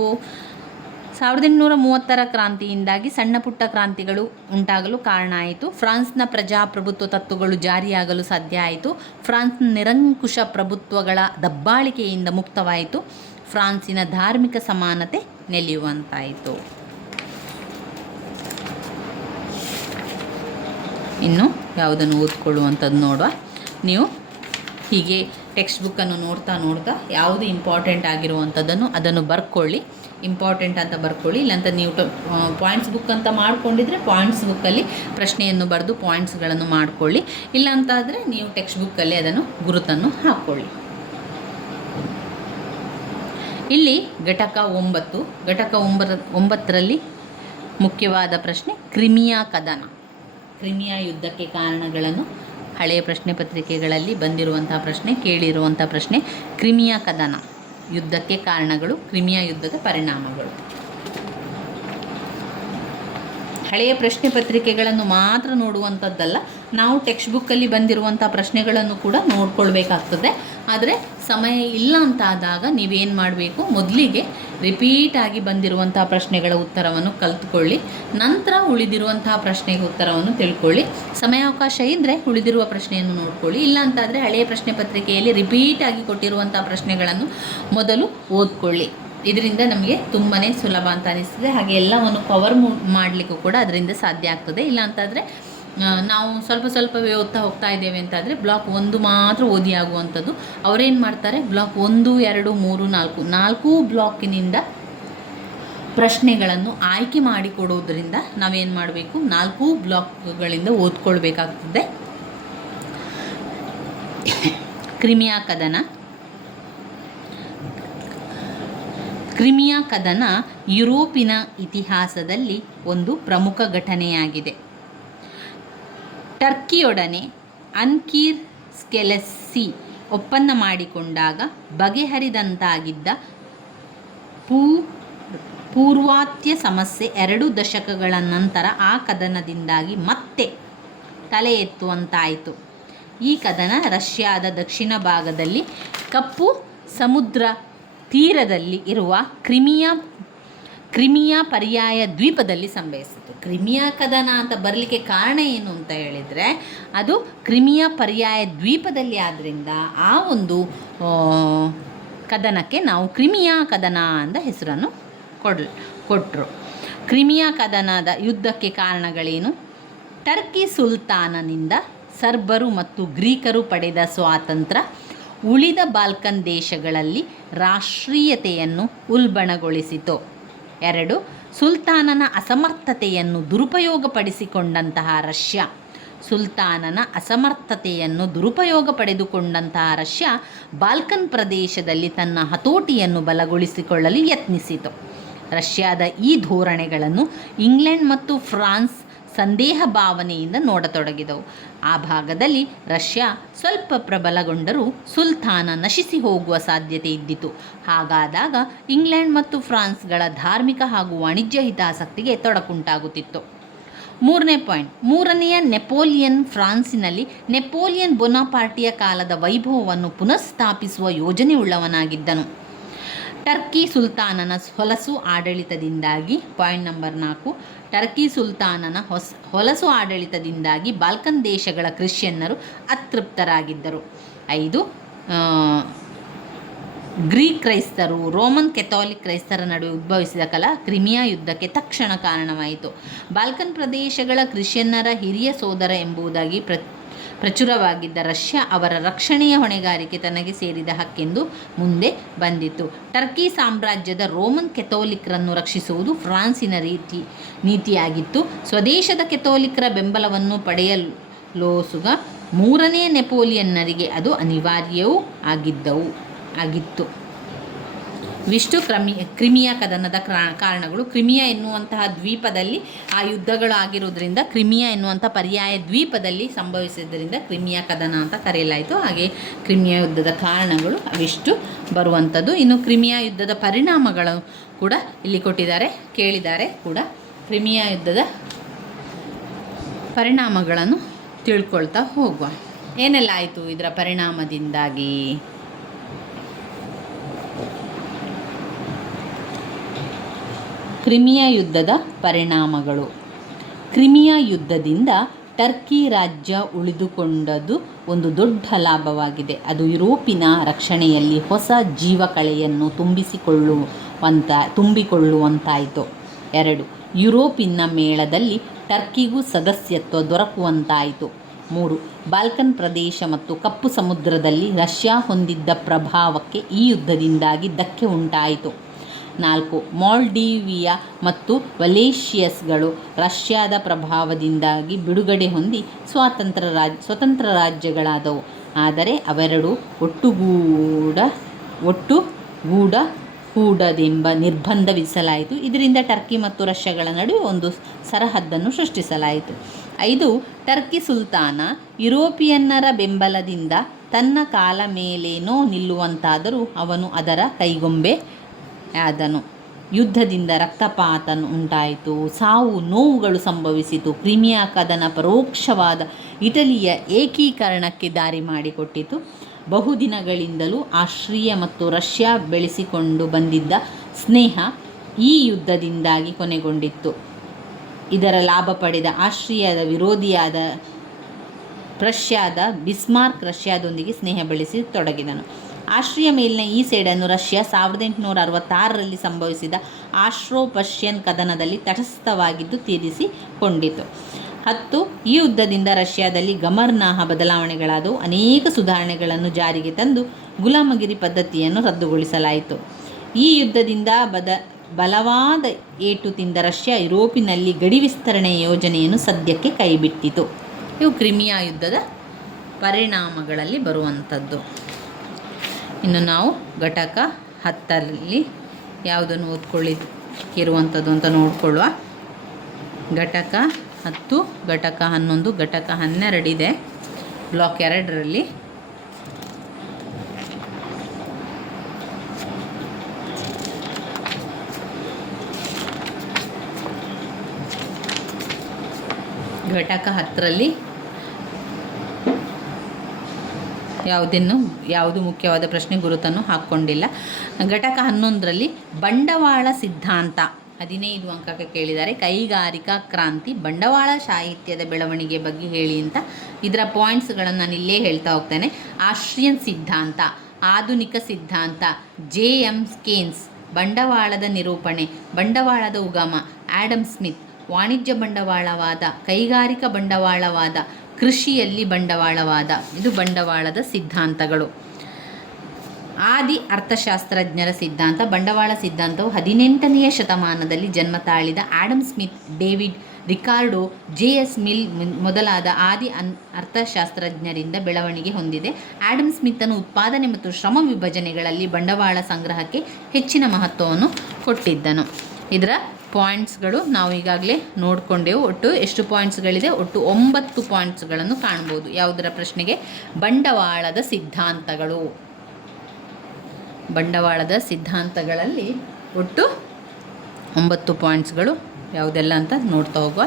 1830 ಕ್ರಾಂತಿಯಿಂದಾಗಿ ಸಣ್ಣ ಪುಟ್ಟ ಕ್ರಾಂತಿಗಳು ಉಂಟಾಗಲು ಕಾರಣ ಆಯಿತು. ಫ್ರಾನ್ಸ್ನ ಪ್ರಜಾಪ್ರಭುತ್ವ ತತ್ವಗಳು ಜಾರಿಯಾಗಲು ಸಾಧ್ಯ ಆಯಿತು. ಫ್ರಾನ್ಸ್ ನಿರಂಕುಶ ಪ್ರಭುತ್ವಗಳ ದಬ್ಬಾಳಿಕೆಯಿಂದ ಮುಕ್ತವಾಯಿತು. ಫ್ರಾನ್ಸಿನ ಧಾರ್ಮಿಕ ಸಮಾನತೆ ನೆಲೆಯುವಂತಾಯಿತು. ಇನ್ನು ಯಾವುದನ್ನು ಓದ್ಕೊಳ್ಳುವಂಥದ್ದು ನೋಡುವ. ನೀವು ಹೀಗೆ ಟೆಕ್ಸ್ಟ್ ಬುಕ್ಕನ್ನು ನೋಡ್ತಾ ಯಾವುದು ಇಂಪಾರ್ಟೆಂಟ್ ಆಗಿರುವಂಥದ್ದನ್ನು ಅದನ್ನು ಬರ್ಕೊಳ್ಳಿ. ಇಂಪಾರ್ಟೆಂಟ್ ಅಂತ ಬರ್ಕೊಳ್ಳಿ. ಇಲ್ಲಾಂತ ನೀವು ಪಾಯಿಂಟ್ಸ್ ಬುಕ್ ಅಂತ ಮಾಡ್ಕೊಂಡಿದ್ರೆ ಪಾಯಿಂಟ್ಸ್ ಬುಕ್ಕಲ್ಲಿ ಪ್ರಶ್ನೆಯನ್ನು ಬರೆದು ಪಾಯಿಂಟ್ಸ್ಗಳನ್ನು ಮಾಡ್ಕೊಳ್ಳಿ. ಇಲ್ಲಾಂತಾದರೆ ನೀವು ಟೆಕ್ಸ್ಟ್ ಬುಕ್ಕಲ್ಲಿ ಅದನ್ನು ಗುರುತನ್ನು ಹಾಕ್ಕೊಳ್ಳಿ. ಇಲ್ಲಿ ಘಟಕ 9ರಲ್ಲಿ ಮುಖ್ಯವಾದ ಪ್ರಶ್ನೆ ಕ್ರಿಮಿಯಾ ಕದನ. ಕ್ರಿಮಿಯಾ ಯುದ್ಧಕ್ಕೆ ಕಾರಣಗಳನ್ನು ಹಳೆಯ ಪ್ರಶ್ನೆ ಪತ್ರಿಕೆಗಳಲ್ಲಿ ಬಂದಿರುವಂಥ ಪ್ರಶ್ನೆ, ಕೇಳಿರುವಂಥ ಪ್ರಶ್ನೆ. ಕ್ರಿಮಿಯಾ ಕದನ ಯುದ್ಧಕ್ಕೆ ಕಾರಣಗಳು, ಕ್ರಿಮಿಯಾ ಯುದ್ಧದ ಪರಿಣಾಮಗಳು. ಹಳೆಯ ಪ್ರಶ್ನೆ ಪತ್ರಿಕೆಗಳನ್ನು ಮಾತ್ರ ನೋಡುವಂಥದ್ದಲ್ಲ, ನಾವು ಟೆಕ್ಸ್ಟ್ ಬುಕ್ಕಲ್ಲಿ ಬಂದಿರುವಂಥ ಪ್ರಶ್ನೆಗಳನ್ನು ಕೂಡ ನೋಡ್ಕೊಳ್ಬೇಕಾಗ್ತದೆ. ಆದರೆ ಸಮಯ ಇಲ್ಲ ಅಂತಾದಾಗ ನೀವೇನು ಮಾಡಬೇಕು? ಮೊದಲಿಗೆ ರಿಪೀಟ್ ಆಗಿ ಬಂದಿರುವಂತಹ ಪ್ರಶ್ನೆಗಳ ಉತ್ತರವನ್ನು ಕಲ್ತ್ಕೊಳ್ಳಿ. ನಂತರ ಉಳಿದಿರುವಂತಹ ಪ್ರಶ್ನೆಗೆ ಉತ್ತರವನ್ನು ತಿಳ್ಕೊಳ್ಳಿ. ಸಮಯಾವಕಾಶ ಇದ್ದರೆ ಉಳಿದಿರುವ ಪ್ರಶ್ನೆಯನ್ನು ನೋಡ್ಕೊಳ್ಳಿ. ಇಲ್ಲ ಅಂತಾದರೆ ಹಳೆಯ ಪ್ರಶ್ನೆ ಪತ್ರಿಕೆಯಲ್ಲಿ ರಿಪೀಟ್ ಆಗಿ ಕೊಟ್ಟಿರುವಂತಹ ಪ್ರಶ್ನೆಗಳನ್ನು ಮೊದಲು ಓದ್ಕೊಳ್ಳಿ. ಇದರಿಂದ ನಮಗೆ ತುಂಬಾ ಸುಲಭ ಅಂತ ಅನಿಸ್ತದೆ. ಹಾಗೆ ಎಲ್ಲವನ್ನು ಕವರ್ ಮಾಡಲಿಕ್ಕೂ ಕೂಡ ಅದರಿಂದ ಸಾಧ್ಯ ಆಗ್ತದೆ. ಇಲ್ಲ ಅಂತಾದರೆ ನಾವು ಸ್ವಲ್ಪವೇ ಓದ್ತಾ ಹೋಗ್ತಾ ಇದ್ದೇವೆ ಅಂತಾದರೆ ಬ್ಲಾಕ್ 1 ಮಾತ್ರ ಓದಿ ಆಗುವಂಥದ್ದು. ಅವರೇನು ಮಾಡ್ತಾರೆ, ಬ್ಲಾಕ್ 1, 2, 3, 4 ಬ್ಲಾಕಿನಿಂದ ಪ್ರಶ್ನೆಗಳನ್ನು ಆಯ್ಕೆ ಮಾಡಿಕೊಡೋದ್ರಿಂದ ನಾವೇನು ಮಾಡಬೇಕು, 4 ಬ್ಲಾಕ್ಗಳಿಂದ ಓದ್ಕೊಳ್ಬೇಕಾಗ್ತದೆ. ಕ್ರಿಮಿಯಾ ಕದನ ಯುರೋಪಿನ ಇತಿಹಾಸದಲ್ಲಿ ಒಂದು ಪ್ರಮುಖ ಘಟನೆಯಾಗಿದೆ. ಟರ್ಕಿಯೊಡನೆ ಅನ್ಕೀರ್ ಸ್ಕೆಲೆಸ್ಸಿ ಒಪ್ಪಂದ ಮಾಡಿಕೊಂಡಾಗ ಬಗೆಹರಿದಂತಾಗಿದ್ದ ಪೂರ್ವಾತ್ಯ ಸಮಸ್ಯೆ 2 ದಶಕಗಳ ನಂತರ ಆ ಕದನದಿಂದಾಗಿ ಮತ್ತೆ ತಲೆ ಎತ್ತುವಂತಾಯಿತು. ಈ ಕದನ ರಷ್ಯಾದ ದಕ್ಷಿಣ ಭಾಗದಲ್ಲಿ ಕಪ್ಪು ಸಮುದ್ರ ತೀರದಲ್ಲಿ ಇರುವ ಕ್ರಿಮಿಯಾ ಪರ್ಯಾಯ ದ್ವೀಪದಲ್ಲಿ ಸಂಭವಿಸಿತು. ಕ್ರಿಮಿಯಾ ಕದನ ಅಂತ ಬರಲಿಕ್ಕೆ ಕಾರಣ ಏನು ಅಂತ ಹೇಳಿದರೆ, ಅದು ಕ್ರಿಮಿಯಾ ಪರ್ಯಾಯ ದ್ವೀಪದಲ್ಲಿ ಆದ್ದರಿಂದ ಆ ಒಂದು ಕದನಕ್ಕೆ ನಾವು ಕ್ರಿಮಿಯಾ ಕದನ ಅಂತ ಹೆಸರನ್ನು ಕೊಟ್ಟರು. ಕ್ರಿಮಿಯಾ ಕದನದ ಯುದ್ಧಕ್ಕೆ ಕಾರಣಗಳೇನು? ಟರ್ಕಿ ಸುಲ್ತಾನನಿಂದ ಸರ್ಬರು ಮತ್ತು ಗ್ರೀಕರು ಪಡೆದ ಸ್ವಾತಂತ್ರ್ಯ ಉಳಿದ ಬಾಲ್ಕನ್ ದೇಶಗಳಲ್ಲಿ ರಾಷ್ಟ್ರೀಯತೆಯನ್ನು ಉಲ್ಬಣಗೊಳಿಸಿತು. 2. ಸುಲ್ತಾನನ ಅಸಮರ್ಥತೆಯನ್ನು ದುರುಪಯೋಗಪಡಿಸಿಕೊಂಡಂತಹ ರಷ್ಯಾ. ಸುಲ್ತಾನನ ಅಸಮರ್ಥತೆಯನ್ನು ದುರುಪಯೋಗ ಪಡೆದುಕೊಂಡಂತಹ ರಷ್ಯಾ ಬಾಲ್ಕನ್ ಪ್ರದೇಶದಲ್ಲಿ ತನ್ನ ಹತೋಟಿಯನ್ನು ಬಲಗೊಳಿಸಿಕೊಳ್ಳಲು ಯತ್ನಿಸಿತು. ರಷ್ಯಾದ ಈ ಧೋರಣೆಗಳನ್ನು ಇಂಗ್ಲೆಂಡ್ ಮತ್ತು ಫ್ರಾನ್ಸ್ ಸಂದೇಹ ಭಾವನೆಯಿಂದ ನೋಡತೊಡಗಿದವು. ಆ ಭಾಗದಲ್ಲಿ ರಷ್ಯಾ ಸ್ವಲ್ಪ ಪ್ರಬಲಗೊಂಡರೂ ಸುಲ್ತಾನ ನಶಿಸಿ ಹೋಗುವ ಸಾಧ್ಯತೆ ಇದ್ದಿತು. ಹಾಗಾದಾಗ ಇಂಗ್ಲೆಂಡ್ ಮತ್ತು ಫ್ರಾನ್ಸ್ಗಳ ಧಾರ್ಮಿಕ ಹಾಗೂ ವಾಣಿಜ್ಯ ಹಿತಾಸಕ್ತಿಗೆ ತೊಡಕುಂಟಾಗುತ್ತಿತ್ತು. 3ನೇ ಪಾಯಿಂಟ್, 3ನೆಯ ನೆಪೋಲಿಯನ್ ಫ್ರಾನ್ಸಿನಲ್ಲಿ ನೆಪೋಲಿಯನ್ ಬೊನಾಪಾರ್ಟಿಯ ಕಾಲದ ವೈಭವವನ್ನು ಪುನಃಸ್ಥಾಪಿಸುವ ಯೋಜನೆಯುಳ್ಳವನಾಗಿದ್ದನು. ಟರ್ಕಿ ಸುಲ್ತಾನನ ಹೊಲಸು ಆಡಳಿತದಿಂದಾಗಿ ಪಾಯಿಂಟ್ ನಂಬರ್ 4, ಟರ್ಕಿ ಸುಲ್ತಾನನ ಹೊಲಸು ಆಡಳಿತದಿಂದಾಗಿ ಬಾಲ್ಕನ್ ದೇಶಗಳ ಕ್ರಿಶ್ಚಿಯನ್ನರು ಅತೃಪ್ತರಾಗಿದ್ದರು. 5. ಗ್ರೀಕ್ ಕ್ರೈಸ್ತರು ರೋಮನ್ ಕೆಥೋಲಿಕ್ ಕ್ರೈಸ್ತರ ನಡುವೆ ಉದ್ಭವಿಸಿದ ಕ್ರಿಮಿಯಾ ಯುದ್ಧಕ್ಕೆ ತಕ್ಷಣ ಕಾರಣವಾಯಿತು. ಬಾಲ್ಕನ್ ಪ್ರದೇಶಗಳ ಕ್ರಿಶ್ಚಿಯನ್ನರ ಹಿರಿಯ ಸೋದರ ಎಂಬುದಾಗಿ ಪ್ರಚುರವಾಗಿದ್ದ ರಷ್ಯಾ ಅವರ ರಕ್ಷಣೆಯ ಹೊಣೆಗಾರಿಕೆ ತನಗೆ ಸೇರಿದ ಹಕ್ಕೆಂದು ಮುಂದೆ ಬಂದಿತು. ಟರ್ಕಿ ಸಾಮ್ರಾಜ್ಯದ ರೋಮನ್ ಕೆಥೋಲಿಕರನ್ನು ರಕ್ಷಿಸುವುದು ಫ್ರಾನ್ಸಿನ ನೀತಿಯಾಗಿತ್ತು. ಸ್ವದೇಶದ ಕೆಥೋಲಿಕರ ಬೆಂಬಲವನ್ನು ಪಡೆಯಲೋಸುಗ 3ನೇ ನೆಪೋಲಿಯನ್ನರಿಗೆ ಅದು ಅನಿವಾರ್ಯವೂ ಆಗಿತ್ತು. ಇವಿಷ್ಟು ಕ್ರಿಮಿಯಾ ಕದನದ ಕಾರಣಗಳು. ಕ್ರಿಮಿಯಾ ಎನ್ನುವಂತಹ ದ್ವೀಪದಲ್ಲಿ ಆ ಯುದ್ಧಗಳು ಆಗಿರೋದ್ರಿಂದ ಕ್ರಿಮಿಯಾ ಎನ್ನುವಂಥ ಪರ್ಯಾಯ ದ್ವೀಪದಲ್ಲಿ ಸಂಭವಿಸಿದ್ದರಿಂದ ಕ್ರಿಮಿಯಾ ಕದನ ಅಂತ ಕರೆಯಲಾಯಿತು. ಹಾಗೆ ಕ್ರಿಮಿಯಾ ಯುದ್ಧದ ಕಾರಣಗಳು ಅವಿಷ್ಟು ಬರುವಂಥದ್ದು. ಇನ್ನು ಕ್ರಿಮಿಯಾ ಯುದ್ಧದ ಪರಿಣಾಮಗಳು ಕೂಡ ಇಲ್ಲಿ ಕೊಟ್ಟಿದ್ದಾರೆ, ಕೇಳಿದ್ದಾರೆ ಕೂಡ. ಕ್ರಿಮಿಯಾ ಯುದ್ಧದ ಪರಿಣಾಮಗಳನ್ನು ತಿಳ್ಕೊಳ್ತಾ ಹೋಗುವ. ಏನೆಲ್ಲ ಆಯಿತು ಇದರ ಪರಿಣಾಮದಿಂದಾಗಿ? ಕ್ರಿಮಿಯಾ ಯುದ್ಧದ ಪರಿಣಾಮಗಳು. ಕ್ರಿಮಿಯಾ ಯುದ್ಧದಿಂದ ಟರ್ಕಿ ರಾಜ್ಯ ಉಳಿದುಕೊಂಡದ್ದು ಒಂದು ದೊಡ್ಡ ಲಾಭವಾಗಿದೆ. ಅದು ಯುರೋಪಿನ ರಕ್ಷಣೆಯಲ್ಲಿ ಹೊಸ ಜೀವಕಳೆಯನ್ನು ತುಂಬಿಕೊಳ್ಳುವಂತಾಯಿತು. 2. ಯುರೋಪಿನ ಮೇಳದಲ್ಲಿ ಟರ್ಕಿಗೂ ಸದಸ್ಯತ್ವ ದೊರಕುವಂತಾಯಿತು. 3. ಬಾಲ್ಕನ್ ಪ್ರದೇಶ ಮತ್ತು ಕಪ್ಪು ಸಮುದ್ರದಲ್ಲಿ ರಷ್ಯಾ ಹೊಂದಿದ್ದ ಪ್ರಭಾವಕ್ಕೆ ಈ ಯುದ್ಧದಿಂದಾಗಿ ಧಕ್ಕೆ ಉಂಟಾಯಿತು. 4. ಮಾಲ್ಡೀವಿಯಾ ಮತ್ತು ವಲೇಷಿಯಸ್ಗಳು ರಷ್ಯಾದ ಪ್ರಭಾವದಿಂದಾಗಿ ಬಿಡುಗಡೆ ಹೊಂದಿ ಸ್ವತಂತ್ರ ರಾಜ್ಯಗಳಾದವು. ಆದರೆ ಅವೆರಡು ಒಟ್ಟುಗೂಡದೆಂಬ ನಿರ್ಬಂಧ ವಿಧಿಸಲಾಯಿತು. ಇದರಿಂದ ಟರ್ಕಿ ಮತ್ತು ರಷ್ಯಾಗಳ ನಡುವೆ ಒಂದು ಸರಹದ್ದನ್ನು ಸೃಷ್ಟಿಸಲಾಯಿತು. 5. ಟರ್ಕಿ ಸುಲ್ತಾನ ಯುರೋಪಿಯನ್ನರ ಬೆಂಬಲದಿಂದ ತನ್ನ ಕಾಲ ಮೇಲೇನೋ ನಿಲ್ಲುವಂತಾದರೂ ಅವನು ಅದರ ಕೈಗೊಂಬೆ ಆದನು. ಯುದ್ಧದಿಂದ ರಕ್ತಪಾತ ಉಂಟಾಯಿತು, ಸಾವು ನೋವುಗಳು ಸಂಭವಿಸಿತು. ಕ್ರಿಮಿಯಾ ಕದನ ಪರೋಕ್ಷವಾದ ಇಟಲಿಯ ಏಕೀಕರಣಕ್ಕೆ ದಾರಿ ಮಾಡಿಕೊಟ್ಟಿತು. ಬಹುದಿನಗಳಿಂದಲೂ ಆಸ್ಟ್ರಿಯಾ ಮತ್ತು ರಷ್ಯಾ ಬೆಳೆಸಿಕೊಂಡು ಬಂದಿದ್ದ ಸ್ನೇಹ ಈ ಯುದ್ಧದಿಂದಾಗಿ ಕೊನೆಗೊಂಡಿತ್ತು. ಇದರ ಲಾಭ ಪಡೆದ ಆಸ್ಟ್ರಿಯಾದ ವಿರೋಧಿಯಾದ ಪ್ರಷ್ಯಾದ ಬಿಸ್ಮಾರ್ಕ್ ರಷ್ಯಾದೊಂದಿಗೆ ಸ್ನೇಹ ಬೆಳೆಸತೊಡಗಿದನು. ಆಸ್ಟ್ರಿಯಾ ಮೇಲಿನ ಈ ಸೇಡನ್ನು ರಷ್ಯಾ 1866ರಲ್ಲಿ ಸಂಭವಿಸಿದ ಆಸ್ಟ್ರೋ-ಪರ್ಷಿಯನ್ ಕದನದಲ್ಲಿ ತಟಸ್ಥವಾಗಿದ್ದು ತೀರಿಸಿಕೊಂಡಿತು. ಈ ಯುದ್ಧದಿಂದ ರಷ್ಯಾದಲ್ಲಿ ಗಮನಾರ್ಹ ಬದಲಾವಣೆಗಳಾದವು. ಅನೇಕ ಸುಧಾರಣೆಗಳನ್ನು ಜಾರಿಗೆ ತಂದು ಗುಲಾಮಗಿರಿ ಪದ್ಧತಿಯನ್ನು ರದ್ದುಗೊಳಿಸಲಾಯಿತು. ಈ ಯುದ್ಧದಿಂದ ಬಲವಾದ ಏಟು ತಿಂದ ರಷ್ಯಾ ಯುರೋಪಿನಲ್ಲಿ ಗಡಿ ವಿಸ್ತರಣೆಯ ಯೋಜನೆಯನ್ನು ಸದ್ಯಕ್ಕೆ ಕೈಬಿಟ್ಟಿತು. ಇವು ಕ್ರಿಮಿಯಾ ಯುದ್ಧದ ಪರಿಣಾಮಗಳಲ್ಲಿ ಬರುವಂಥದ್ದು. ಇನ್ನು ನಾವು ಘಟಕ 10ರಲ್ಲಿ ಯಾವುದನ್ನು ಓದ್ಕೊಳ್ಳಿಕ್ಕಿರುವಂಥದ್ದು ಅಂತ ನೋಡಿಕೊಳ್ಳುವ. ಘಟಕ 10, ಘಟಕ 11, ಘಟಕ 12 ಇದೆ ಬ್ಲಾಕ್ 2ರಲ್ಲಿ. ಘಟಕ 10ರಲ್ಲಿ ಯಾವುದು ಮುಖ್ಯವಾದ ಪ್ರಶ್ನೆ ಗುರುತನ್ನು ಹಾಕ್ಕೊಂಡಿಲ್ಲ. ಘಟಕ 11ರಲ್ಲಿ ಬಂಡವಾಳ ಸಿದ್ಧಾಂತ 15 ಅಂಕಕ್ಕೆ ಕೇಳಿದ್ದಾರೆ. ಕೈಗಾರಿಕಾ ಕ್ರಾಂತಿ, ಬಂಡವಾಳ ಸಾಹಿತ್ಯದ ಬೆಳವಣಿಗೆ ಬಗ್ಗೆ ಹೇಳಿ ಅಂತ. ಇದರ ಪಾಯಿಂಟ್ಸ್ಗಳನ್ನು ನಾನು ಇಲ್ಲೇ ಹೇಳ್ತಾ ಹೋಗ್ತೇನೆ. ಆಸ್ಟ್ರಿಯನ್ ಸಿದ್ಧಾಂತ, ಆಧುನಿಕ ಸಿದ್ಧಾಂತ, J.M. ಕೇನ್ಸ್, ಬಂಡವಾಳದ ನಿರೂಪಣೆ, ಬಂಡವಾಳದ ಉಗಮ, ಆಡಮ್ ಸ್ಮಿತ್, ವಾಣಿಜ್ಯ ಬಂಡವಾಳವಾದ, ಕೈಗಾರಿಕಾ ಬಂಡವಾಳವಾದ, ಕೃಷಿಯಲ್ಲಿ ಬಂಡವಾಳವಾದ. ಇದು ಬಂಡವಾಳದ ಸಿದ್ಧಾಂತಗಳು. ಆದಿ ಅರ್ಥಶಾಸ್ತ್ರಜ್ಞರ ಸಿದ್ಧಾಂತ. ಬಂಡವಾಳ ಸಿದ್ಧಾಂತವು 18ನೇ ಶತಮಾನದಲ್ಲಿ ಜನ್ಮ ತಾಳಿದ Adam Smith, David Ricardo, J.S. Mill ಮೊದಲಾದ ಆದಿ ಅರ್ಥಶಾಸ್ತ್ರಜ್ಞರಿಂದ ಬೆಳವಣಿಗೆ ಹೊಂದಿದೆ. ಆಡಮ್ ಸ್ಮಿತನು ಉತ್ಪಾದನೆ ಮತ್ತು ಶ್ರಮ ವಿಭಜನೆಗಳಲ್ಲಿ ಬಂಡವಾಳ ಸಂಗ್ರಹಕ್ಕೆ ಹೆಚ್ಚಿನ ಮಹತ್ವವನ್ನು ಕೊಟ್ಟಿದ್ದನು. ಇದರ ಪಾಯಿಂಟ್ಸ್ಗಳು ನಾವು ಈಗಾಗಲೇ ನೋಡಿಕೊಂಡೆವು. ಒಟ್ಟು ಎಷ್ಟು ಪಾಯಿಂಟ್ಸ್ಗಳಿದೆ? ಒಟ್ಟು 9 ಪಾಯಿಂಟ್ಸ್ಗಳನ್ನು ಕಾಣ್ಬೋದು. ಯಾವುದರ ಪ್ರಶ್ನೆಗೆ? ಬಂಡವಾಳದ ಸಿದ್ಧಾಂತಗಳು. ಬಂಡವಾಳದ ಸಿದ್ಧಾಂತಗಳಲ್ಲಿ ಒಟ್ಟು 9 ಪಾಯಿಂಟ್ಸ್ಗಳು ಯಾವುದೆಲ್ಲ ಅಂತ ನೋಡ್ತಾ ಹೋಗುವ.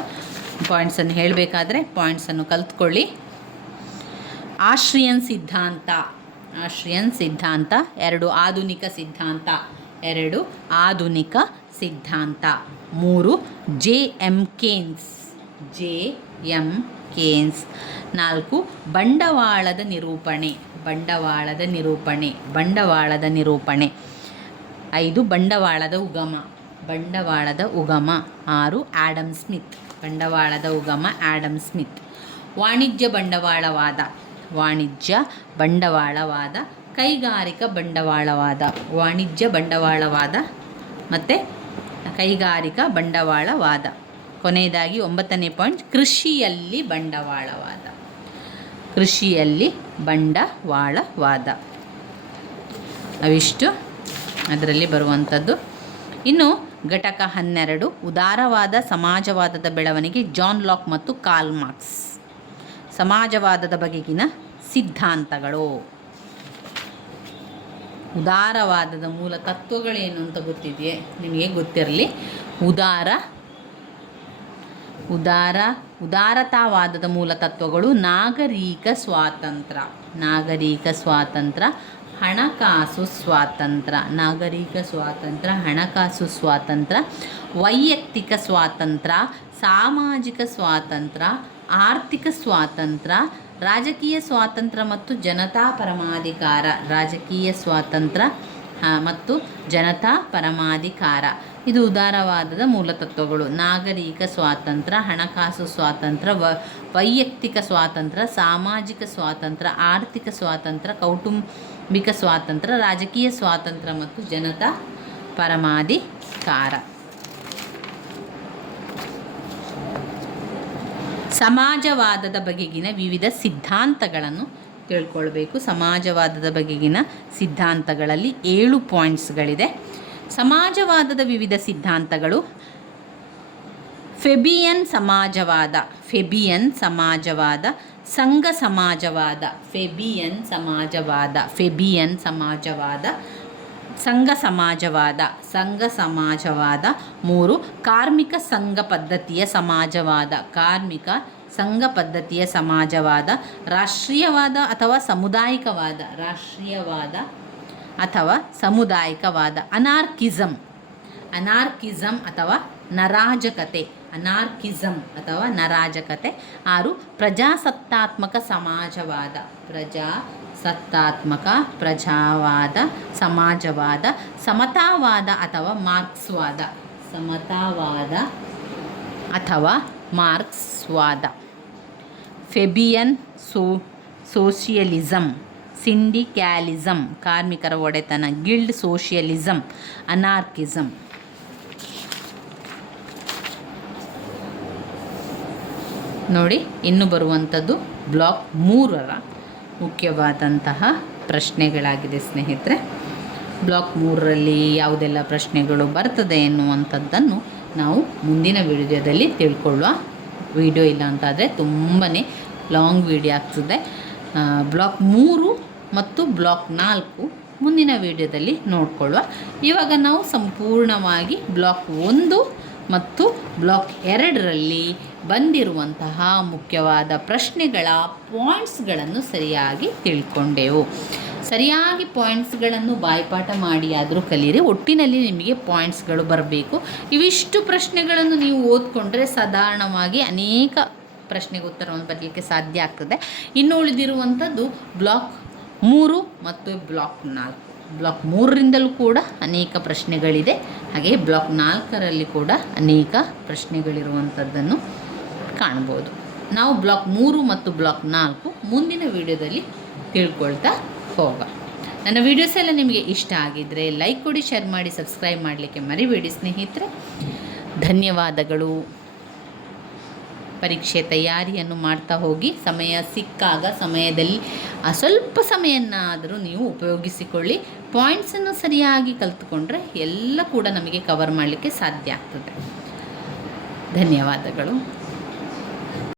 ಪಾಯಿಂಟ್ಸನ್ನು ಹೇಳಬೇಕಾದ್ರೆ ಪಾಯಿಂಟ್ಸನ್ನು ಕಲ್ತ್ಕೊಳ್ಳಿ. ಆಸ್ಟ್ರಿಯನ್ ಸಿದ್ಧಾಂತ, 2 ಆಧುನಿಕ ಸಿದ್ಧಾಂತ, 2 ಆಧುನಿಕ ಸಿದ್ಧಾಂತ, 3 J.M. ಕೇನ್ಸ್, 4 ಬಂಡವಾಳದ ನಿರೂಪಣೆ, 5 ಬಂಡವಾಳದ ಉಗಮ, 6 ಆಡಮ್ ಸ್ಮಿತ್, ಆಡಮ್ ಸ್ಮಿತ್. ವಾಣಿಜ್ಯ ಬಂಡವಾಳವಾದ, ಕೈಗಾರಿಕಾ ಬಂಡವಾಳವಾದ, ಮತ್ತು ಕೈಗಾರಿಕಾ ಬಂಡವಾಳವಾದ. ಕೊನೆಯದಾಗಿ 9ನೇ ಪಾಯಿಂಟ್, ಕೃಷಿಯಲ್ಲಿ ಬಂಡವಾಳವಾದ. ಅವಿಷ್ಟು ಅದರಲ್ಲಿ ಬರುವಂಥದ್ದು. ಇನ್ನು ಘಟಕ 12 ಉದಾರವಾದ ಸಮಾಜವಾದದ ಬೆಳವಣಿಗೆ, ಜಾನ್ ಲಾಕ್ ಮತ್ತು ಕಾರ್ಲ್ ಮಾರ್ಕ್ಸ್. ಸಮಾಜವಾದದ ಬಗೆಗಿನ ಸಿದ್ಧಾಂತಗಳು. ಉದಾರವಾದದ ಮೂಲ ತತ್ವಗಳೇನು ಅಂತ ಗೊತ್ತಿದೆಯೇ? ನಿಮಗೆ ಗೊತ್ತಿರಲಿ. ಉದಾರತಾವಾದದ ಮೂಲ ತತ್ವಗಳು: ನಾಗರಿಕ ಸ್ವಾತಂತ್ರ್ಯ, ಹಣಕಾಸು ಸ್ವಾತಂತ್ರ್ಯ, ವೈಯಕ್ತಿಕ ಸ್ವಾತಂತ್ರ್ಯ, ಸಾಮಾಜಿಕ ಸ್ವಾತಂತ್ರ್ಯ, ಆರ್ಥಿಕ ಸ್ವಾತಂತ್ರ್ಯ, ರಾಜಕೀಯ ಸ್ವಾತಂತ್ರ್ಯ ಮತ್ತು ಜನತಾ ಪರಮಾಧಿಕಾರ. ಇದು ಉದಾರವಾದದ ಮೂಲ ತತ್ವಗಳು. ನಾಗರಿಕ ಸ್ವಾತಂತ್ರ್ಯ, ಹಣಕಾಸು ಸ್ವಾತಂತ್ರ್ಯ, ವೈಯಕ್ತಿಕ ಸ್ವಾತಂತ್ರ್ಯ, ಸಾಮಾಜಿಕ ಸ್ವಾತಂತ್ರ್ಯ, ಆರ್ಥಿಕ ಸ್ವಾತಂತ್ರ್ಯ, ಕೌಟುಂಬಿಕ ಸ್ವಾತಂತ್ರ್ಯ, ರಾಜಕೀಯ ಸ್ವಾತಂತ್ರ್ಯ ಮತ್ತು ಜನತಾ ಪರಮಾಧಿಕಾರ. ಸಮಾಜವಾದದ ಬಗೆಗಿನ ವಿವಿಧ ಸಿದ್ಧಾಂತಗಳನ್ನು ತಿಳ್ಕೊಳ್ಬೇಕು. ಸಮಾಜವಾದದ ಬಗೆಗಿನ ಸಿದ್ಧಾಂತಗಳಲ್ಲಿ 7 ಪಾಯಿಂಟ್ಸ್ಗಳಿದೆ. ಸಮಾಜವಾದದ ವಿವಿಧ ಸಿದ್ಧಾಂತಗಳು: ಫೆಬಿಯನ್ ಸಮಾಜವಾದ, ಸಂಘ ಸಮಾಜವಾದ, ಸಂಘ ಸಮಾಜವಾದ. 3 ಕಾರ್ಮಿಕ ಸಂಘ ಪದ್ಧತಿಯ ಸಮಾಜವಾದ, ರಾಷ್ಟ್ರೀಯವಾದ ಅಥವಾ ಸಾಮುದಾಯಿಕವಾದ, ಅನಾರ್ಕಿಸಮ್, ಅನಾರ್ಕಿಸಮ್ ಅಥವಾ ನರಾಜಕತೆ. ಅನಾರ್ಕಿಸಮ್ ಅಥವಾ ನರಾಜಕತೆ. 6 ಪ್ರಜಾಸತ್ತಾತ್ಮಕ ಸಮಾಜವಾದ. ಪ್ರಜಾಸತ್ತಾತ್ಮಕ ಪ್ರಜಾವಾದ ಸಮಾಜವಾದ. ಸಮತಾವಾದ ಅಥವಾ ಮಾರ್ಕ್ಸ್ವಾದ. ಸಮತಾವಾದ ಅಥವಾ ಮಾರ್ಕ್ಸ್ವಾದ. ಫೆಬಿಯನ್ ಸೋಷಿಯಲಿಸಮ್. ಸಿಂಡಿಕ್ಯಾಲಿಸಮ್ ಕಾರ್ಮಿಕರ ಒಡೆತನ. Guild socialism. ಅನಾರ್ಕಿಸಮ್. ನೋಡಿ, ಇನ್ನು ಬರುವಂಥದ್ದು ಬ್ಲಾಕ್ 3ರ ಮುಖ್ಯವಾದಂತಹ ಪ್ರಶ್ನೆಗಳಾಗಿದೆ ಸ್ನೇಹಿತರೆ. ಬ್ಲಾಕ್ 3ರಲ್ಲಿ ಯಾವುದೆಲ್ಲ ಪ್ರಶ್ನೆಗಳು ಬರ್ತದೆ ಎನ್ನುವಂಥದ್ದನ್ನು ನಾವು ಮುಂದಿನ ವಿಡಿಯೋದಲ್ಲಿ ತಿಳ್ಕೊಳ್ಳುವ. ವಿಡಿಯೋ ಇಲ್ಲ ಅಂತಾದರೆ ತುಂಬಾ ಲಾಂಗ್ ವಿಡಿಯೋ ಆಗ್ತದೆ. ಬ್ಲಾಕ್ 3 ಮತ್ತು ಬ್ಲಾಕ್ 4 ಮುಂದಿನ ವಿಡಿಯೋದಲ್ಲಿ ನೋಡಿಕೊಳ್ಳುವ. ಇವಾಗ ನಾವು ಸಂಪೂರ್ಣವಾಗಿ ಬ್ಲಾಕ್ 1 ಮತ್ತು ಬ್ಲಾಕ್ 2ರಲ್ಲಿ ಬಂದಿರುವಂತಹ ಮುಖ್ಯವಾದ ಪ್ರಶ್ನೆಗಳ ಪಾಯಿಂಟ್ಸ್ಗಳನ್ನು ಸರಿಯಾಗಿ ತಿಳ್ಕೊಂಡೆವು. ಸರಿಯಾಗಿ ಪಾಯಿಂಟ್ಸ್ಗಳನ್ನು ಬಾಯ್ಪಾಠ ಮಾಡಿ ಆದರೂ ಕಲೀರಿ. ಒಟ್ಟಿನಲ್ಲಿ ನಿಮಗೆ ಪಾಯಿಂಟ್ಸ್ಗಳು ಬರಬೇಕು. ಇವಿಷ್ಟು ಪ್ರಶ್ನೆಗಳನ್ನು ನೀವು ಓದ್ಕೊಂಡ್ರೆ ಸಾಧಾರಣವಾಗಿ ಅನೇಕ ಪ್ರಶ್ನೆಗೆ ಉತ್ತರವನ್ನು ಬರಲಿಕ್ಕೆ ಸಾಧ್ಯ ಆಗ್ತದೆ. ಇನ್ನು ಉಳಿದಿರುವಂಥದ್ದು ಬ್ಲಾಕ್ 3 ಮತ್ತು ಬ್ಲಾಕ್ 4. ಬ್ಲಾಕ್ 3ರಿಂದಲೂ ಕೂಡ ಅನೇಕ ಪ್ರಶ್ನೆಗಳಿದೆ. ಹಾಗೆ ಬ್ಲಾಕ್ 4ರಲ್ಲಿ ಕೂಡ ಅನೇಕ ಪ್ರಶ್ನೆಗಳಿರುವಂಥದ್ದನ್ನು ಕಾಣ್ಬೋದು. ನಾವು ಬ್ಲಾಕ್ 3 ಮತ್ತು ಬ್ಲಾಕ್ 4 ಮುಂದಿನ ವಿಡಿಯೋದಲ್ಲಿ ತಿಳ್ಕೊಳ್ತಾ ಹೋಗ. ನನ್ನ ವಿಡಿಯೋಸ್ ಎಲ್ಲ ನಿಮಗೆ ಇಷ್ಟ ಆಗಿದ್ದರೆ ಲೈಕ್ ಕೊಡಿ, ಶೇರ್ ಮಾಡಿ, ಸಬ್ಸ್ಕ್ರೈಬ್ ಮಾಡಲಿಕ್ಕೆ ಮರಿಬೇಡಿ ಸ್ನೇಹಿತರೆ. ಧನ್ಯವಾದಗಳು. ಪರೀಕ್ಷೆ ತಯಾರಿಯನ್ನು ಮಾಡ್ತಾ ಹೋಗಿ. ಸಮಯ ಸಿಕ್ಕಾಗ ಸಮಯದಲ್ಲಿ ಸ್ವಲ್ಪ ಸಮಯನ್ನಾದರೂ ನೀವು ಉಪಯೋಗಿಸಿಕೊಳ್ಳಿ. ಪಾಯಿಂಟ್ಸನ್ನು ಸರಿಯಾಗಿ ಕಲಿತುಕೊಂಡ್ರೆ ಎಲ್ಲ ಕೂಡ ನಮಗೆ ಕವರ್ ಮಾಡಲಿಕ್ಕೆ ಸಾಧ್ಯ ಆಗ್ತದೆ. ಧನ್ಯವಾದಗಳು.